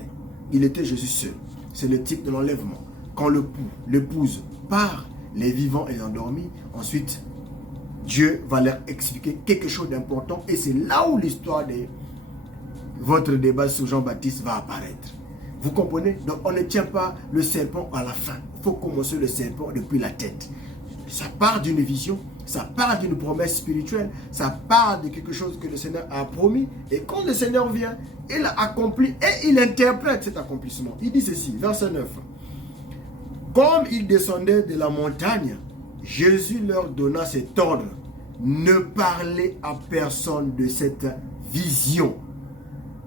Il était Jésus seul. C'est le type de l'enlèvement. Quand l'épouse part, les vivants et les endormis, ensuite, Dieu va leur expliquer quelque chose d'important et c'est là où l'histoire de votre débat sur Jean-Baptiste va apparaître. Vous comprenez? Donc on ne tient pas le serpent à la fin. Il faut commencer le serpent depuis la tête. Ça part d'une vision, ça part d'une promesse spirituelle, ça part de quelque chose que le Seigneur a promis. Et quand le Seigneur vient, il a accompli et il interprète cet accomplissement. Il dit ceci, verset 9. Comme ils descendaient de la montagne, Jésus leur donna cet ordre. Ne parlez à personne de cette vision.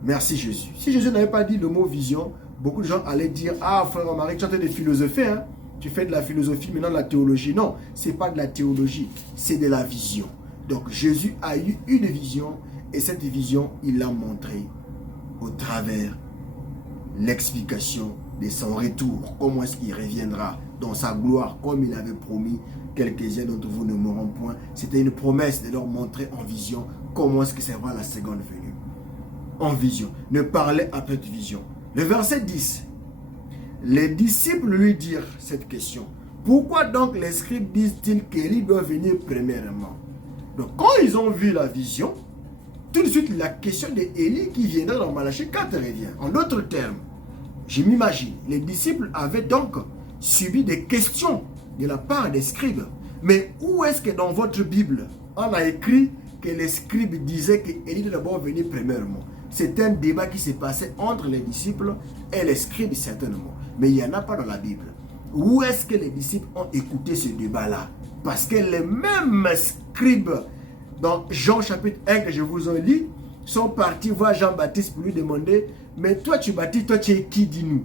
Merci Jésus. Si Jésus n'avait pas dit le mot vision, beaucoup de gens allaient dire, ah frère Marie, tu es en train de philosopher, hein? Tu fais de la philosophie, maintenant de la théologie. Non, ce n'est pas de la théologie, c'est de la vision. Donc Jésus a eu une vision et cette vision, il l'a montrée au travers l'explication de son retour. Comment est-ce qu'il reviendra dans sa gloire comme il avait promis. Quelques-uns d'entre vous ne mourront point. C'était une promesse de leur montrer en vision comment est-ce que ça va la seconde venue. En vision. Ne parlez à cette vision. Le verset 10. Les disciples lui dirent cette question. Pourquoi donc les scribes disent-ils qu'Élie doit venir premièrement? Donc quand ils ont vu la vision, tout de suite la question d'Élie qui viendra dans Malachie 4 revient. En d'autres termes, je m'imagine, les disciples avaient donc subi des questions de la part des scribes. Mais où est-ce que dans votre Bible, on a écrit que les scribes disaient qu'Élie doit d'abord venir premièrement? C'est un débat qui s'est passé entre les disciples et les scribes certainement. Mais il n'y en a pas dans la Bible. Où est-ce que les disciples ont écouté ce débat-là? Parce que les mêmes scribes, dans Jean chapitre 1 que je vous ai lu, sont partis voir Jean-Baptiste pour lui demander, mais toi tu baptises, toi tu es qui, dis-nous?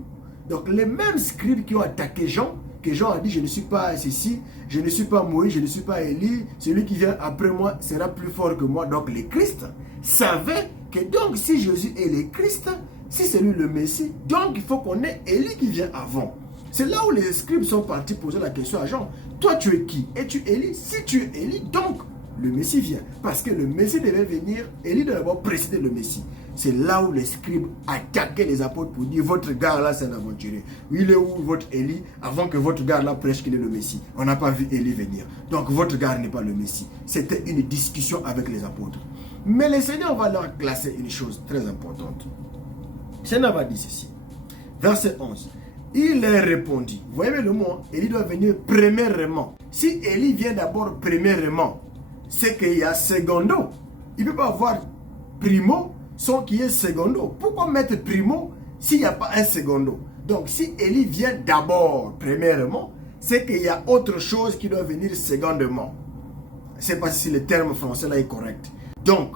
Donc les mêmes scribes qui ont attaqué Jean, que Jean a dit, je ne suis pas ceci, je ne suis pas Moïse, je ne suis pas Élie, celui qui vient après moi sera plus fort que moi. Donc les Christ savaient que donc si Jésus est le Christ, si c'est lui le Messie, donc il faut qu'on ait Élie qui vient avant. C'est là où les scribes sont partis poser la question à Jean. Toi tu es qui? Es-tu Élie? Si tu es Élie, donc le Messie vient. Parce que le Messie devait venir, Élie doit d'abord précéder le Messie. C'est là où les scribes attaquaient les apôtres pour dire, votre gars là c'est un aventurier. Il est où votre Élie avant que votre gars là prêche qu'il est le Messie? On n'a pas vu Élie venir. Donc votre gars n'est pas le Messie. C'était une discussion avec les apôtres. Mais le Seigneur va leur classer une chose très importante. Le Seigneur va dire ceci. Verset 11. Il leur répondit. Vous voyez le mot, Élie doit venir premièrement. Si Élie vient d'abord premièrement, c'est qu'il y a secondo. Il ne peut pas avoir primo sans qu'il y ait secondo. Pourquoi mettre primo s'il n'y a pas un secondo? Donc si Élie vient d'abord premièrement, c'est qu'il y a autre chose qui doit venir secondement. Je ne sais pas si le terme français là est correct. Donc,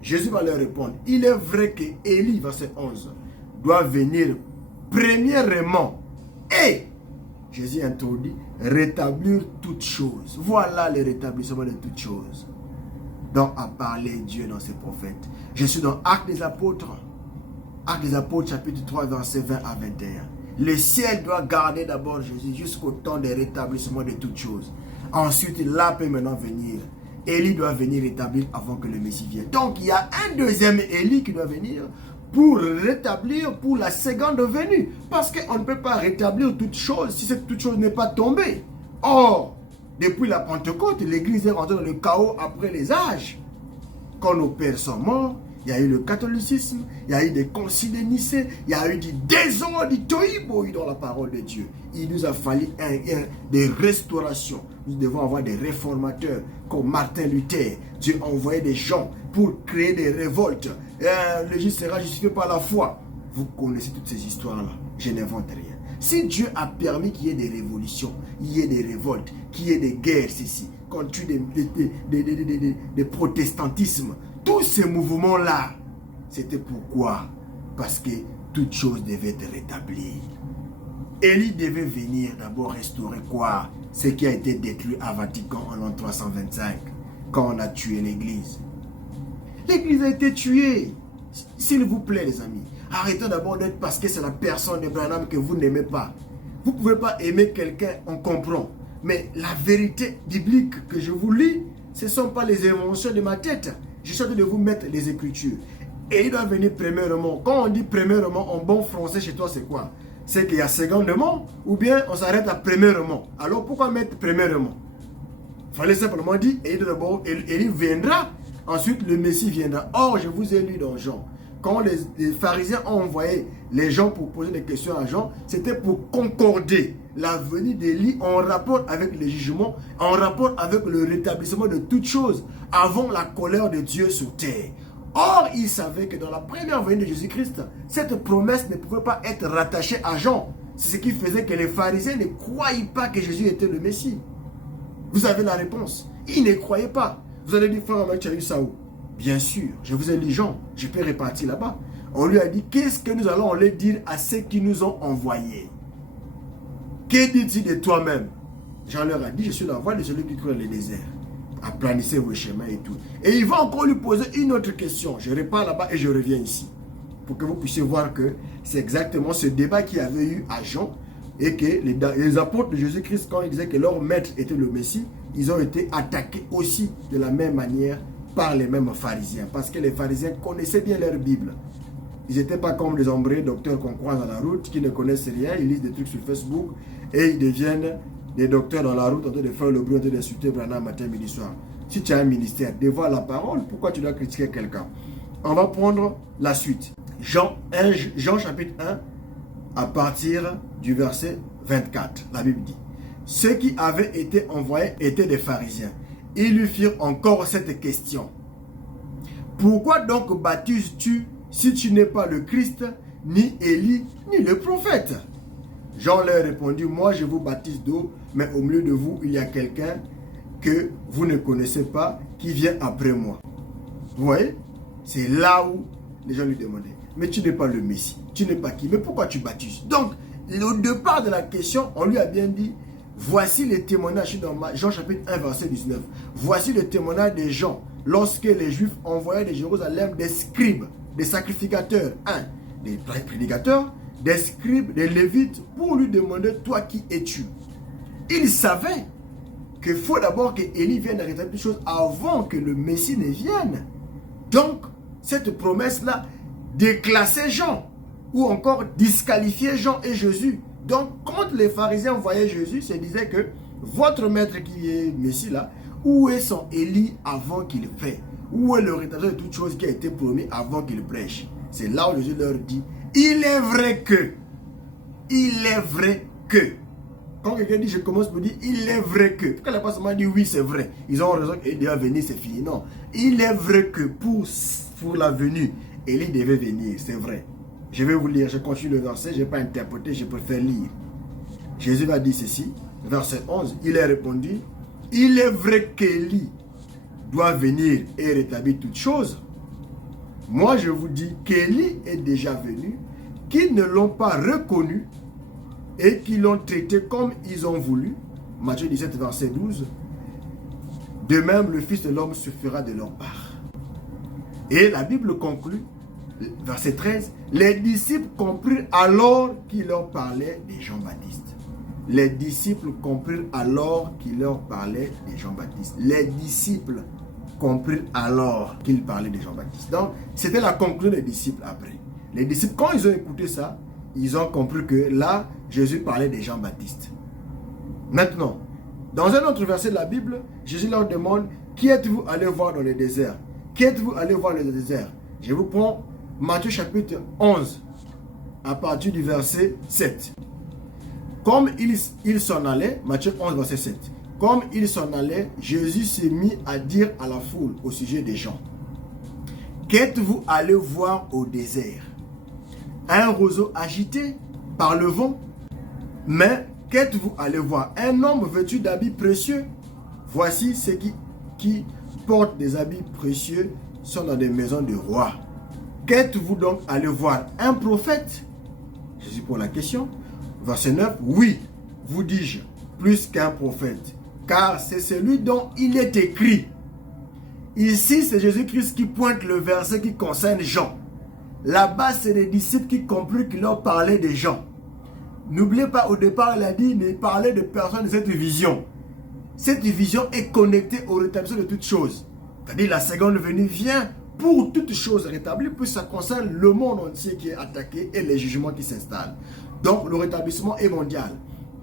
Jésus va leur répondre. Il est vrai que Élie, verset 11, doit venir premièrement. Et, Jésus introduit, rétablir toutes choses. Voilà le rétablissement de toutes choses. Donc, a parlé Dieu dans ses prophètes. Je suis dans Actes des Apôtres. Actes des Apôtres, chapitre 3, verset 20 à 21. Le ciel doit garder d'abord Jésus jusqu'au temps de rétablissement de toutes choses. Ensuite, là peut maintenant venir. Élie doit venir rétablir avant que le Messie vienne. Donc, il y a un deuxième Élie qui doit venir pour rétablir pour la seconde venue. Parce qu'on ne peut pas rétablir toute chose si cette toute chose n'est pas tombée. Or, depuis la Pentecôte, l'Église est rentrée dans le chaos après les âges. Quand nos pères sont morts, il y a eu le catholicisme, il y a eu des conciles de Nicée, il y a eu du désordre, du tohu-bohu dans la parole de Dieu. Il nous a fallu des restaurations. Nous devons avoir des réformateurs comme Martin Luther. Dieu a envoyé des gens pour créer des révoltes. Le juste sera justifié par la foi. Vous connaissez toutes ces histoires-là. Je n'invente rien. Si Dieu a permis qu'il y ait des révolutions, il y ait des révoltes, qu'il y ait des guerres ici, qu'on tue des protestantismes, tous ces mouvements-là, c'était pourquoi? Parce que toute chose devait être rétablie. Élie devait venir d'abord restaurer quoi? Ce qui a été détruit à Vatican en l'an 325, quand on a tué l'église. L'église a été tuée. S'il vous plaît, les amis, arrêtez d'abord d'être parce que c'est la personne de Branham que vous n'aimez pas. Vous ne pouvez pas aimer quelqu'un, on comprend. Mais la vérité biblique que je vous lis, ce ne sont pas les inventions de ma tête. Je suis en train de vous mettre les Écritures. Et il doit venir premièrement. Quand on dit premièrement, en bon français chez toi, c'est quoi? C'est qu'il y a secondement ou bien on s'arrête à premièrement. Alors pourquoi mettre premièrement? Il fallait simplement dire, Élie viendra, ensuite le Messie viendra. Or, je vous ai lu dans Jean, quand les pharisiens ont envoyé les gens pour poser des questions à Jean, c'était pour concorder la venue d'Élie en rapport avec les jugements, en rapport avec le rétablissement de toutes choses avant la colère de Dieu sur terre. Or, ils savaient que dans la première venue de Jésus-Christ, cette promesse ne pouvait pas être rattachée à Jean. C'est ce qui faisait que les pharisiens ne croyaient pas que Jésus était le Messie. Vous avez la réponse. Ils ne croyaient pas. Vous allez dire, frère, tu as eu ça où? Bien sûr, je vous ai lu Jean, je peux répartir là-bas. On lui a dit, qu'est-ce que nous allons leur dire à ceux qui nous ont envoyés? Que dis-tu de toi-même? Jean leur a dit, je suis la voix de celui qui court dans les déserts. Aplanissez vos chemins et tout. Et il va encore lui poser une autre question. Je repars là-bas et je reviens ici. Pour que vous puissiez voir que c'est exactement ce débat qu'il y avait eu à Jean. Et que les apôtres de Jésus-Christ, quand ils disaient que leur maître était le Messie, ils ont été attaqués aussi de la même manière par les mêmes pharisiens. Parce que les pharisiens connaissaient bien leur Bible. Ils n'étaient pas comme les hombrés docteurs qu'on croise dans la route, qui ne connaissent rien, ils lisent des trucs sur Facebook et ils deviennent des docteurs dans la route en train de faire le bruit, en train d'insulter Branham matin, midi, soir. Si tu as un ministère, dévoile la parole, pourquoi tu dois critiquer quelqu'un? On va prendre la suite. Jean chapitre 1, à partir du verset 24, la Bible dit, ceux qui avaient été envoyés étaient des pharisiens. Ils lui firent encore cette question. Pourquoi donc baptises-tu si tu n'es pas le Christ, ni Élie, ni le prophète? Jean leur répondit, moi je vous baptise d'eau, mais au milieu de vous, il y a quelqu'un que vous ne connaissez pas, qui vient après moi. Vous voyez? C'est là où les gens lui demandaient, mais tu n'es pas le Messie, tu n'es pas qui, mais pourquoi tu baptises? Donc, au départ de la question, on lui a bien dit, voici les témoignages dans Jean chapitre 1, verset 19. Voici le témoignage des gens, lorsque les Juifs envoyaient de Jérusalem des scribes, des sacrificateurs, des prédicateurs, des scribes, des lévites, pour lui demander, toi qui es-tu? Ils savaient qu'il faut d'abord que Élie vienne rétablir les choses avant que le Messie ne vienne. Donc, cette promesse-là déclassait Jean, ou encore disqualifiait Jean et Jésus. Donc, quand les pharisiens voyaient Jésus, ils se disaient que votre maître qui est Messie là, où est son Élie avant qu'il fait? Où est le rétablissement de toute chose qui a été promis avant qu'il prêche? C'est là où Jésus leur dit, il est vrai que, quand quelqu'un dit je commence pour dire il est vrai que, pourquoi il n'a pas seulement dit oui c'est vrai, ils ont raison qu'Élie va venir, c'est fini. Non, il est vrai que pour la venue, Élie devait venir, c'est vrai. Je vais vous lire, je continue le verset, je ne vais pas interpréter, je préfère lire. Jésus va dire ceci, verset 11, il a répondu, il est vrai qu'Élie doit venir et rétablir toutes choses. Moi je vous dis qu'Élie est déjà venu, qu'ils ne l'ont pas reconnu et qu'ils l'ont traité comme ils ont voulu. Matthieu 17, verset 12. De même, le Fils de l'homme se fera de leur part. Et la Bible conclut, verset 13, les disciples comprirent alors qu'il leur parlait de Jean-Baptiste. Les disciples comprirent alors qu'il leur parlait de Jean-Baptiste. Les disciples comprirent alors qu'il parlait de Jean-Baptiste. Donc, c'était la conclusion des disciples après. Les disciples, quand ils ont écouté ça, ils ont compris que là, Jésus parlait de Jean-Baptiste. Maintenant, dans un autre verset de la Bible, Jésus leur demande, qui êtes-vous allé voir dans le désert? Qui êtes-vous allé voir dans le désert? Je vous prends Matthieu chapitre 11, à partir du verset 7. Comme il s'en allait, Matthieu 11, verset 7. Comme il s'en allait, Jésus s'est mis à dire à la foule au sujet des gens. Qu'êtes-vous allé voir au désert? Un roseau agité par le vent? Mais qu'êtes-vous allé voir? Un homme vêtu d'habits précieux? Voici ceux qui portent des habits précieux sont dans des maisons de rois. Qu'êtes-vous donc allé voir? Un prophète? Jésus pose la question. Verset 9. Oui, vous dis-je, plus qu'un prophète, car c'est celui dont il est écrit. Ici, c'est Jésus-Christ qui pointe le verset qui concerne Jean. Là-bas, c'est les disciples qui comprirent qu'il leur parlait des gens. N'oubliez pas, au départ, il a dit, mais il parlait de personnes de cette vision. Cette vision est connectée au rétablissement de toutes choses. C'est-à-dire, la seconde venue vient pour toutes choses rétablies, puis ça concerne le monde entier qui est attaqué et les jugements qui s'installent. Donc, le rétablissement est mondial.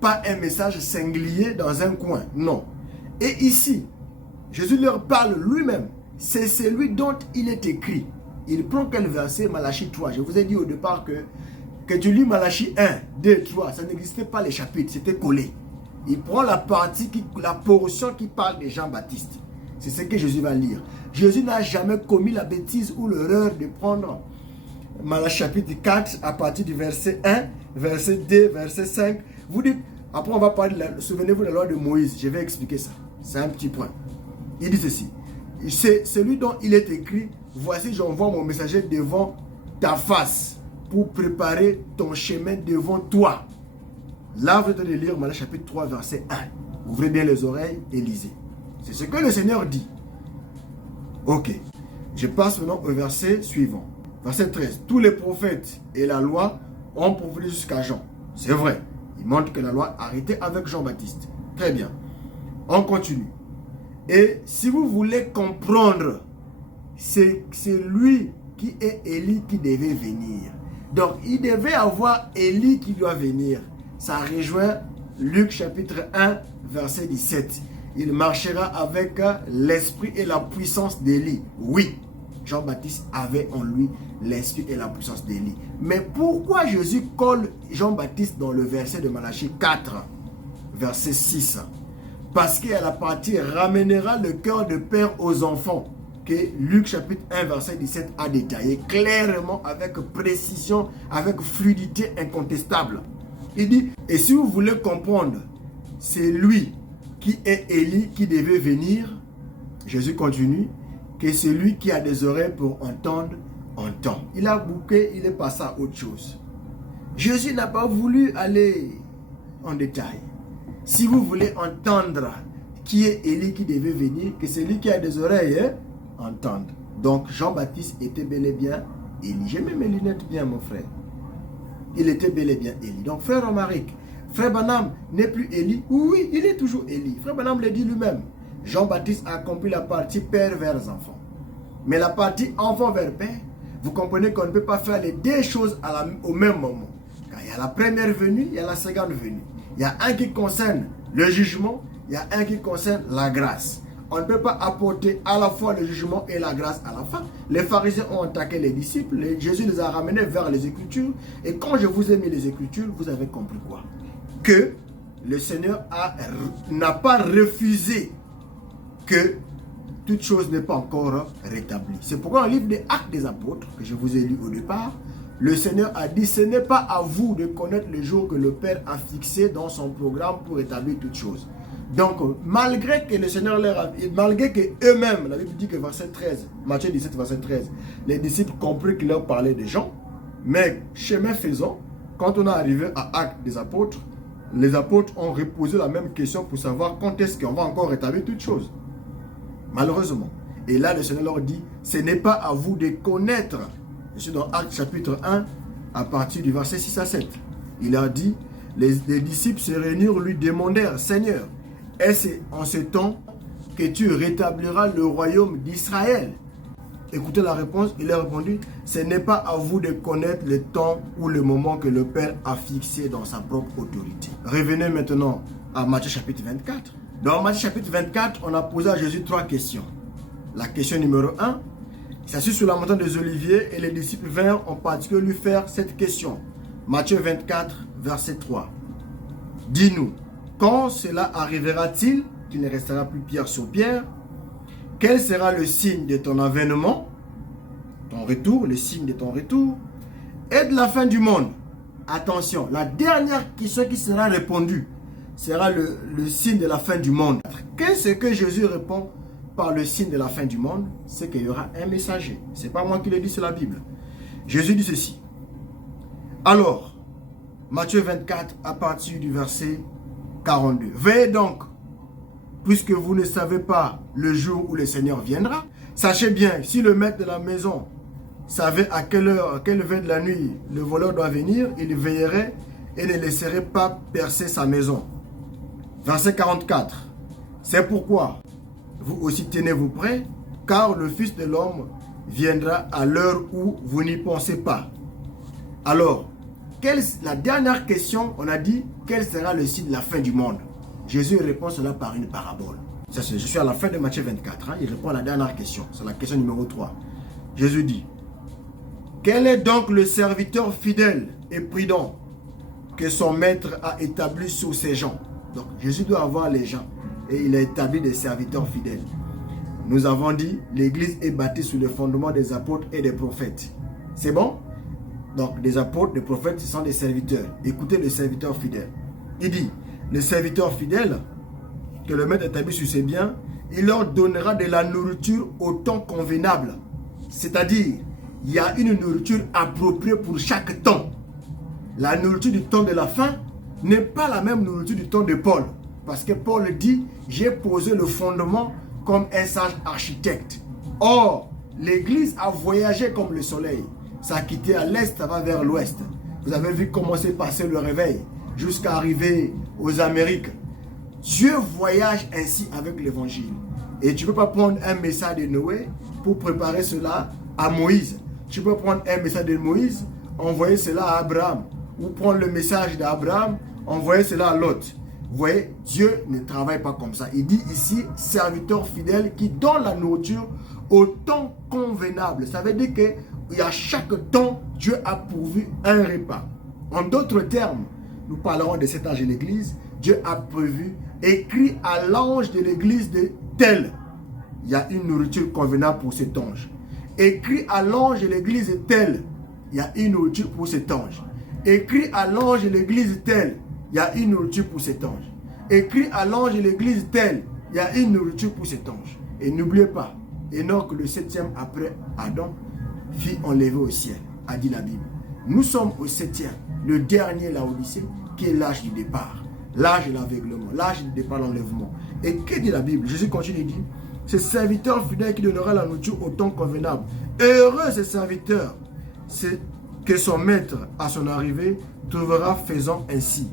Pas un message singulier dans un coin, non. Et ici, Jésus leur parle lui-même. C'est celui dont il est écrit. Il prend quel verset? Malachie 3. Je vous ai dit au départ que tu lis Malachie 1, 2, 3. Ça n'existait pas les chapitres, c'était collé. Il prend la portion qui parle de Jean-Baptiste. C'est ce que Jésus va lire. Jésus n'a jamais commis la bêtise ou l'erreur de prendre Malachie chapitre 4 à partir du verset 1, verset 2, verset 5. Vous dites, après on va parler souvenez-vous de la loi de Moïse. Je vais expliquer ça. C'est un petit point. Il dit ceci. C'est celui dont il est écrit, voici j'envoie mon messager devant ta face pour préparer ton chemin devant toi. Là, vous êtes de lire Malachie chapitre 3, verset 1. Ouvrez bien les oreilles et lisez. C'est ce que le Seigneur dit. Ok. Je passe maintenant au verset suivant. Verset 13. Tous les prophètes et la loi ont prophétisé jusqu'à Jean. C'est vrai. Il montre que la loi a arrêté avec Jean-Baptiste. Très bien. On continue. Et si vous voulez comprendre, c'est lui qui est Élie qui devait venir. Donc, il devait avoir Élie qui doit venir. Ça rejoint Luc chapitre 1, verset 17. Il marchera avec l'esprit et la puissance d'Élie. Oui, Jean-Baptiste avait en lui l'esprit et la puissance d'Élie. Mais pourquoi Jésus colle Jean-Baptiste dans le verset de Malachie 4, verset 6? Parce qu'il y a la partie ramènera le cœur de père aux enfants que Luc chapitre 1 verset 17 a détaillé clairement avec précision, avec fluidité incontestable. Il dit, et si vous voulez comprendre, c'est lui qui est Élie qui devait venir, Jésus continue, que celui qui a des oreilles pour entendre, entend. Il a bouqué, il est passé à autre chose. Jésus n'a pas voulu aller en détail. Si vous voulez entendre qui est Élie qui devait venir, que celui qui a des oreilles entende. Donc Jean-Baptiste était bel et bien Élie. J'ai mis mes lunettes bien, mon frère. Il était bel et bien Élie. Donc frère Romaric, frère Branham n'est plus Élie. Oui, il est toujours Élie. Frère Branham le dit lui-même. Jean-Baptiste a accompli la partie père vers enfant. Mais la partie enfant vers père, vous comprenez qu'on ne peut pas faire les deux choses au même moment. Quand il y a la première venue, il y a la seconde venue. Il y a un qui concerne le jugement, il y a un qui concerne la grâce. On ne peut pas apporter à la fois le jugement et la grâce à la fin. Les pharisiens ont attaqué les disciples, Jésus les a ramenés vers les Écritures. Et quand je vous ai mis les Écritures, vous avez compris quoi? Que le Seigneur n'a pas refusé que toute chose n'est pas encore rétablie. C'est pourquoi dans le livre des Actes des Apôtres, que je vous ai lu au départ, le Seigneur a dit, ce n'est pas à vous de connaître le jour que le Père a fixé dans son programme pour établir toutes choses. Donc, malgré que le Seigneur malgré que eux-mêmes, la Bible dit que verset 13, Matthieu 17, verset 13, les disciples comprirent qu'il leur parlait des gens, mais chemin faisant, quand on est arrivé à Actes des Apôtres, les apôtres ont reposé la même question pour savoir quand est-ce qu'on va encore rétablir toutes choses. Malheureusement. Et là, le Seigneur leur dit, ce n'est pas à vous de connaître. Je suis dans Actes chapitre 1, à partir du verset 6 à 7. Il a dit, les disciples se réunirent, lui demandèrent, Seigneur, est-ce en ce temps que tu rétabliras le royaume d'Israël? Écoutez la réponse, il a répondu, ce n'est pas à vous de connaître le temps ou le moment que le Père a fixé dans sa propre autorité. Revenez maintenant à Matthieu chapitre 24. Dans Matthieu chapitre 24, on a posé à Jésus 3 questions. La question numéro 1, il s'assit sur la montagne des Oliviers et les disciples vinrent en particulier lui faire cette question. Matthieu 24, verset 3. Dis-nous, quand cela arrivera-t-il qu'il ne restera plus pierre sur pierre? Quel sera le signe de ton avènement, ton retour, le signe de ton retour, et de la fin du monde? Attention, la dernière question qui sera répondue sera le signe de la fin du monde. Qu'est-ce que Jésus répond par le signe de la fin du monde? C'est qu'il y aura un messager. Ce n'est pas moi qui le dis, c'est la Bible. Jésus dit ceci. Alors, Matthieu 24, à partir du verset 42. Veillez donc, puisque vous ne savez pas le jour où le Seigneur viendra. Sachez bien, si le maître de la maison savait à quelle heure, à quelle heure de la nuit le voleur doit venir, il veillerait et ne laisserait pas percer sa maison. Verset 44. C'est pourquoi vous aussi tenez-vous prêts, car le Fils de l'homme viendra à l'heure où vous n'y pensez pas. Alors, la dernière question, on a dit, quel sera le signe de la fin du monde? Jésus répond cela par une parabole. Je suis à la fin de Matthieu 24. Il répond à la dernière question. C'est la question numéro 3. Jésus dit, quel est donc le serviteur fidèle et prudent que son maître a établi sur ses gens? Donc Jésus doit avoir les gens et il a établi des serviteurs fidèles. Nous avons dit, l'église est bâtie sur le fondement des apôtres et des prophètes. C'est bon? Donc des apôtres, des prophètes, ce sont des serviteurs. Écoutez le serviteur fidèle. Il dit, le serviteur fidèle que le maître établit sur ses biens, il leur donnera de la nourriture au temps convenable. C'est-à-dire, il y a une nourriture appropriée pour chaque temps. La nourriture du temps de la faim n'est pas la même nourriture du temps de Paul. Parce que Paul dit, j'ai posé le fondement comme un sage architecte. Or, l'église a voyagé comme le soleil. Ça a quitté à l'est, ça va vers l'ouest. Vous avez vu comment s'est passé le réveil jusqu'à arriver aux Amériques. Dieu voyage ainsi avec l'évangile. Et tu ne peux pas prendre un message de Noé pour préparer cela à Moïse. Tu peux prendre un message de Moïse, envoyer cela à Abraham. Ou prendre le message d'Abraham, envoyer cela à Lot. Vous voyez, Dieu ne travaille pas comme ça. Il dit ici, serviteur fidèle qui donne la nourriture au temps convenable. Ça veut dire qu'à chaque temps, Dieu a pourvu un repas. En d'autres termes, nous parlerons de cet âge de l'église. Dieu a prévu, écrit à l'ange de l'église de tel. Il y a une nourriture convenable pour cet ange. Écrit à l'ange de l'église de tel. Il y a une nourriture pour cet ange. Écrit à l'ange de l'église telle, il y a une nourriture pour cet ange. Écrit à l'ange de l'église telle, il y a une nourriture pour cet ange. Et n'oubliez pas, Enoch, le 7e après Adam, fut enlevé au ciel, a dit la Bible. Nous sommes au 7e, le dernier Laodicée, qui est l'âge du départ. L'âge de l'aveuglement, l'âge du départ, l'enlèvement. Et que dit la Bible? Jésus continue et dit, ce serviteur fidèle qui donnera la nourriture au temps convenable. Heureux ce serviteur, c'est que son maître, à son arrivée, trouvera faisant ainsi.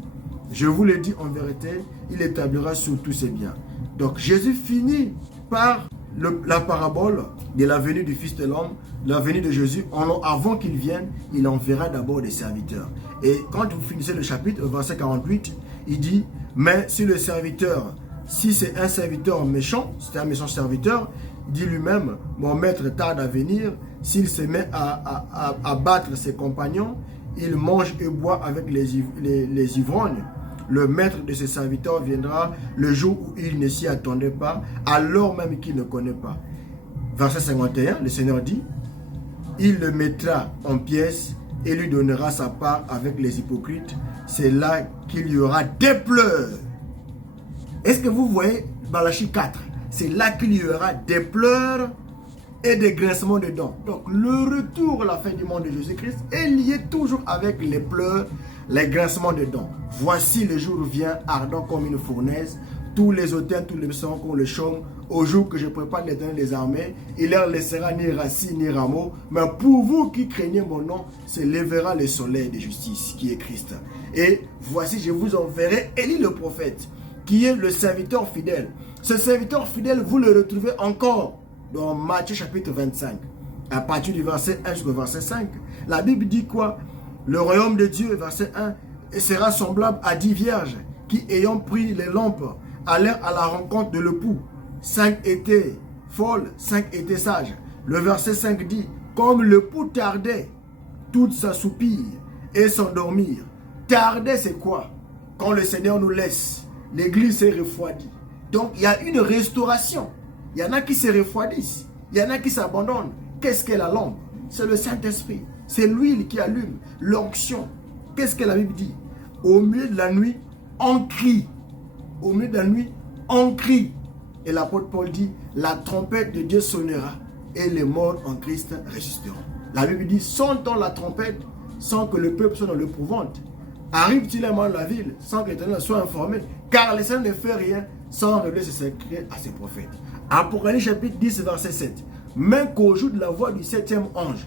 Je vous le dis en vérité, il établira sur tous ses biens. Donc Jésus finit par la parabole de la venue du Fils de l'homme, la venue de Jésus. Avant qu'il vienne, il enverra d'abord des serviteurs. Et quand vous finissez le chapitre, verset 48, il dit, mais si le serviteur, si c'est un serviteur méchant, c'est un méchant serviteur, il dit lui-même, mon maître tarde à venir, s'il se met à battre ses compagnons, il mange et boit avec les ivrognes. Le maître de ses serviteurs viendra le jour où il ne s'y attendait pas, alors même qu'il ne connaît pas. Verset 51, le Seigneur dit, il le mettra en pièces et lui donnera sa part avec les hypocrites. C'est là qu'il y aura des pleurs. Est-ce que vous voyez Malachie 4? C'est là qu'il y aura des pleurs et des grincements de dents. Donc le retour à la fin du monde de Jésus-Christ est lié toujours avec les pleurs, les grincements de dents. Voici le jour vient ardent comme une fournaise. Tous les autels, tous les sons qu'on le chaume. Au jour que je prépare l'Éternel des armées, il leur laissera ni racines ni rameaux. Mais pour vous qui craignez mon nom, se lèvera le soleil de justice qui est Christ. Et voici, je vous enverrai Élie le prophète, qui est le serviteur fidèle. Ce serviteur fidèle, vous le retrouvez encore dans Matthieu chapitre 25. À partir du verset 1 jusqu'au verset 5. La Bible dit quoi? Le royaume de Dieu, verset 1, sera semblable à 10 vierges qui, ayant pris les lampes, allèrent à la rencontre de l'époux. 5 étaient folles, 5 étaient sages. Le verset 5 dit, comme l'époux tardait, toutes s'assoupirent et s'endormirent. Tarder, c'est quoi? Quand le Seigneur nous laisse, l'église s'est refroidie. Donc, il y a une restauration. Il y en a qui se refroidissent. Il y en a qui s'abandonnent. Qu'est-ce qu'est la lampe? C'est le Saint-Esprit. C'est l'huile qui allume. L'onction. Qu'est-ce que la Bible dit? Au milieu de la nuit, on crie. Au milieu de la nuit, on crie. Et l'apôtre Paul dit, la trompette de Dieu sonnera et les morts en Christ résisteront. La Bible dit, sonne-t-on la trompette sans que le peuple soit dans l'épouvante? Arrive-t-il un moment dans la ville sans que l'Éternel soit informé? Car le Seigneur ne fait rien sans révéler ses secrets à ses prophètes. Apocalypse chapitre 10, verset 7. Même qu'au jour de la voix du 7e ange,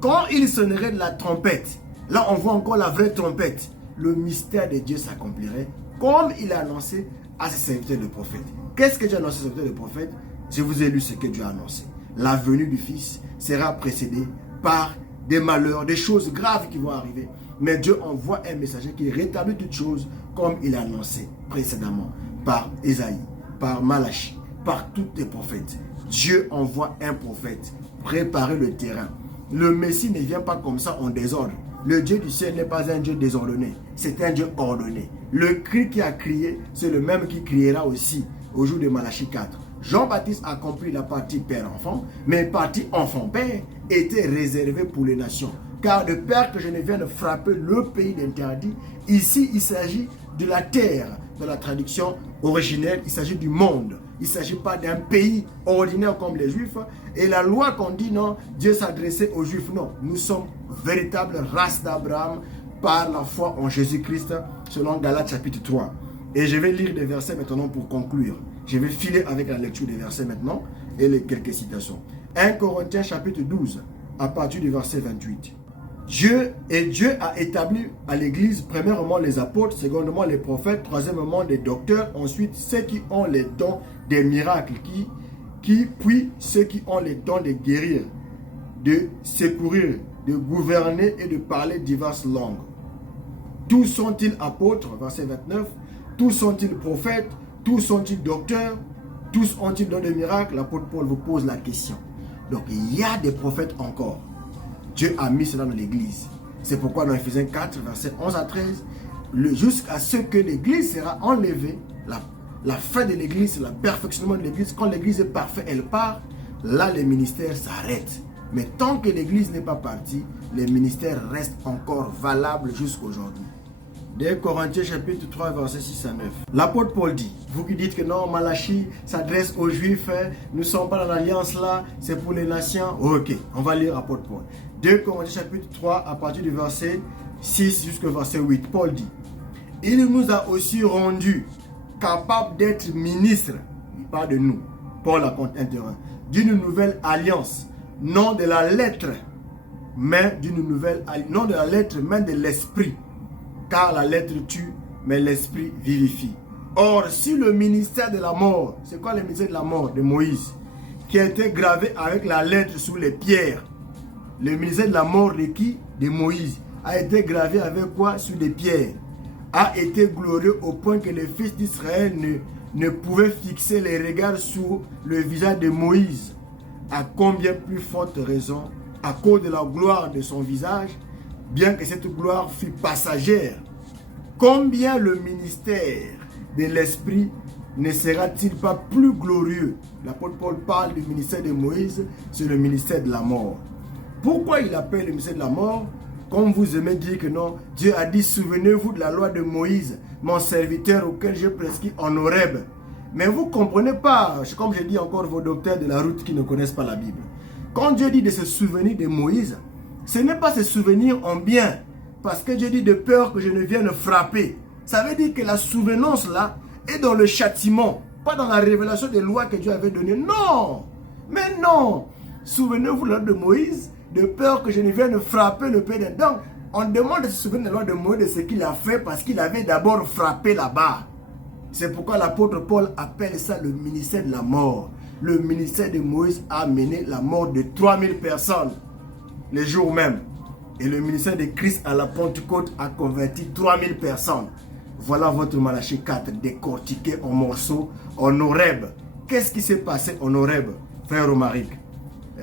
quand il sonnerait de la trompette, là on voit encore la vraie trompette, le mystère de Dieu s'accomplirait comme il a annoncé à ses serviteurs de prophètes. Qu'est-ce que Dieu a annoncé à ses serviteurs de prophètes? Je vous ai lu ce que Dieu a annoncé. La venue du Fils sera précédée par des malheurs, des choses graves qui vont arriver. Mais Dieu envoie un messager qui rétablit toutes choses comme il a annoncé précédemment par Ésaïe, par Malachie. par tous les prophètes. Dieu envoie un prophète, préparer le terrain. Le Messie ne vient pas comme ça en désordre. Le Dieu du ciel n'est pas un Dieu désordonné, c'est un Dieu ordonné. Le cri qui a crié, c'est le même qui criera aussi au jour de Malachie 4. Jean-Baptiste a compris la partie père-enfant, mais la partie enfant-père était réservée pour les nations. Car de peur que je ne vienne frapper le pays d'interdit, ici il s'agit de la terre, dans la traduction originelle, il s'agit du monde. Il ne s'agit pas d'un pays ordinaire comme les Juifs. Et la loi qu'on dit non, Dieu s'adressait aux Juifs, non. Nous sommes véritable race d'Abraham par la foi en Jésus-Christ, selon Galates chapitre 3. Et je vais lire des versets maintenant pour conclure. Je vais filer avec la lecture des versets maintenant et les quelques citations. 1 Corinthiens chapitre 12, à partir du verset 28. Dieu a établi à l'Église, premièrement les apôtres, secondement les prophètes, troisièmement les docteurs, ensuite ceux qui ont les dons des miracles, puis ceux qui ont les dons de guérir, de secourir, de gouverner et de parler diverses langues. Tous sont-ils apôtres, verset 29, tous sont-ils prophètes, tous sont-ils docteurs, tous ont-ils dons de miracles? L'apôtre Paul vous pose la question. Donc il y a des prophètes encore. Dieu a mis cela dans l'église. C'est pourquoi dans Ephésiens 4, versets 11 à 13, jusqu'à ce que l'église sera enlevée, la fin de l'église, le perfectionnement de l'église, quand l'église est parfaite, elle part, là les ministères s'arrêtent. Mais tant que l'église n'est pas partie, les ministères restent encore valables jusqu'aujourd'hui. 2 Corinthiens chapitre 3, versets 6 à 9. L'apôtre Paul dit, vous qui dites que non, Malachie s'adresse aux Juifs, nous ne sommes pas dans l'alliance là, c'est pour les nations. Ok, on va lire l'apôtre Paul. 2 Corinthiens chapitre 3, à partir du verset 6 jusqu'au verset 8. Paul dit, il nous a aussi rendus capables d'être ministres, il parle de nous, Paul raconte un terrain, d'une nouvelle alliance, non de la lettre, mais non de la lettre, mais de l'esprit. Car la lettre tue, mais l'esprit vivifie. Or, si le ministère de la mort, c'est quoi le ministère de la mort de Moïse, qui a été gravé avec la lettre sous les pierres, le ministère de la mort de qui? De Moïse, a été gravé avec quoi? Sous les pierres, a été glorieux au point que les fils d'Israël ne pouvaient fixer les regards sur le visage de Moïse. À combien plus forte raison, à cause de la gloire de son visage, bien que cette gloire fût passagère, combien le ministère de l'Esprit ne sera-t-il pas plus glorieux? L'apôtre Paul parle du ministère de Moïse, c'est le ministère de la mort. Pourquoi il appelle le ministère de la mort? Comme vous aimez dire que non, Dieu a dit, souvenez-vous de la loi de Moïse, mon serviteur auquel j'ai prescrit en Horeb. Mais vous ne comprenez pas, comme je dis encore vos docteurs de la route qui ne connaissent pas la Bible. Quand Dieu dit de se souvenir de Moïse, ce n'est pas se souvenir en bien, parce que Dieu dit de peur que je ne vienne frapper. Ça veut dire que la souvenance là est dans le châtiment, pas dans la révélation des lois que Dieu avait données. Non, mais non. Souvenez-vous de la loi de Moïse, de peur que je ne vienne frapper le pays d'un. Donc, on demande de se souvenir de la loi de Moïse, de ce qu'il a fait, parce qu'il avait d'abord frappé là-bas. C'est pourquoi l'apôtre Paul appelle ça le ministère de la mort. Le ministère de Moïse a mené la mort de 3000 personnes. Les jours même. Et le ministère de Christ à la Pentecôte a converti 3000 personnes. Voilà votre Malachie 4 décortiqué en morceaux en Horeb. Qu'est-ce qui s'est passé en Horeb, frère Romaric?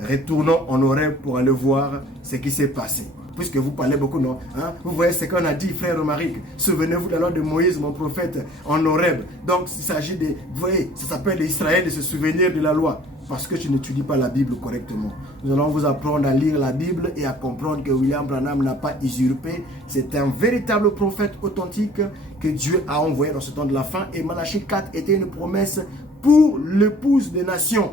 Retournons en Horeb pour aller voir ce qui s'est passé. Puisque vous parlez beaucoup, non? Hein? Vous voyez ce qu'on a dit, frère Romaric. Souvenez-vous de la loi de Moïse, mon prophète, en Horeb. Donc, il s'agit de... Vous voyez, ça s'appelle Israël de se souvenir de la loi. Parce que tu n'étudies pas la Bible correctement. Nous allons vous apprendre à lire la Bible et à comprendre que William Branham n'a pas usurpé. C'est un véritable prophète authentique que Dieu a envoyé dans ce temps de la fin. Et Malachie 4 était une promesse pour l'épouse des nations.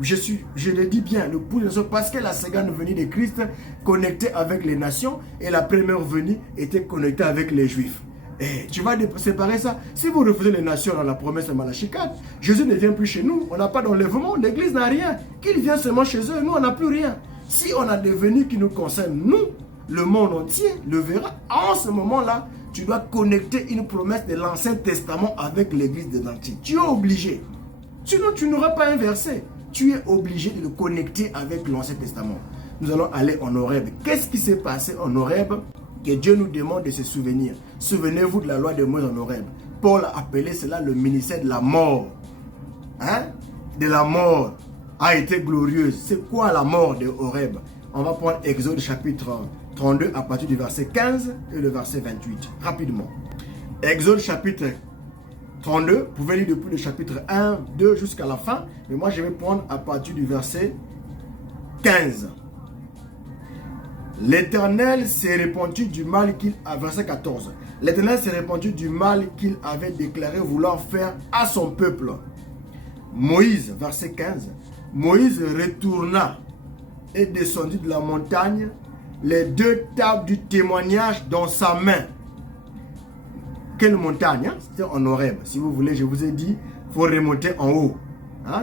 Je le dis bien, l'épouse des nations, parce que la seconde venue de Christ connectée avec les nations et la première venue était connectée avec les Juifs. Et tu vas séparer ça. Si vous refusez les nations dans la promesse de Malachie 4, Jésus ne vient plus chez nous. On n'a pas d'enlèvement. L'Église n'a rien. Qu'il vienne seulement chez eux. Nous, on n'a plus rien. Si on a des venues qui nous concernent, nous, le monde entier le verra. En ce moment-là, tu dois connecter une promesse de l'Ancien Testament avec l'Église de l'Antique. Tu es obligé. Sinon, tu n'auras pas un verset. Tu es obligé de le connecter avec l'Ancien Testament. Nous allons aller en Horeb. Qu'est-ce qui s'est passé en Horeb? Que Dieu nous demande de se souvenir. Souvenez-vous de la loi de Moïse en Horeb. Paul a appelé cela le ministère de la mort. Hein? de la mort a été glorieuse. C'est quoi la mort de Horeb? On va prendre Exode chapitre 32 à partir du verset 15 et le verset 28, rapidement. Exode chapitre 32, vous pouvez lire depuis le chapitre 1, 2 jusqu'à la fin, mais moi je vais prendre à partir du verset 15. L'Éternel s'est répandu du mal qu'il a, verset 14. L'Éternel s'est répandu du mal qu'il avait déclaré vouloir faire à son peuple. Moïse, verset 15. Moïse retourna et descendit de la montagne les 2 tables du témoignage dans sa main. Quelle montagne? C'était en Horeb. Si vous voulez, je vous ai dit, il faut remonter en haut.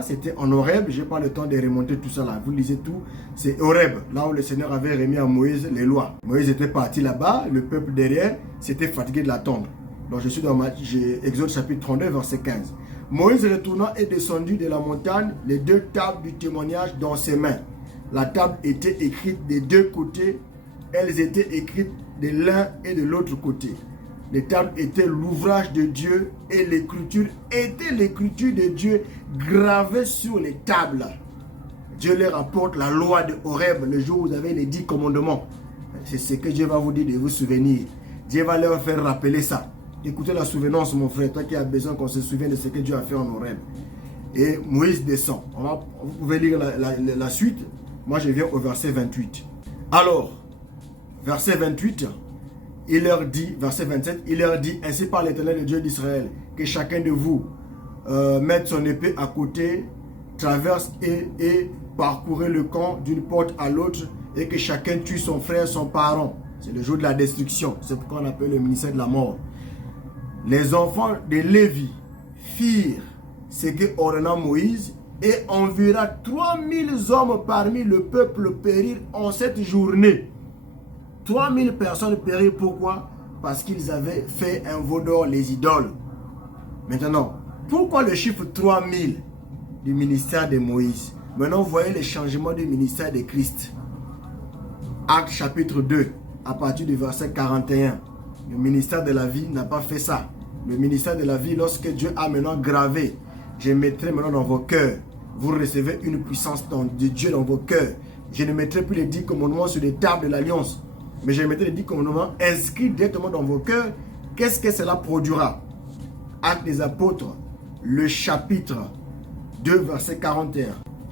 C'était en Horeb, je n'ai pas le temps de remonter tout ça là. Vous lisez tout, c'est Horeb, là où le Seigneur avait remis à Moïse les lois. Moïse était parti là-bas, le peuple derrière s'était fatigué de l'attendre. Donc je suis dans Exode chapitre 32, verset 15. Moïse retournant est descendu de la montagne, les 2 tables du témoignage dans ses mains. La table était écrite des 2 côtés, elles étaient écrites de l'un et de l'autre côté. Les tables étaient l'ouvrage de Dieu et l'écriture était l'écriture de Dieu gravée sur les tables. Dieu leur apporte la loi de Horeb le jour où vous avez les 10 commandements. C'est ce que Dieu va vous dire de vous souvenir. Dieu va leur faire rappeler ça. Écoutez la souvenance, mon frère, toi qui as besoin qu'on se souvienne de ce que Dieu a fait en Horeb. Et Moïse descend. Vous pouvez lire la suite. Moi, je viens au verset 28. Alors, verset 28... il leur dit, verset 27, il leur dit, ainsi par l'Éternel, le Dieu d'Israël, que chacun de vous mette son épée à côté, traverse et parcourez le camp d'une porte à l'autre, et que chacun tue son frère, son parent. C'est le jour de la destruction, c'est pourquoi on appelle le ministère de la mort. Les enfants de Lévi firent ce que ordonna Moïse, et environ 3000 hommes parmi le peuple périrent en cette journée. 3000 personnes périrent, pourquoi? Parce qu'ils avaient fait un veau d'or, les idoles. Maintenant, pourquoi le chiffre 3000 du ministère de Moïse? Maintenant, vous voyez les changements du ministère de Christ. Acte chapitre 2, à partir du verset 41. Le ministère de la vie n'a pas fait ça. Le ministère de la vie, lorsque Dieu a maintenant gravé, je mettrai maintenant dans vos cœurs. Vous recevez une puissance de Dieu dans vos cœurs. Je ne mettrai plus les 10 commandements sur les tables de l'alliance. Mais je mettrai les 10 commandements inscrits directement dans vos cœurs. Qu'est-ce que cela produira? Actes des apôtres, le chapitre 2, verset 41.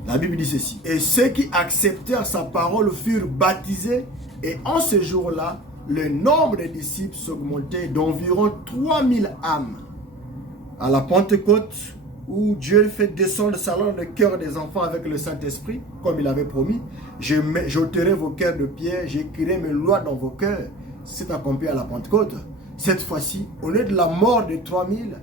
La Bible dit ceci. Et ceux qui acceptèrent sa parole furent baptisés. Et en ce jour-là, le nombre des disciples s'augmentait d'environ 3000 âmes. À la Pentecôte, où Dieu fait descendre sa loi dans le cœur des enfants avec le Saint-Esprit, comme il avait promis, j'ôterai vos cœurs de pierre, j'écrirai mes lois dans vos cœurs. C'est accompli à la Pentecôte. Cette fois-ci, au lieu de la mort de 3000,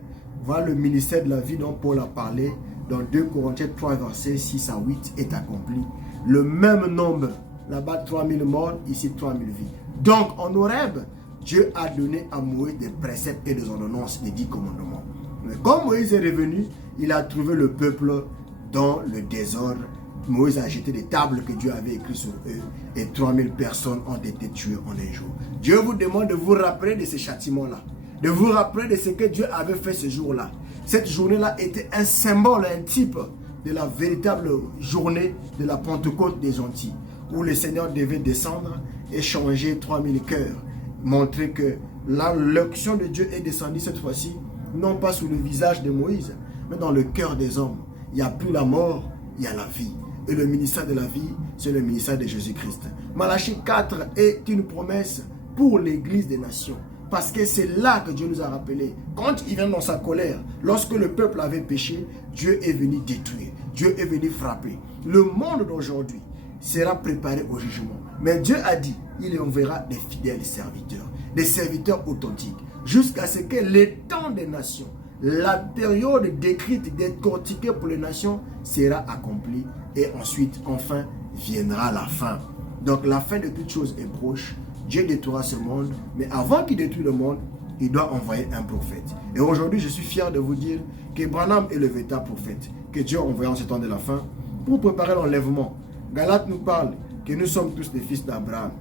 voilà le ministère de la vie dont Paul a parlé dans 2 Corinthiens 3, versets 6 à 8 est accompli. Le même nombre, là-bas 3000 morts, ici 3000 vies. Donc en Horeb, Dieu a donné à Moïse des préceptes et des ordonnances, des 10 commandements. Mais quand Moïse est revenu, il a trouvé le peuple dans le désordre. Moïse a jeté des tables que Dieu avait écrites sur eux et 3000 personnes ont été tuées en un jour. Dieu vous demande de vous rappeler de ces châtiments-là, de vous rappeler de ce que Dieu avait fait ce jour-là. Cette journée-là était un symbole, un type de la véritable journée de la Pentecôte des Antilles, où le Seigneur devait descendre et changer 3000 cœurs, montrer que l'onction de Dieu est descendue cette fois-ci, non pas sous le visage de Moïse, mais dans le cœur des hommes. Il n'y a plus la mort, il y a la vie. Et le ministère de la vie, c'est le ministère de Jésus-Christ. Malachie 4 est une promesse pour l'Église des nations. Parce que c'est là que Dieu nous a rappelé. Quand il vient dans sa colère, lorsque le peuple avait péché, Dieu est venu détruire. Dieu est venu frapper. Le monde d'aujourd'hui sera préparé au jugement. Mais Dieu a dit, il enverra des fidèles serviteurs, des serviteurs authentiques, jusqu'à ce que les temps des nations, la période décrite, décortiquée pour les nations, sera accomplie. Et ensuite, enfin, viendra la fin. Donc la fin de toute chose est proche. Dieu détruira ce monde, mais avant qu'il détruise le monde, il doit envoyer un prophète. Et aujourd'hui, je suis fier de vous dire que Branham est le véritable prophète, que Dieu a envoyé en ce temps de la fin pour préparer l'enlèvement. Galates nous parle que nous sommes tous des fils d'Abraham.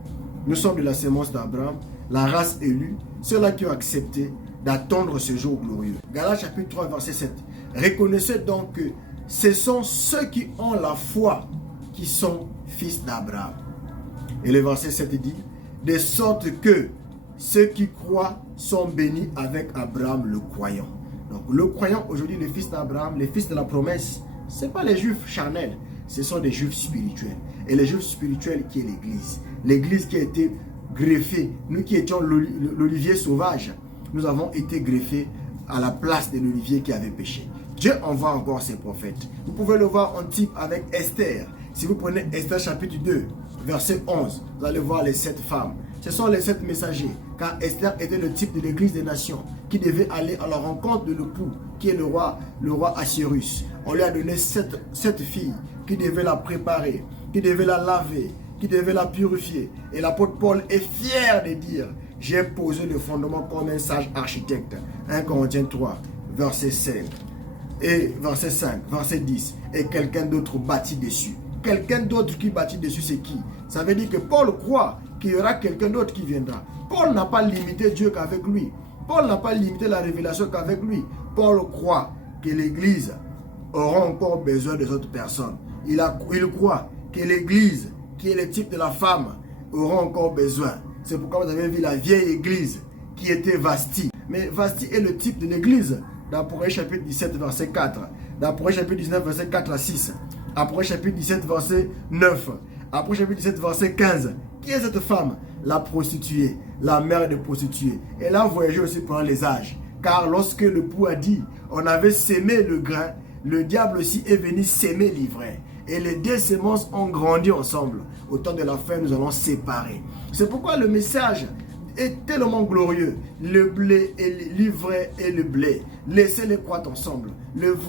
Nous sommes de la sémence d'Abraham, la race élue, ceux-là qui ont accepté d'attendre ce jour glorieux. Galates chapitre 3, verset 7. Reconnaissez donc que ce sont ceux qui ont la foi qui sont fils d'Abraham. Et le verset 7 dit, de sorte que ceux qui croient sont bénis avec Abraham le croyant. Donc le croyant aujourd'hui, les fils d'Abraham, les fils de la promesse, ce n'est pas les juifs charnels, ce sont des juifs spirituels. Et les juifs spirituels qui est l'Église. L'Église qui a été greffée, nous qui étions l'olivier sauvage, nous avons été greffés à la place de l'olivier qui avait péché. Dieu envoie encore ses prophètes. Vous pouvez le voir en type avec Esther. Si vous prenez Esther chapitre 2, verset 11, vous allez voir les 7 femmes. Ce sont les 7 messagers, car Esther était le type de l'église des nations, qui devait aller à la rencontre de l'époux, qui est le roi Assuérus. On lui a donné 7 filles, qui devaient la préparer, qui devaient la laver, qui devaient la purifier. Et l'apôtre Paul est fier de dire, j'ai posé le fondement comme un sage architecte. 1 Corinthiens 3, verset 5, et verset 5, verset 10, et quelqu'un d'autre bâtit dessus. Quelqu'un d'autre qui bâtit dessus, c'est qui? Ça veut dire que Paul croit qu'il y aura quelqu'un d'autre qui viendra. Paul n'a pas limité Dieu qu'avec lui. Paul n'a pas limité la révélation qu'avec lui. Paul croit que l'Église aura encore besoin des autres personnes. Il croit que l'Église, qui est le type de la femme, aura encore besoin. C'est pourquoi vous avez vu la vieille Église qui était Vasti. Mais Vasti est le type de l'Église. Dans Apocalypse chapitre 17, verset 4. Dans Apocalypse chapitre 19, verset 4 à 6. Apocalypse chapitre 17, verset 9. Apocalypse chapitre 17, verset 15. Qui est cette femme? La prostituée, la mère des prostituées. Elle a voyagé aussi pendant les âges. Car lorsque le pou a dit, on avait sémé le grain, le diable aussi est venu s'aimer l'ivraie. Et les deux semences ont grandi ensemble. Au temps de la fin, nous allons séparer. C'est pourquoi le message est tellement glorieux. Le blé et l'ivraie et le blé. Laissez-les croître ensemble.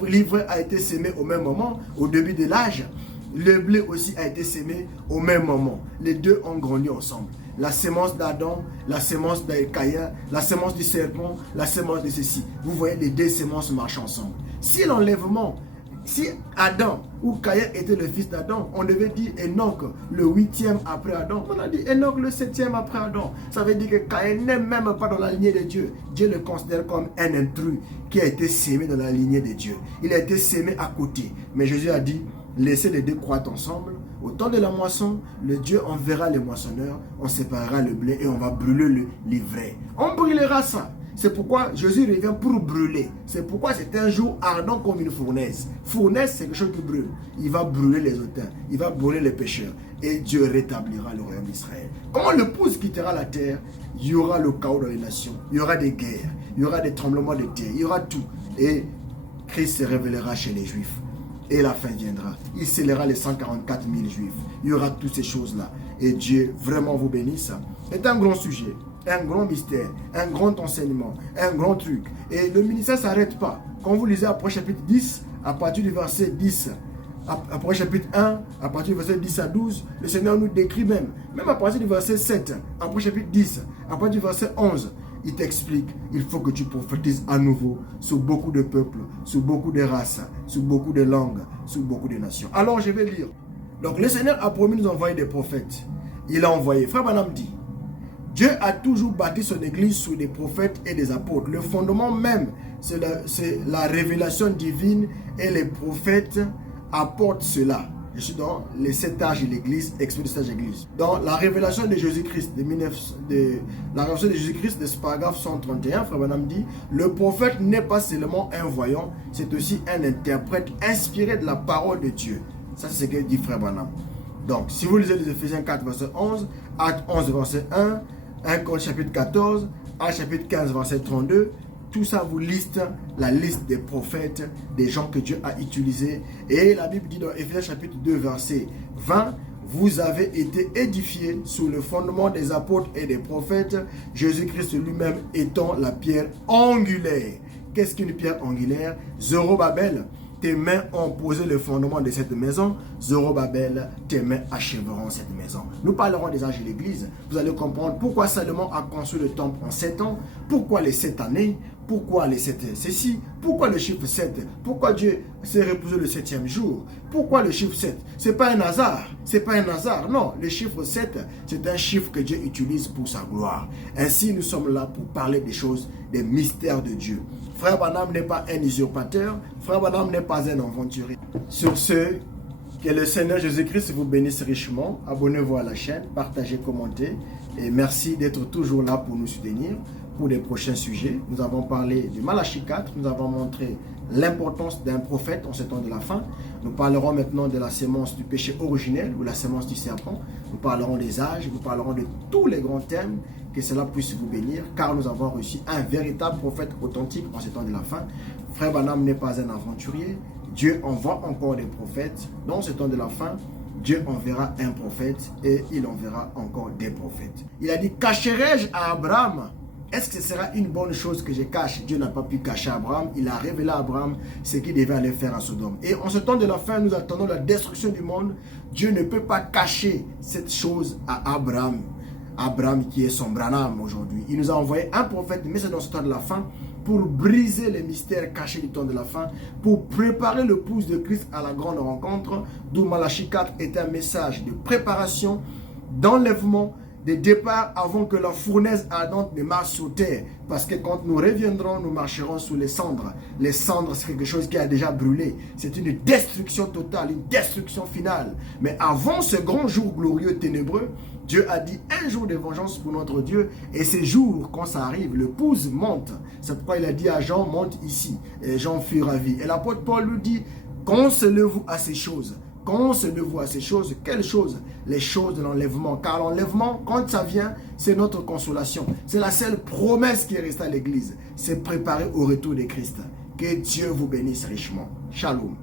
L'ivraie a été sémé au même moment, au début de l'âge. Le blé aussi a été sémé au même moment. Les deux ont grandi ensemble. La sémence d'Adam, la sémence de Caïn, la sémence du serpent, la sémence de ceci. Vous voyez, les deux sémences marchent ensemble. Si l'enlèvement, si Adam ou Caïn était le fils d'Adam, on devait dire Enoch le 8e après Adam. On a dit Enoch le 7e après Adam. Ça veut dire que Caïn n'est même pas dans la lignée de Dieu. Dieu le considère comme un intrus qui a été sémé dans la lignée de Dieu. Il a été sémé à côté. Mais Jésus a dit, laissez les deux croître ensemble. Au temps de la moisson, le Dieu enverra les moissonneurs, on séparera le blé et on va brûler l'ivraie. On brûlera ça. C'est pourquoi Jésus revient pour brûler. C'est pourquoi c'est un jour ardent comme une fournaise. Fournaise, c'est quelque chose qui brûle. Il va brûler les auteurs, il va brûler les pécheurs. Et Dieu rétablira le royaume d'Israël. Quand l'épouse quittera la terre, il y aura le chaos dans les nations. Il y aura des guerres, il y aura des tremblements de terre, il y aura tout. Et Christ se révélera chez les Juifs. Et la fin viendra. Il scellera les 144 000 Juifs. Il y aura toutes ces choses-là. Et Dieu vraiment vous bénisse. C'est un grand sujet, un grand mystère, un grand enseignement, un grand truc. Et le ministère ne s'arrête pas. Quand vous lisez Apocalypse chapitre 10, à partir du verset 10, Apocalypse chapitre 1, à partir du verset 10 à 12, le Seigneur nous décrit même à partir du verset 7, Apocalypse chapitre 10, à partir du verset 11, il t'explique, il faut que tu prophétises à nouveau sur beaucoup de peuples, sur beaucoup de races, sur beaucoup de langues, sur beaucoup de nations. Alors je vais lire. Donc le Seigneur a promis de nous envoyer des prophètes. Il a envoyé. Frère Branham dit, Dieu a toujours bâti son église sur des prophètes et des apôtres. Le fondement même, c'est la révélation divine et les prophètes apportent cela. Je suis dans les 7 âges de l'église, exposé de cette église. Dans la révélation de Jésus-Christ, la révélation de Jésus-Christ, de ce paragraphe 131, Frère Branham dit, le prophète n'est pas seulement un voyant, c'est aussi un interprète inspiré de la parole de Dieu. Ça, c'est ce que dit Frère Branham. Donc, si vous lisez les Éphésiens 4, verset 11, Actes 11, verset 1, 1 Corinthiens chapitre 14, Actes chapitre 15, verset 32, tout ça vous liste la liste des prophètes, des gens que Dieu a utilisés. Et la Bible dit dans Éphésiens chapitre 2, verset 20, vous avez été édifiés sous le fondement des apôtres et des prophètes, Jésus-Christ lui-même étant la pierre angulaire. Qu'est-ce qu'une pierre angulaire? Zorobabel, tes mains ont posé le fondement de cette maison. Zorobabel, tes mains achèveront cette maison. Nous parlerons des âges de l'église. Vous allez comprendre pourquoi Salomon a construit le temple en 7 ans. Pourquoi les 7 années? Pourquoi les 7 ceci? Pourquoi le chiffre 7? Pourquoi Dieu s'est reposé le 7e jour? Pourquoi le chiffre 7? Ce n'est pas un hasard. C'est pas un hasard. Non, le chiffre 7, c'est un chiffre que Dieu utilise pour sa gloire. Ainsi, nous sommes là pour parler des choses, des mystères de Dieu. Frère Branham n'est pas un usurpateur. Frère Branham n'est pas un aventurier. Sur ce, que le Seigneur Jésus-Christ vous bénisse richement. Abonnez-vous à la chaîne, partagez, commentez. Et merci d'être toujours là pour nous soutenir pour les prochains sujets. Nous avons parlé de Malachie 4. Nous avons montré l'importance d'un prophète en ce temps de la fin. Nous parlerons maintenant de la sémence du péché originel ou la sémence du serpent. Nous parlerons des âges. Nous parlerons de tous les grands thèmes. Que cela puisse vous bénir, car nous avons reçu un véritable prophète authentique en ce temps de la fin. Frère Branham n'est pas un aventurier. Dieu envoie encore des prophètes. Dans ce temps de la fin, Dieu enverra un prophète et il enverra encore des prophètes. Il a dit, cacherai-je à Abraham? Est-ce que ce sera une bonne chose que je cache? Dieu n'a pas pu cacher à Abraham. Il a révélé à Abraham ce qu'il devait aller faire à Sodome. Et en ce temps de la fin, nous attendons la destruction du monde. Dieu ne peut pas cacher cette chose à Abraham. Abraham qui est son Branham aujourd'hui. Il nous a envoyé un prophète, mais c'est dans ce temps de la fin, pour briser les mystères cachés du temps de la fin, pour préparer l'épouse de Christ à la grande rencontre, d'où Malachie 4 est un message de préparation, d'enlèvement, de départ avant que la fournaise ardente ne marche sur terre. Parce que quand nous reviendrons, nous marcherons sous les cendres. Les cendres, c'est quelque chose qui a déjà brûlé. C'est une destruction totale, une destruction finale. Mais avant ce grand jour glorieux, ténébreux, Dieu a dit un jour de vengeance pour notre Dieu. Et ces jours, quand ça arrive, l'épouse monte. C'est pourquoi il a dit à Jean, monte ici. Et Jean fut ravi. Et l'apôtre Paul lui dit, consolez-vous à ces choses. Consolez-vous à ces choses. Quelles choses? Les choses de l'enlèvement. Car l'enlèvement, quand ça vient, c'est notre consolation. C'est la seule promesse qui est restée à l'église. C'est préparer au retour de Christ. Que Dieu vous bénisse richement. Shalom.